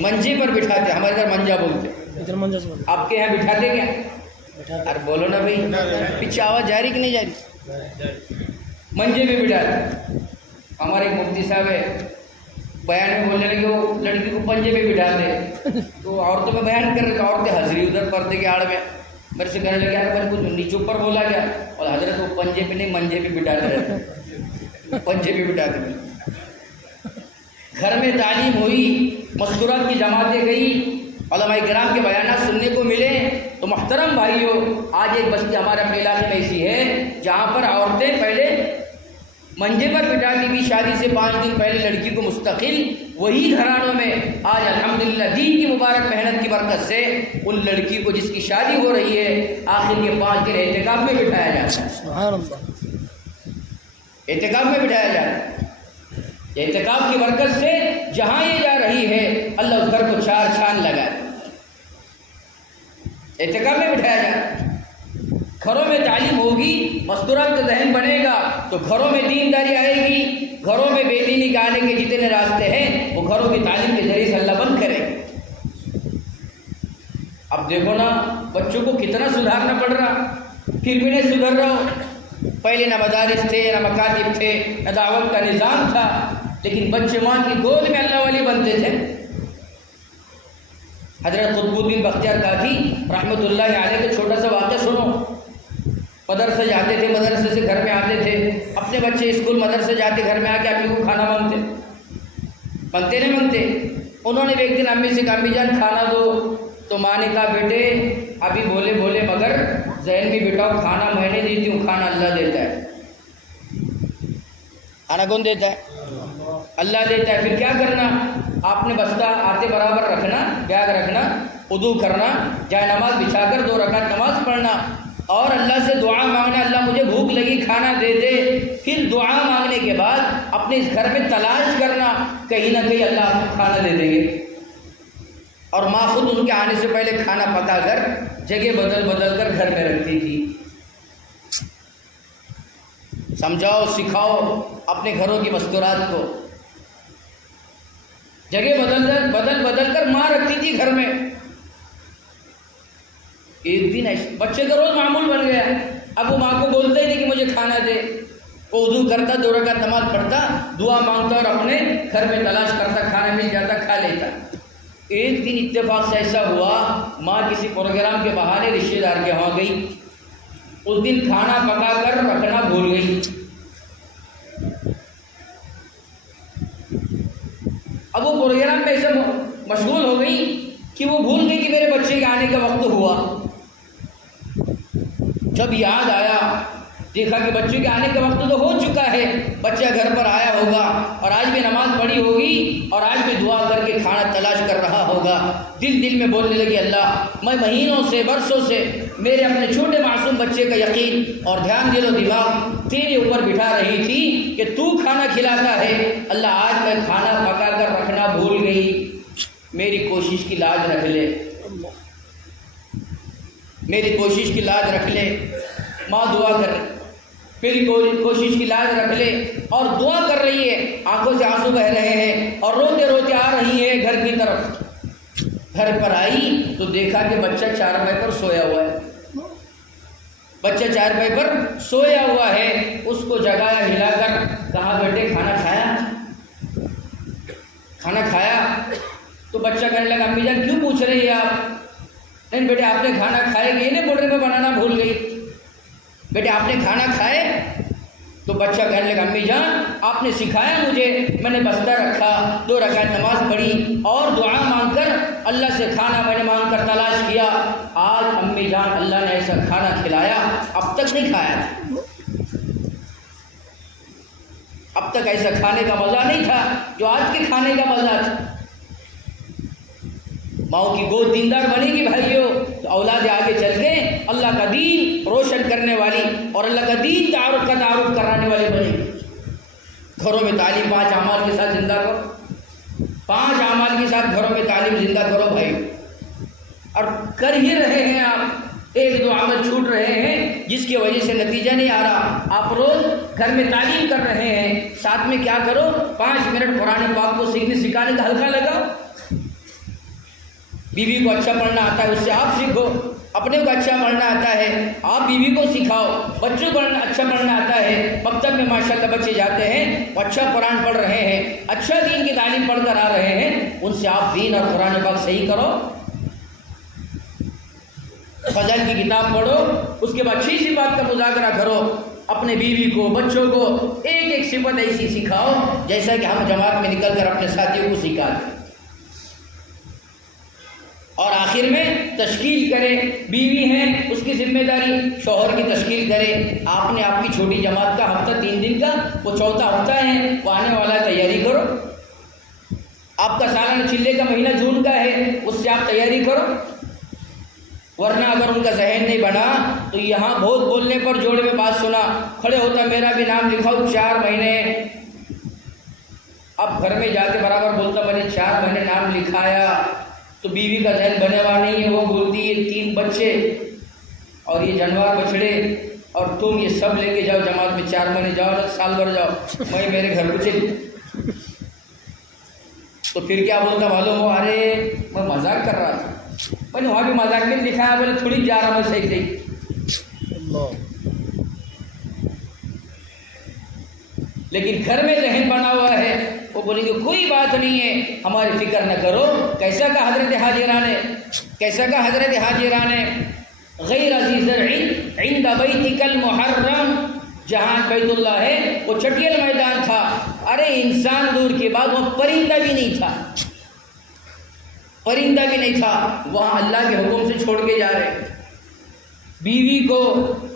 منجے پر بٹھاتے. ہمارے ادھر منجا بولتے، آپ کے یہاں بٹھاتے کیا؟ ارے بولو نا بھائی، پیچھے آواز جاری کہ نہیں جاری؟ منجے پہ بٹھاتے. ہمارے ایک مفتی صاحب ہے بیان میں بولنے لگے وہ لڑکی کو پنجے پہ بٹھاتے، تو عورتوں میں بیان کر رہے تو عورتیں ہنس رہی ادھر پردے کے آڑ میں. میرے سے کہنے لگے یار میرے کچھ نیچے اوپر بولا گیا، اور حضرت وہ پنجے پہ نہیں منجے پہ بٹھاتے رہتے، پنجے پہ بٹھاتے رہتے. گھر میں تعلیم ہوئی، مستورات کی جماعتیں گئی، علماء کرام کے بیانات سننے کو ملے. تو محترم بھائیو آج ایک بستی ہمارے اپنے علاقے میں ایسی ہے جہاں پر عورتیں پہلے منجے پر بٹھاتی تھی شادی سے 5 دن پہلے لڑکی کو مستقل. وہی گھرانوں میں آج الحمدللہ دین کی مبارک محنت کی برکت سے ان لڑکی کو جس کی شادی ہو رہی ہے آخر کے 5 دن اعتکاف میں بٹھایا جاتا ہے. سبحان اللہ، اعتکاف میں بٹھایا جاتا ہے. اعتکاف کی برکت سے جہاں یہ جا رہی ہے اللہ اس گھر کو 4 چاند لگائے. اعتکاف میں بٹھایا جاتا ہے. گھروں میں تعلیم ہوگی، مستورات کا ذہن بنے گا تو گھروں میں دینداری آئے گی. گھروں میں بے دینی کے آنے کے جتنے راستے ہیں وہ گھروں کی تعلیم کے ذریعے سے اللہ بند کرے گا. اب دیکھو نا بچوں کو کتنا سدھارنا پڑ رہا، پھر بھی نہیں سدھر رہا ہو. پہلے نہ مدارس تھے، نہ مکاتب تھے، نہ دعوت کا نظام تھا، لیکن بچے ماں کی گود میں اللہ والی بنتے تھے. حضرت قطب الدین بختیار کاکی رحمۃ اللہ علیہ کا چھوٹا سا واقعہ سنو. مدرسے جاتے تھے، مدرسے سے گھر میں آتے تھے، اپنے بچے اسکول مدرسے جاتے، گھر میں آ کے امی کو کھانا مانگتے نہیں مانگتے. انہوں نے ایک دن امی سے کہا امی جان کھانا دو، تو ماں نے کہا بیٹے ابھی بولے بولے مگر ذہن میں بٹھاؤ کھانا میں نہیں دیتی ہوں، کھانا اللہ دیتا ہے. کھانا کون دیتا ہے؟ اللہ دیتا ہے. پھر کیا کرنا؟ آپ نے بستہ آتے برابر رکھنا، بیگ رکھنا، وضو کرنا، جائے نماز بچھا کر 2 رکعت نماز پڑھنا اور اللہ سے دعا مانگنا اللہ مجھے بھوک لگی کھانا دے دے. پھر دعا مانگنے کے بعد اپنے اس گھر میں تلاش کرنا کہیں نہ کہیں اللہ آپ کو کھانا دے دیں گے. اور ماں خود ان کے آنے سے پہلے کھانا پکا کر جگہ بدل بدل کر گھر میں رکھتی تھی. سمجھاؤ سکھاؤ اپنے گھروں کی مستورات کو. جگہ بدل بدل کر ماں رکھتی تھی گھر میں. ایک دن ایسے بچے کا روز معمول بن گیا. اب وہ ماں کو بولتا ہی نہیں کہ مجھے کھانا دے، وہ وضو کرتا، 2 رکعت نماز پڑھتا، دعا مانگتا اور اپنے گھر میں تلاش کرتا، کھانا مل جاتا، کھا لیتا۔ ایک دن اتفاق سے ایسا ہوا، ماں کسی پروگرام کے بہانے رشتے دار کے وہاں گئی، اس دن کھانا پکا کر رکھنا بھول گئی۔ اب وہ پروگرام میں ایسا مشغول ہو گئی کہ وہ بھول گئی کہ میرے بچے کے آنے کا وقت ہوا۔ جب یاد آیا، دیکھا کہ بچے کے آنے کا وقت تو ہو چکا ہے، بچہ گھر پر آیا ہوگا اور آج بھی نماز پڑھی ہوگی اور آج بھی دعا کر کے کھانا تلاش کر رہا ہوگا۔ دل میں بولنے لگی، اللہ میں مہینوں سے برسوں سے میرے اپنے چھوٹے معصوم بچے کا یقین اور دھیان دل و دماغ تیرے اوپر بٹھا رہی تھی کہ تو کھانا کھلاتا ہے، اللہ آج میں کھانا پکا کر رکھنا بھول گئی، میری کوشش کی لاج رکھ لے، میری کوشش کی لاج رکھ لے۔ ماں دعا کر رہی، میری کوشش کی لاج رکھ لے، اور دعا کر رہی ہے، آنکھوں سے آنسو بہ رہے ہیں اور روتے روتے آ رہی ہے گھر کی طرف۔ گھر پر آئی تو دیکھا کہ بچہ چارپائی پر سویا ہوا ہے، بچہ چارپائی پر سویا ہوا ہے۔ اس کو جگایا، ہلا کر کہا، بیٹے کھانا کھایا؟ کھانا کھایا؟ تو بچہ کہنے لگا، امی جان کیوں پوچھ رہی ہے آپ؟ نہیں بیٹے آپ نے کھانا کھائے گی، نہیں بول رہے میں بنانا بھول گئی۔ بیٹے آپ نے کھانا کھائے؟ تو بچہ کہنے لگا، امی جان آپ نے سکھایا مجھے، میں نے بستہ رکھا، 2 رکعت نماز پڑھی اور دعا مانگ کر اللہ سے کھانا میں نے مانگ کر تلاش کیا۔ آج امی جان اللہ نے ایسا کھانا کھلایا، اب تک نہیں کھایا تھا، اب تک ایسا کھانے کا مزہ نہیں تھا جو آج کے کھانے کا مزہ تھا۔ ماؤں کی گود دیندار بنے گی بھائیوں تو اولاد آگے چل کے اللہ کا دین روشن کرنے والی اور اللہ کا دین تعارف کرانے والے بنے گی۔ گھروں میں تعلیم 5 اعمال کے ساتھ زندہ کرو، 5 اعمال کے ساتھ گھروں میں تعلیم زندہ کرو بھائی، اور کر ہی رہے ہیں آپ، 1-2 عمل چھوٹ رہے ہیں جس کی وجہ سے نتیجہ نہیں آ رہا۔ آپ روز گھر میں تعلیم کر رہے ہیں، ساتھ میں کیا کرو، 5 منٹ قرآن پاک کو سکھانے کا حلقہ لگاؤ۔ بیوی کو اچھا پڑھنا آتا ہے، اس سے آپ سیکھو، اپنے کو اچھا پڑھنا آتا ہے آپ بیوی کو سکھاؤ، بچوں کو اچھا پڑھنا آتا ہے، مکتب میں ماشاءاللہ بچے جاتے ہیں، وہ اچھا قرآن پڑھ رہے ہیں، اچھا دین کی تعلیم پڑھ کر آ رہے ہیں، ان سے آپ دین اور قرآن پاک صحیح کرو، فضائل کی کتاب پڑھو، اس کے بعد 6 صفات کا مذاکرہ کرو، اپنے بیوی کو بچوں کو ایک صفت ایسی سکھاؤ جیسا کہ ہم جماعت میں نکل کر اپنے ساتھیوں کو سکھاتے۔ اور آخر میں تشکیل کرے، بیوی ہیں اس کی ذمہ داری شوہر کی تشکیل کرے۔ آپ نے آپ کی چھوٹی جماعت کا ہفتہ 3 دن کا، وہ 4تھا ہفتہ ہے، وہ آنے والا تیاری کرو۔ آپ کا سالانہ چلے کا مہینہ جون کا ہے، اس سے آپ تیاری کرو، ورنہ اگر ان کا ذہن نہیں بنا تو یہاں بہت بولنے پر جوڑے میں بات سنا، کھڑے ہوتا میرا بھی نام لکھاؤ 4 مہینے، اب گھر میں جا کے برابر بولتا میں نے 4 مہینے نام لکھایا، تو بیوی کا ذہن بنے ہوا نہیں ہے، وہ بولتی ہے 3 بچے اور یہ جانور بچڑے اور تم یہ سب لے کے جاؤ جماعت میں، 4 مہینے جاؤ نہ سال بھر جاؤ، میں میرے گھر کو چلی۔ تو پھر کیا بولتا معلوم ہو، ارے میں مذاق کر رہا تھا، میں نے وہاں بھی مذاق میں دکھایا، بولے تھوڑی جا رہا میں صحیح، لیکن گھر میں ذہن بنا ہوا ہے، وہ بولیں گے کوئی بات نہیں ہے، ہماری فکر نہ کرو۔ کیسا کہا حضرت حاجرہ نے، کیسا کہا حضرت حاجرہ نے، غیر ذی زرع عند بیتک المحرم، جہاں بیت اللہ ہے وہ چٹیل میدان تھا، ارے انسان دور کی بات، وہ پرندہ بھی نہیں تھا، پرندہ بھی نہیں تھا، وہاں اللہ کے حکم سے چھوڑ کے جا رہے بیوی کو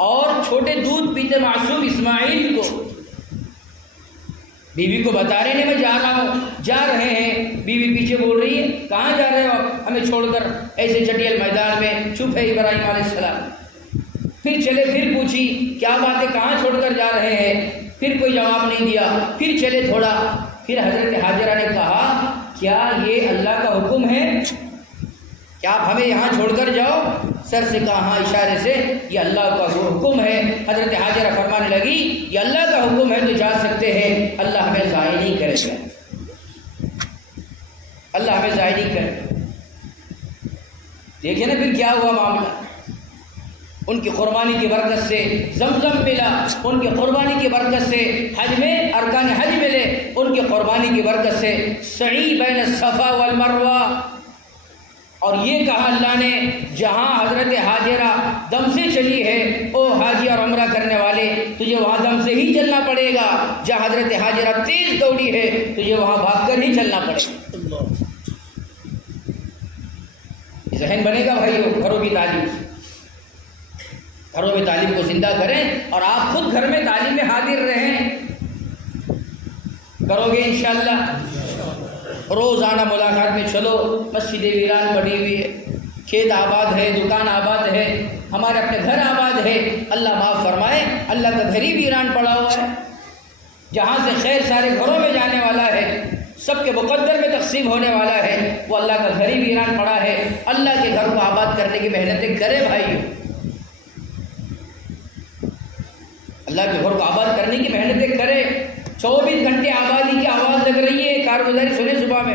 اور چھوٹے دودھ پیتے معصوم اسماعیل کو۔ بیوی کو بتا رہے ہیں میں جا رہا ہوں، جا رہے ہیں، بیوی پیچھے بول رہی ہے کہاں جا رہے ہو ہمیں چھوڑ کر ایسے چٹیل میدان میں؟ چپ ہے ابراہیم علیہ السلام۔ پھر چلے، پھر پوچھی کیا بات ہے، کہاں چھوڑ کر جا رہے ہیں؟ پھر کوئی جواب نہیں دیا، پھر چلے تھوڑا، پھر حضرت حاجرہ نے کہا کیا یہ اللہ کا حکم ہے، کیا آپ ہمیں یہاں چھوڑ کر جاؤ؟ سر سے کہا ہاں، اشارے سے، یہ اللہ کا حکم ہے۔ حضرت حاجرہ فرمانے لگی یہ اللہ کا حکم ہے تو جا سکتے ہیں، اللہ ہمیں ضائع نہیں کرے گا، اللہ ہمیں ضائع نہیں کرے گا۔ دیکھیں نا پھر کیا ہوا معاملہ، ان کی قربانی کی برکت سے زمزم ملا، ان کی قربانی کی برکت سے حج میں ارکان حج ملے، ان کی قربانی کی برکت سے سعی بین الصفا والمروہ۔ اور یہ کہا اللہ نے جہاں حضرت حاجرہ دم سے چلی ہے، او حاجی اور عمرہ کرنے والے تجھے وہاں دم سے ہی چلنا پڑے گا، جہاں حضرت حاجرہ تیز دوڑی ہے تجھے وہاں بھاگ کر ہی چلنا پڑے گا۔ ذہن بنے گا بھائیو، گھروں کی تعلیم، گھروں میں تعلیم کو زندہ کریں اور آپ خود گھر میں تعلیم میں حاضر رہیں، کرو گے انشاءاللہ۔ روزانہ ملاقات میں چلو، مسجد ویران پڑی ہوئی ہے، کھیت آباد ہے، دکان آباد ہے، ہمارے اپنے گھر آباد ہے، اللہ معاف فرمائے اللہ کا گھر ہی ویران پڑا ہوا ہے، جہاں سے خیر سارے گھروں میں جانے والا ہے، سب کے مقدر میں تقسیم ہونے والا ہے، وہ اللہ کا گھر ہی ویران پڑا ہے۔ اللہ کے گھر کو آباد کرنے کی محنتیں کرے بھائی، اللہ کے گھر کو آباد کرنے کی محنتیں کرے۔ 24 گھنٹے آبادی کی آواز لگ رہی ہے، کارگزاری سنیں صبح میں،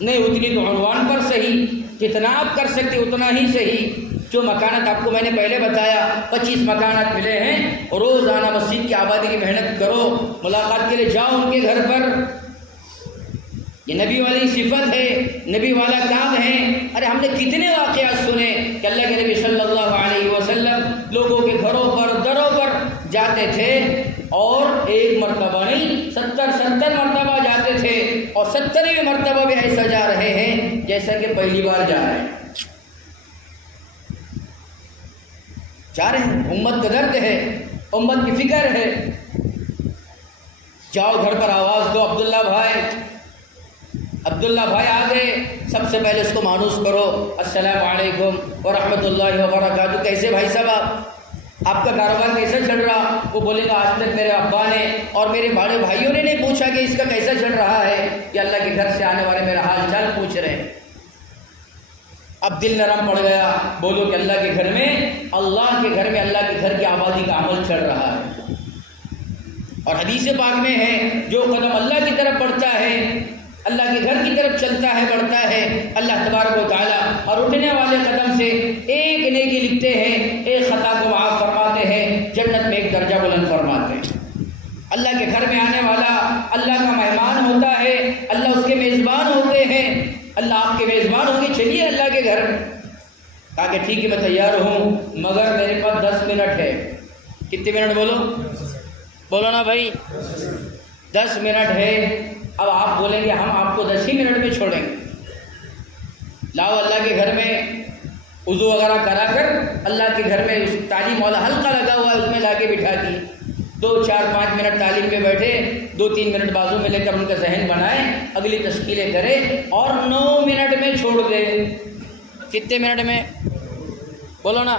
نہیں اتنی تو عنوان پر صحیح، جتنا آپ کر سکتے اتنا ہی صحیح۔ جو مکانات آپ کو میں نے پہلے بتایا 25 مکانات ملے ہیں، روزانہ مسجد کی آبادی کی محنت کرو، ملاقات کے لیے جاؤ ان کے گھر پر، یہ نبی والی صفت ہے، نبی والا کام ہے۔ ارے ہم نے کتنے واقعات سنے کہ اللہ کے نبی صلی اللہ علیہ وسلم لوگوں کے گھروں پر دروں پر جاتے تھے، اور ایک مرتبہ نہیں 70 مرتبہ جاتے تھے، اور 70ویں مرتبہ بھی ایسا جا رہے ہیں جیسا کہ پہلی بار جا رہے ہیں، جا رہے ہیں۔ امت کا درد ہے، امت کی فکر ہے، جاؤ گھر پر آواز دو، عبداللہ بھائی آ گئے، سب سے پہلے اس کو مانوس کرو، السلام علیکم ورحمۃ اللہ وبرکاتہ، کیسے بھائی صاحب آپ کا کاروبار کیسا چل رہا؟ وہ بولے گا آج تک میرے ابا نے اور میرے بڑے بھائیوں نے نہیں پوچھا کہ اس کا کیسا چل رہا ہے، کہ اللہ کے گھر سے آنے والے میرا حال چال پوچھ رہے ہیں۔ اب دل نرم پڑ گیا، بولو کہ اللہ کے گھر میں اللہ کے گھر کی آبادی کا عمل چل رہا ہے۔ اور حدیث پاک میں ہے جو قدم اللہ کی طرف بڑھتا ہے، اللہ کے گھر کی طرف چلتا ہے، بڑھتا ہے، اللہ تبارک و تعالیٰ اور اٹھنے والے قدم سے ایک نیکی لکھتے ہیں، ایک خطا کو معاف فرماتے ہیں، جنت میں ایک درجہ بلند فرماتے ہیں۔ اللہ کے گھر میں آنے والا اللہ کا مہمان ہوتا ہے، اللہ اس کے میزبان ہوتے ہیں، اللہ آپ کے میزبان ہوں گے، چلیے اللہ کے گھر۔ کہا کہ ٹھیک ہے میں تیار ہوں، مگر میرے پاس 10 منٹ ہے۔ کتنے منٹ بولو نا بھائی، 10 منٹ ہے۔ اب آپ بولیں گے ہم آپ کو 10 ہی منٹ میں چھوڑیں گے، لاؤ اللہ کے گھر میں وضو وغیرہ کرا کر اللہ کے گھر میں تعلیم والا حلقہ لگا ہوا ہے، اس میں لا کے بٹھا دی، 2 4 5 منٹ تعلیم پہ بیٹھے، 2 3 منٹ بازو میں لے کر ان کا ذہن بنائے، اگلی تشکیلیں کرے، اور 9 منٹ میں چھوڑ دے۔ کتنے منٹ میں بولو نا،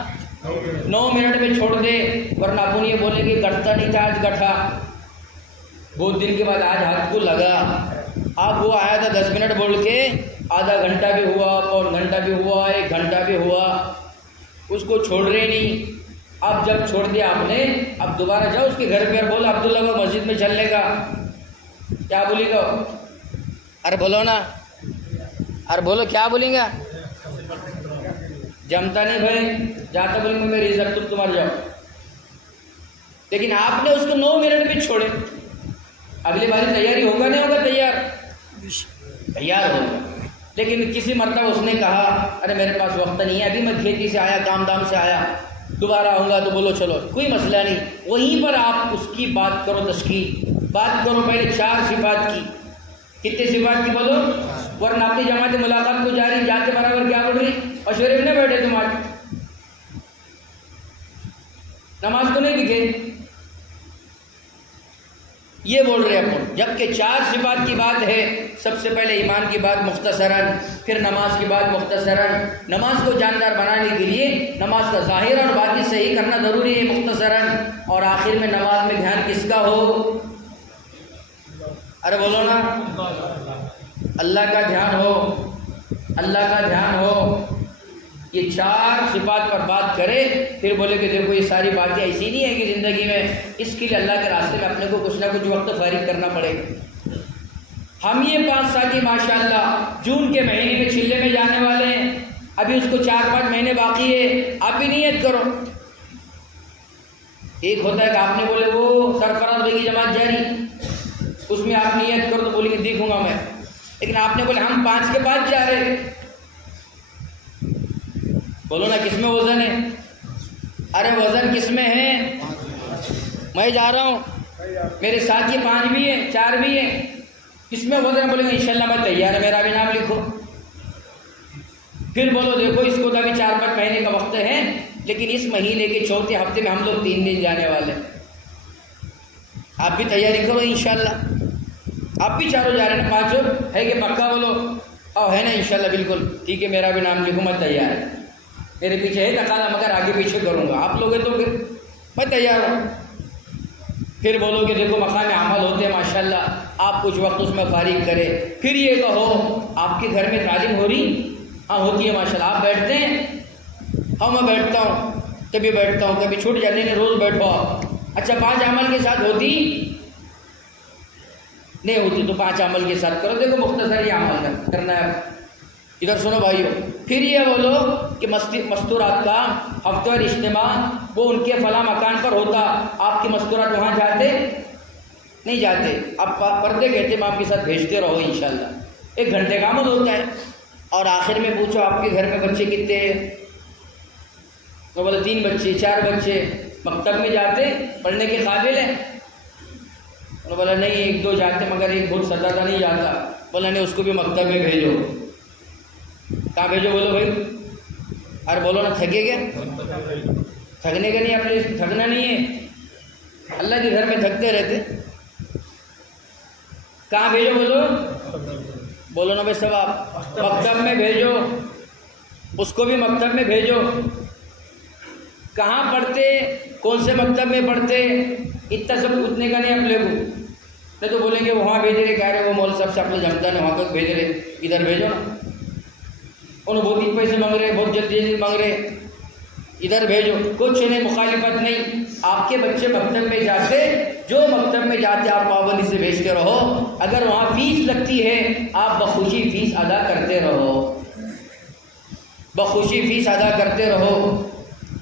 9 منٹ میں چھوڑ دے، ورنہ اپن یہ بولیں گے گٹھتا نہیں تھا آج گٹھا، بہت دن کے بعد آج ہاتھ کو لگا۔ اب وہ آیا تھا 10 منٹ بول کے، آدھا گھنٹہ بھی ہوا، پون گھنٹہ بھی ہوا، 1 گھنٹہ بھی ہوا، اس کو چھوڑ رہے نہیں۔ اب جب چھوڑ دیا آپ نے، اب دوبارہ جاؤ اس کے گھر پہ، بولا عبداللہ کو مسجد میں چلنے کا، کیا بولے گا؟ ارے بولو نا، ارے بولو کیا بولیں گا؟ جمتا نہیں بھائی، جاتا بولیں گے میری عزت تمہار جاؤ۔ لیکن آپ نے اس کو 9 منٹ میں چھوڑے، اگلی باری تیاری ہوگا نہیں ہوگا؟ تیار ہوگا۔ لیکن کسی مرتبہ اس نے کہا ارے میرے پاس وقت نہیں ہے، ابھی میں کھیتی سے آیا، کام دام سے آیا، دوبارہ آؤں گا، تو بولو چلو کوئی مسئلہ نہیں، وہیں پر آپ اس کی بات کرو، تشکیل بات کرو، پہلے 4 صفات کی۔ کتنے صفات کی بولو؟ ورنہ اپنی جماعت ملاقات کو جاری جاتے برابر کیا بول رہی، مشورے میں بیٹھے تم، آج نماز کو نہیں دکھے، یہ بول رہے ہیں اپن۔ جبکہ 4 صفات کی بات ہے، سب سے پہلے ایمان کی بات مختصراً، پھر نماز کی بات مختصراً، نماز کو جاندار بنانے کے لیے نماز کا ظاہر اور باطن صحیح کرنا ضروری ہے مختصراً، اور آخر میں نماز میں دھیان کس کا ہو؟ ارے بولو نا، اللہ کا دھیان ہو، اللہ کا دھیان ہو۔ یہ 4 صفات پر بات کرے، پھر بولے کہ دیکھو یہ ساری باتیں ایسی نہیں ہے کہ زندگی میں، اس کے لیے اللہ کے راستے میں اپنے کو کچھ نہ کچھ وقت فارغ کرنا پڑے گا۔ ہم یہ 5 ساتھی ماشاءاللہ جون کے مہینے میں چلے میں جانے والے ہیں، ابھی اس کو 4-5 مہینے باقی ہے، آپ بھی نیت کرو۔ ایک ہوتا ہے کہ آپ نے بولے وہ سرفراز بھائی کی جماعت جاری، اس میں آپ نیت کرو تو بولیں گے دیکھوں گا میں، لیکن آپ نے بولے ہم 5 کے 5 جا رہے، بولو نا کس میں وزن ہے؟ ارے وزن کس میں ہے؟ میں جا رہا ہوں، میرے ساتھ یہ 5 بھی ہیں 4 بھی ہیں، کس میں وزن؟ بولیں گے انشاءاللہ میں تیار ہے، میرا بھی نام لکھو۔ پھر بولو دیکھو اس کو تو ابھی 4-5 مہینے کا وقت ہے، لیکن اس مہینے کے چوتھے ہفتے میں ہم لوگ 3 دن جانے والے ہیں، آپ بھی تیاری کرو انشاءاللہ۔ آپ بھی چاروں جا رہے ہیں، 5 ہے کہ پکا؟ بولو او ہے نا انشاءاللہ، بالکل ٹھیک ہے، میرا بھی نام لکھو، میں تیار ہے، میرے پیچھے ہے تقاضا مگر آگے پیچھے کروں گا، آپ لوگ ہیں تو پھر میں تیار ہوں۔ پھر بولو کہ دیکھو مقام عمل ہوتے ہیں ماشاءاللہ، آپ کچھ وقت اس میں فارغ کرے، پھر یہ کہو آپ کے گھر میں تعلیم ہو رہی؟ ہاں ہوتی ہے ماشاءاللہ، آپ بیٹھتے ہیں؟ ہاں میں بیٹھتا ہوں، کبھی بیٹھتا ہوں کبھی چھوٹ جانے نے، روز بیٹھو آپ۔ اچھا 5 عمل کے ساتھ ہوتی نہیں ہوتی تو 5 عمل کے ساتھ کرو، دیکھو مختصر یہ عمل کرنا ہے۔ ادھر سنو بھائیو، پھر یہ بولو کہ مستورات کا ہفتہ اور اجتماع وہ ان کے فلاں مکان پر ہوتا، آپ کی مستورات وہاں جاتے نہیں جاتے، آپ پردے کہتے ہیں، آپ کے ساتھ بھیجتے رہو انشاءاللہ، 1 گھنٹے کا عمل ہوتا ہے۔ اور آخر میں پوچھو آپ کے گھر میں بچے کتنے ہیں؟ تو بولے 3 بچے 4 بچے، مکتب میں جاتے پڑھنے کے قابل ہیں؟ تو بولا نہیں 1-2 جاتے مگر ایک بہت سدادا نہیں جاتا، بولا نہیں اس کو بھی مکتب میں بھیجو۔ کہاں بھیجو بولو بھائی؟ ارے بولو نا، تھکے گیا؟ تھکنے کا نہیں، اپنے تھکنا نہیں ہے، اللہ کے گھر میں تھکتے رہتے۔ کہاں بھیجو بولو؟ بولو نا بھائی ثواب، مکتب میں بھیجو، اس کو بھی مکتب میں بھیجو۔ کہاں پڑھتے؟ کون سے مکتب میں پڑھتے؟ اتنا سب اتنے کا نہیں اپنے کو، نہیں تو بولیں گے وہاں بھیج رہے، کہہ رہے وہ مول صاحب سے اپنے جمتا نہیں، وہاں تک بھیج رہے، ادھر بھیجو نا، انہوں بہت ہی پیسے مانگ رہے، بہت جلدی مانگ رہے، ادھر بھیجو، کچھ نہیں، مخالفت نہیں۔ آپ کے بچے مکتب میں جاتے، جو مکتب میں جاتے آپ پابندی سے بھیجتے رہو، اگر وہاں فیس لگتی ہے آپ بخوشی فیس ادا کرتے رہو، بخوشی فیس ادا کرتے رہو،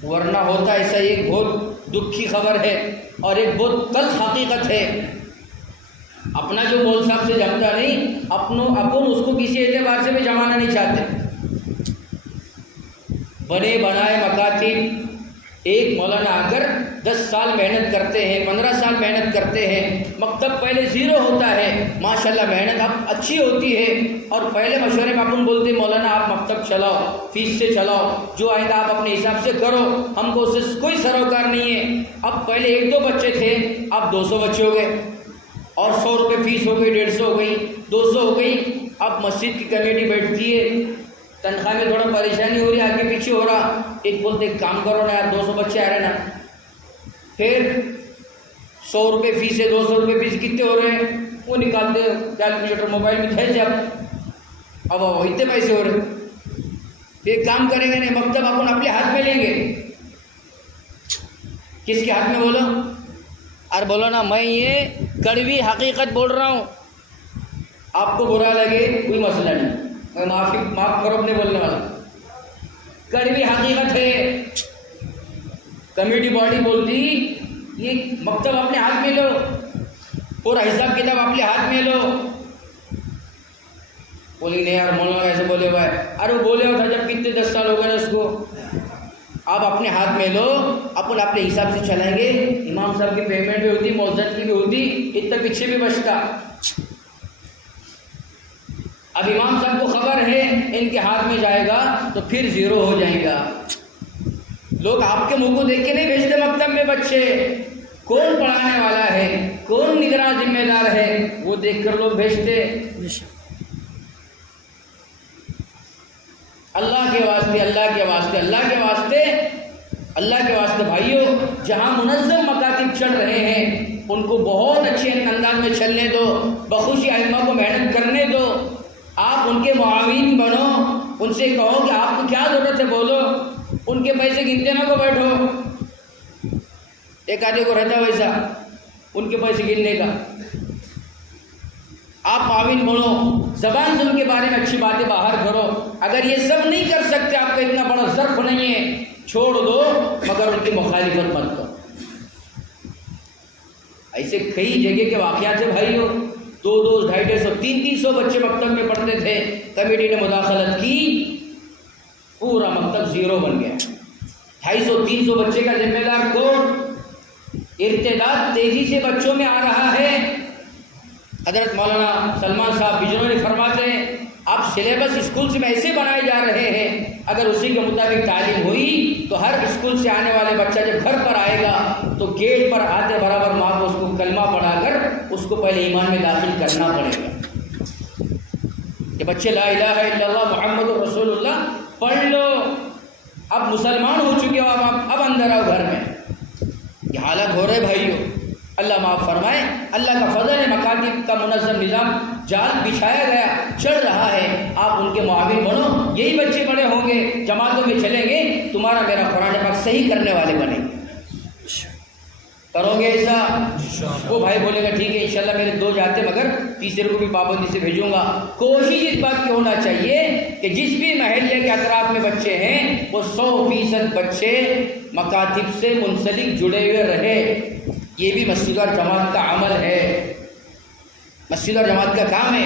ورنہ ہوتا ایسا ایک بہت دکھ کی خبر ہے اور ایک بہت تلخ حقیقت ہے، اپنا جو مول صاحب سے جمتا نہیں، اپن اس کو کسی اعتبار سے بھی جمانا نہیں چاہتے۔ بنے بنائے مکاتب، ایک مولانا اگر 10 سال محنت کرتے ہیں، 15 سال محنت کرتے ہیں، مکتب پہلے 0 ہوتا ہے، ماشاءاللہ محنت اب اچھی ہوتی ہے، اور پہلے مشورے میں اپن بولتے ہیں مولانا آپ مکتب چلاؤ، فیس سے چلاؤ، جو آئے گا آپ اپنے حساب سے کرو، ہم کو اس سے کوئی سروکار نہیں ہے۔ اب پہلے 1-2 بچے تھے، اب 200 بچے ہو گئے، اور 100 روپے فیس ہو گئی، 150 ہو گئی، 200 ہو گئی۔ اب مسجد کی کمیٹی بیٹھتی ہے، تنخواہ میں تھوڑا پریشانی ہو رہی ہے، آگے پیچھے ہو رہا، ایک بولتے ایک کام کرو نا یار، 200 بچے آ رہے نا، پھر 100 روپے فیس ہے، 200 روپے فیس کتنے ہو رہے ہیں، وہ نکالتے کیلکولیٹر موبائل میں تھے جب، اب اتنے پیسے ہو رہے، ایک کام کریں گے نہیں، مکتب اپن اپنے ہاتھ میں لیں گے، کس کے ہاتھ میں بولو؟ اور بولو نا میں یہ کڑوی حقیقت بول رہا ہوں، آپ کو برا لگے کوئی مسئلہ نہیں، میں معاف کرو اپنے بولنے والا، کڑوی حقیقت ہے۔ کمیٹی باڈی بولتی یہ مکتب اپنے ہاتھ میں لو، پورا حساب کتاب اپنے ہاتھ میں لو، بولی نہیں یار مولانا ایسے بولے ہوا ہے، ارے وہ بولے ہوا تھا جب کتنے 10 سال ہو گئے نا اس کو، آپ اپنے ہاتھ میں لو، اپنے حساب سے چلائیں گے، امام صاحب کی پیمنٹ بھی ہوتی، مؤذن کی بھی ہوتی، اتنا پیچھے بھی بچتا۔ اب امام صاحب کو خبر ہے ان کے ہاتھ میں جائے گا تو پھر 0 ہو جائے گا۔ لوگ آپ کے منہ کو دیکھ کے نہیں بھیجتے مکتب میں بچے، کون پڑھانے والا ہے، کون نگراں ذمہ دار ہے، وہ دیکھ کر لوگ بھیجتے۔ اللہ کے واسطے اللہ کے واسطے اللہ کے واسطے اللہ کے واسطے بھائیوں، جہاں منظم مکاتب چل رہے ہیں ان کو بہت اچھے انداز میں چلنے دو، بخوشی ائمہ کو محنت کرنے دو، آپ ان کے معاون بنو، ان سے کہو کہ آپ کو کیا ضرورت ہے بولو، ان کے پیسے گنتے نہ کو بیٹھو، ایک آدھے کو رہتا ویسا ان کے پیسے گننے کا، آپ معاون بنو، زبان سے ان کے بارے میں اچھی باتیں باہر کرو. اگر یہ سب نہیں کر سکتے، آپ کا اتنا بڑا ظرف نہیں ہے، چھوڑ دو، مگر ان کی مخالفت مت کرو. ایسے کئی جگہ کے واقعات ہیں بھائی. 200 250 300 بچے مکتب میں پڑھتے تھے، کمیٹی نے مداخلت کی، پورا مکتب زیرو بن گیا. 250 300 بچے کا ذمہ دار کون؟ ارتداد تیزی سے بچوں میں آ رہا ہے. حضرت مولانا سلمان صاحب بجنوری فرماتے ہیں آپ سلیبس اسکول سے ایسے بنائے جا رہے ہیں، اگر اسی کے مطابق تعلیم ہوئی تو ہر اسکول سے آنے والے بچہ جب گھر پر آئے گا تو گیٹ پر آتے برابر ماں کو اس کو کلمہ پڑھا کر اس کو پہلے ایمان میں داخل کرنا پڑے گا کہ بچے لا الہ الا اللہ محمد رسول اللہ پڑھ لو، اب مسلمان ہو چکے ہو، اب اندر آؤ گھر میں. یہ حالت ہو رہے بھائیوں، اللہ معاف فرمائے. اللہ کا فضل ہے، مکاتب کا منظم نظام جال بچھایا گیا، چل رہا ہے. آپ ان کے معاون بنو، یہی بچے بڑے ہوں گے، جماعتوں میں چلیں گے، تمہارا میرا قرآن پاک صحیح کرنے والے بنیں گے. کرو گے ایسا؟ وہ بھائی بولے گا ٹھیک ہے انشاءاللہ میرے 2 جاتے مگر تیسرے کو بھی پابندی سے بھیجوں گا. کوشش اس بات کی ہونا چاہیے کہ جس بھی محلے کے اطراف میں بچے ہیں وہ 100% بچے مکاتب سے منسلک جڑے ہوئے رہے. یہ بھی مسجد اور جماعت کا عمل ہے، مسجد اور جماعت کا کام ہے.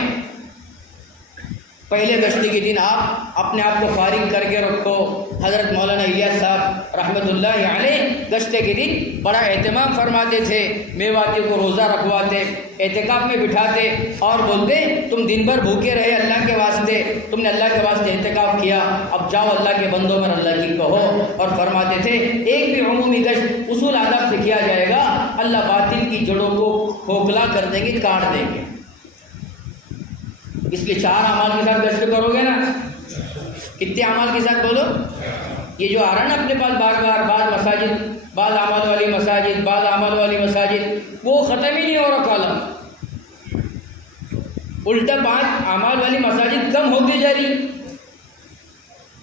پہلے گشتے کے دن آپ اپنے آپ کو فارغ کر کے رکھو. حضرت مولانا الیاس صاحب رحمۃ اللہ علیہ گشتے کے دن بڑا اہتمام فرماتے تھے، میواتی کو روزہ رکھواتے، اعتکاف میں بٹھاتے اور بولتے تم دن بھر بھوکے رہے اللہ کے واسطے، تم نے اللہ کے واسطے اعتکاف کیا، اب جاؤ اللہ کے بندوں میں اللہ کی کہو. اور فرماتے تھے ایک بھی عمومی گشت اصول آداب سے کیا جائے گا، اللہ باطل کی جڑوں کو کھوکھلا کر دیں گے، کاٹ دیں گے. اس لیے 4 اعمال کے ساتھ گشت کرو گے نا. کتنے اعمال کے ساتھ بولو؟ یہ جو آ رہا نا اپنے پاس بار بار، بعض مساجد، بعض اعمال والی مساجد، بعض اعمال والی مساجد، وہ ختم ہی نہیں ہو رہا کالم. الٹا 5 اعمال والی مساجد کم ہوتی جا رہی.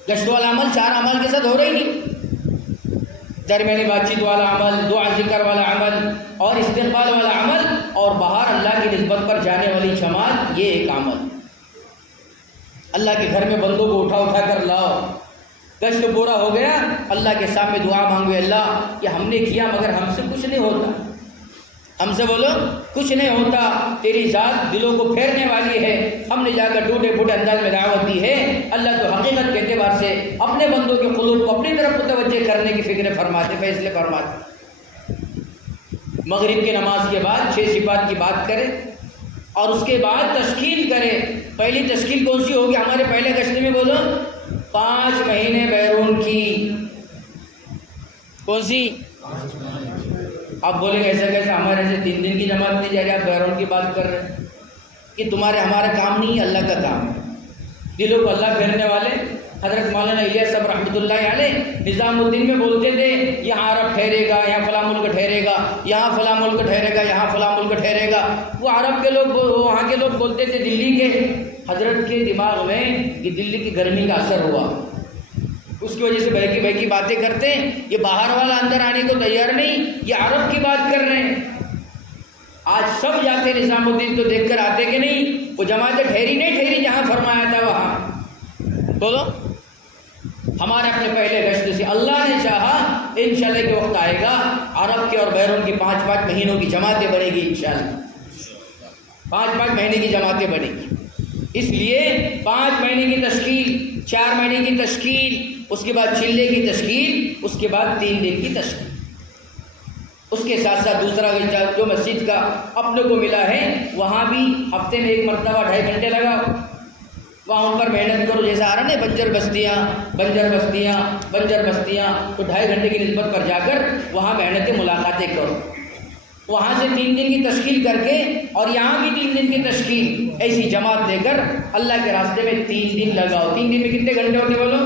گشت والا عمل 4 اعمال کے ساتھ ہو رہا ہی نہیں. درمیانی بات چیت والا عمل، دعا ذکر والا عمل اور استقبال والا عمل اور باہر اللہ کی نسبت پر جانے والی جماعت، یہ ایک عمل. اللہ کے گھر میں بندوں کو اٹھا اٹھا کر لاؤ. گشت پورا ہو گیا، اللہ کے سامنے دعا مانگو، اللہ یہ ہم نے کیا مگر ہم سے کچھ نہیں ہوتا. ہم سے بولو کچھ نہیں ہوتا، تیری ذات دلوں کو پھیرنے والی ہے. ہم نے جا کر ٹوٹے پھوٹے انداز میں دعوت دی ہے. اللہ تو حقیقت کے اعتبار سے اپنے بندوں کے قلوب کو اپنی طرف متوجہ کرنے کی فکر فرماتے، فیصلے فرماتے. مغرب کی نماز کے بعد 6 صفات کی بات کرے اور اس کے بعد تشکیل کرے. پہلی تشکیل کون سی ہوگی ہمارے پہلے گشتے میں؟ بولو 5 مہینے بیرون کی. کون سی؟ آپ بولیں گے ایسا کیسے، ہمارے ایسے 3 دن کی جماعت نہیں جا رہی، آپ بیرون کی بات کر رہے ہیں. یہ تمہارے ہمارا کام نہیں ہے، اللہ کا کام ہے. دلوں کو اللہ پھیرنے والے حضرت مولانا الیاس صاحب رحمۃ اللہ علیہ نظام الدین میں بولتے تھے یہاں عرب ٹھہرے گا، یہاں فلاں ملک ٹھہرے گا، یہاں فلاں ملک ٹھہرے گا، یہاں فلاں ملک ٹھہرے گا. وہ عرب کے لوگ، وہاں کے لوگ بولتے تھے دلی کے. حضرت کے دماغ میں یہ دلی کی گرمی کا اثر ہوا، اس کی وجہ سے بہکی باتیں کرتے ہیں. یہ باہر والا اندر آنے کو تیار نہیں، یہ عرب کی بات کر رہے ہیں. آج سب جاتے نظام الدین کو دیکھ کر آتے کہ نہیں، وہ جماعتیں ٹھہری نہیں ٹھہری جہاں فرمایا تھا وہاں. بولو ہمارے اپنے پہلے گشت سے اللہ نے چاہا انشاءاللہ کے وقت آئے گا عرب کے اور بیرون کی 5 مہینوں کی جماعتیں بنے گی. انشاءاللہ 5 مہینے کی جماعتیں بنے گی. اس لیے 5 مہینے کی تشکیل، 4 مہینے کی تشکیل، اس کے بعد چلے کی تشکیل، اس کے بعد 3 دن کی تشکیل. اس کے ساتھ ساتھ دوسرا جو مسجد کا اپنے کو ملا ہے وہاں بھی ہفتے میں 1 مرتبہ 2.5 گھنٹے لگاؤ، وہاں ان پر محنت کرو. جیسا آ رہا نا بنجر بستیاں تو 2.5 گھنٹے کی نسبت پر جا کر وہاں محنتیں ملاقاتیں کرو. وہاں سے 3 دن کی تشکیل کر کے اور یہاں بھی 3 دن کی تشکیل، ایسی جماعت لے کر اللہ کے راستے میں 3 دن لگاؤ. 3 دن میں کتنے گھنٹے ہوتے بولو؟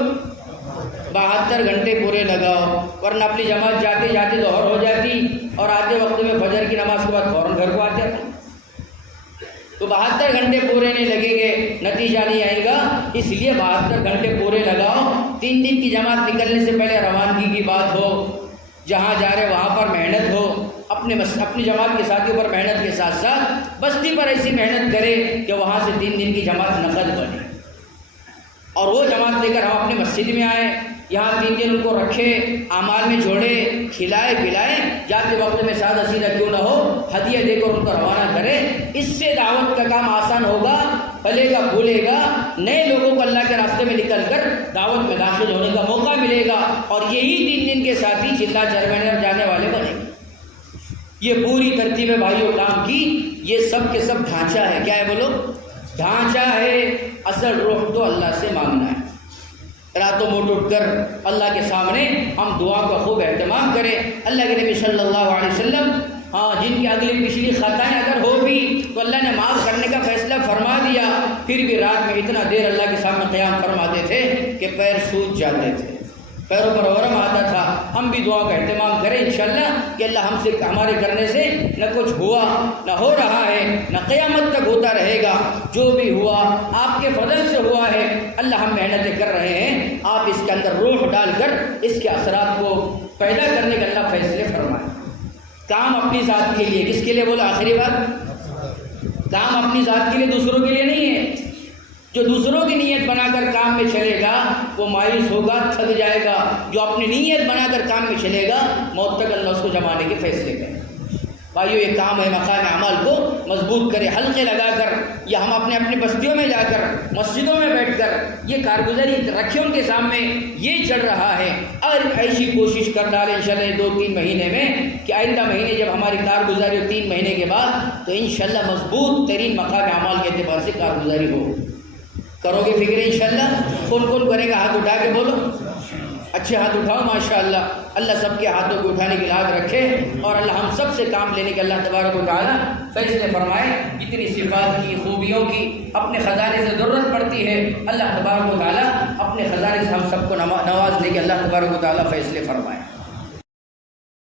72 گھنٹے پورے لگاؤ. ورنہ اپنی جماعت جاتے جاتے ظہر ہو جاتی اور آتے وقت میں فجر کی نماز کے بعد فوراً گھر کو آتے ہیں. تو 72 گھنٹے پورے نہیں لگیں گے، نتیجہ نہیں آئے گا. اس لیے 72 گھنٹے پورے لگاؤ. 3 دن کی جماعت نکلنے سے پہلے روانگی کی بات ہو، جہاں جا رہے وہاں پر محنت ہو، اپنی جماعت کے ساتھیوں پر محنت کے ساتھ ساتھ بستی پر ایسی محنت کرے کہ وہاں سے 3 دن کی جماعت نقد بنے، اور وہ جماعت لے کر ہم اپنے مسجد میں آئیں، یہاں 3 دن ان کو رکھے، اعمال میں جوڑے، کھلائے پلائے، جاتے وقت میں سادہ سیدھا کیوں نہ ہو ہدیہ دے کر ان کو روانہ کرے۔ اس سے دعوت کا کام آسان ہوگا، پلے گا پھولے گا، نئے لوگوں کو اللہ کے راستے میں نکل کر دعوت میں داخل ہونے کا موقع ملے گا، اور یہی 3 دن کے ساتھی چلا چرمنے جانے والے بنے گے۔ یہ پوری ترتیب ہے بھائیو کام کی، یہ سب کے سب ڈھانچہ ہے۔ کیا ہے بولو؟ ڈھانچہ ہے۔ اصل روح تو اللہ سے مانگنا ہے۔ راتوں موٹ اٹھ کر اللہ کے سامنے ہم دعا کا خوب اہتمام کریں۔ اللہ کے نبی صلی اللہ علیہ وسلم جن کی اگلی پچھلی خطائیں اگر ہو بھی تو اللہ نے معاف کرنے کا فیصلہ فرما دیا، پھر بھی رات میں اتنا دیر اللہ کے سامنے قیام فرماتے تھے کہ پیر سوج جاتے تھے، پیروں پر ورم آتا تھا۔ ہم بھی دعا کا اہتمام کریں انشاءاللہ کہ اللہ ہم سے ہمارے کرنے سے نہ کچھ ہوا، نہ ہو رہا ہے، نہ قیامت تک ہوتا رہے گا۔ جو بھی ہوا آپ کے فضل سے ہوا ہے۔ اللہ ہم محنتیں کر رہے ہیں، آپ اس کے اندر روح ڈال کر اس کے اثرات کو پیدا کرنے کا اللہ فیصلے فرمائے۔ کام اپنی ذات کے لیے، کس کے لیے بولا؟ آخری بات، کام اپنی ذات کے لیے، دوسروں کے لیے نہیں ہے۔ جو دوسروں کی نیت بنا کر کام میں چلے گا وہ مایوس ہوگا، تھک جائے گا۔ جو اپنی نیت بنا کر کام میں چلے گا موت تک اللہ اس کو جمانے کے فیصلے کرے۔ بھائیو یہ کام ہے مقام اعمال کو مضبوط کرے، حلقے لگا کر، یا ہم اپنی بستیوں میں جا کر، مسجدوں میں بیٹھ کر یہ کارگزاری رکھیں ان کے سامنے، یہ چل رہا ہے۔ اور ایسی کوشش کر ڈالیں انشاءاللہ 2-3 مہینے میں کہ آئندہ مہینے جب ہماری کارگزاری ہو 3 مہینے کے بعد، تو انشاءاللہ مضبوط ترین مقام اعمال کے اعتبار سے کارگزاری ہو۔ کرو گے فکر انشاءاللہ؟ کون کون کرے گا؟ ہاتھ اٹھا کے بولو، اچھے ہاتھ اٹھاؤ ماشاءاللہ۔ اللہ سب کے ہاتھوں کو اٹھانے کی لاگ رکھے، اور اللہ ہم سب سے کام لینے کے اللہ تبارک و تعالیٰ فیصلے فرمائے۔ جتنی صفات کی، خوبیوں کی اپنے خزانے سے ضرورت پڑتی ہے، اللہ تبارک و تعالیٰ اپنے خزانے سے ہم سب کو نوازنے کے اللہ تبارک و تعالیٰ فیصلے فرمائے۔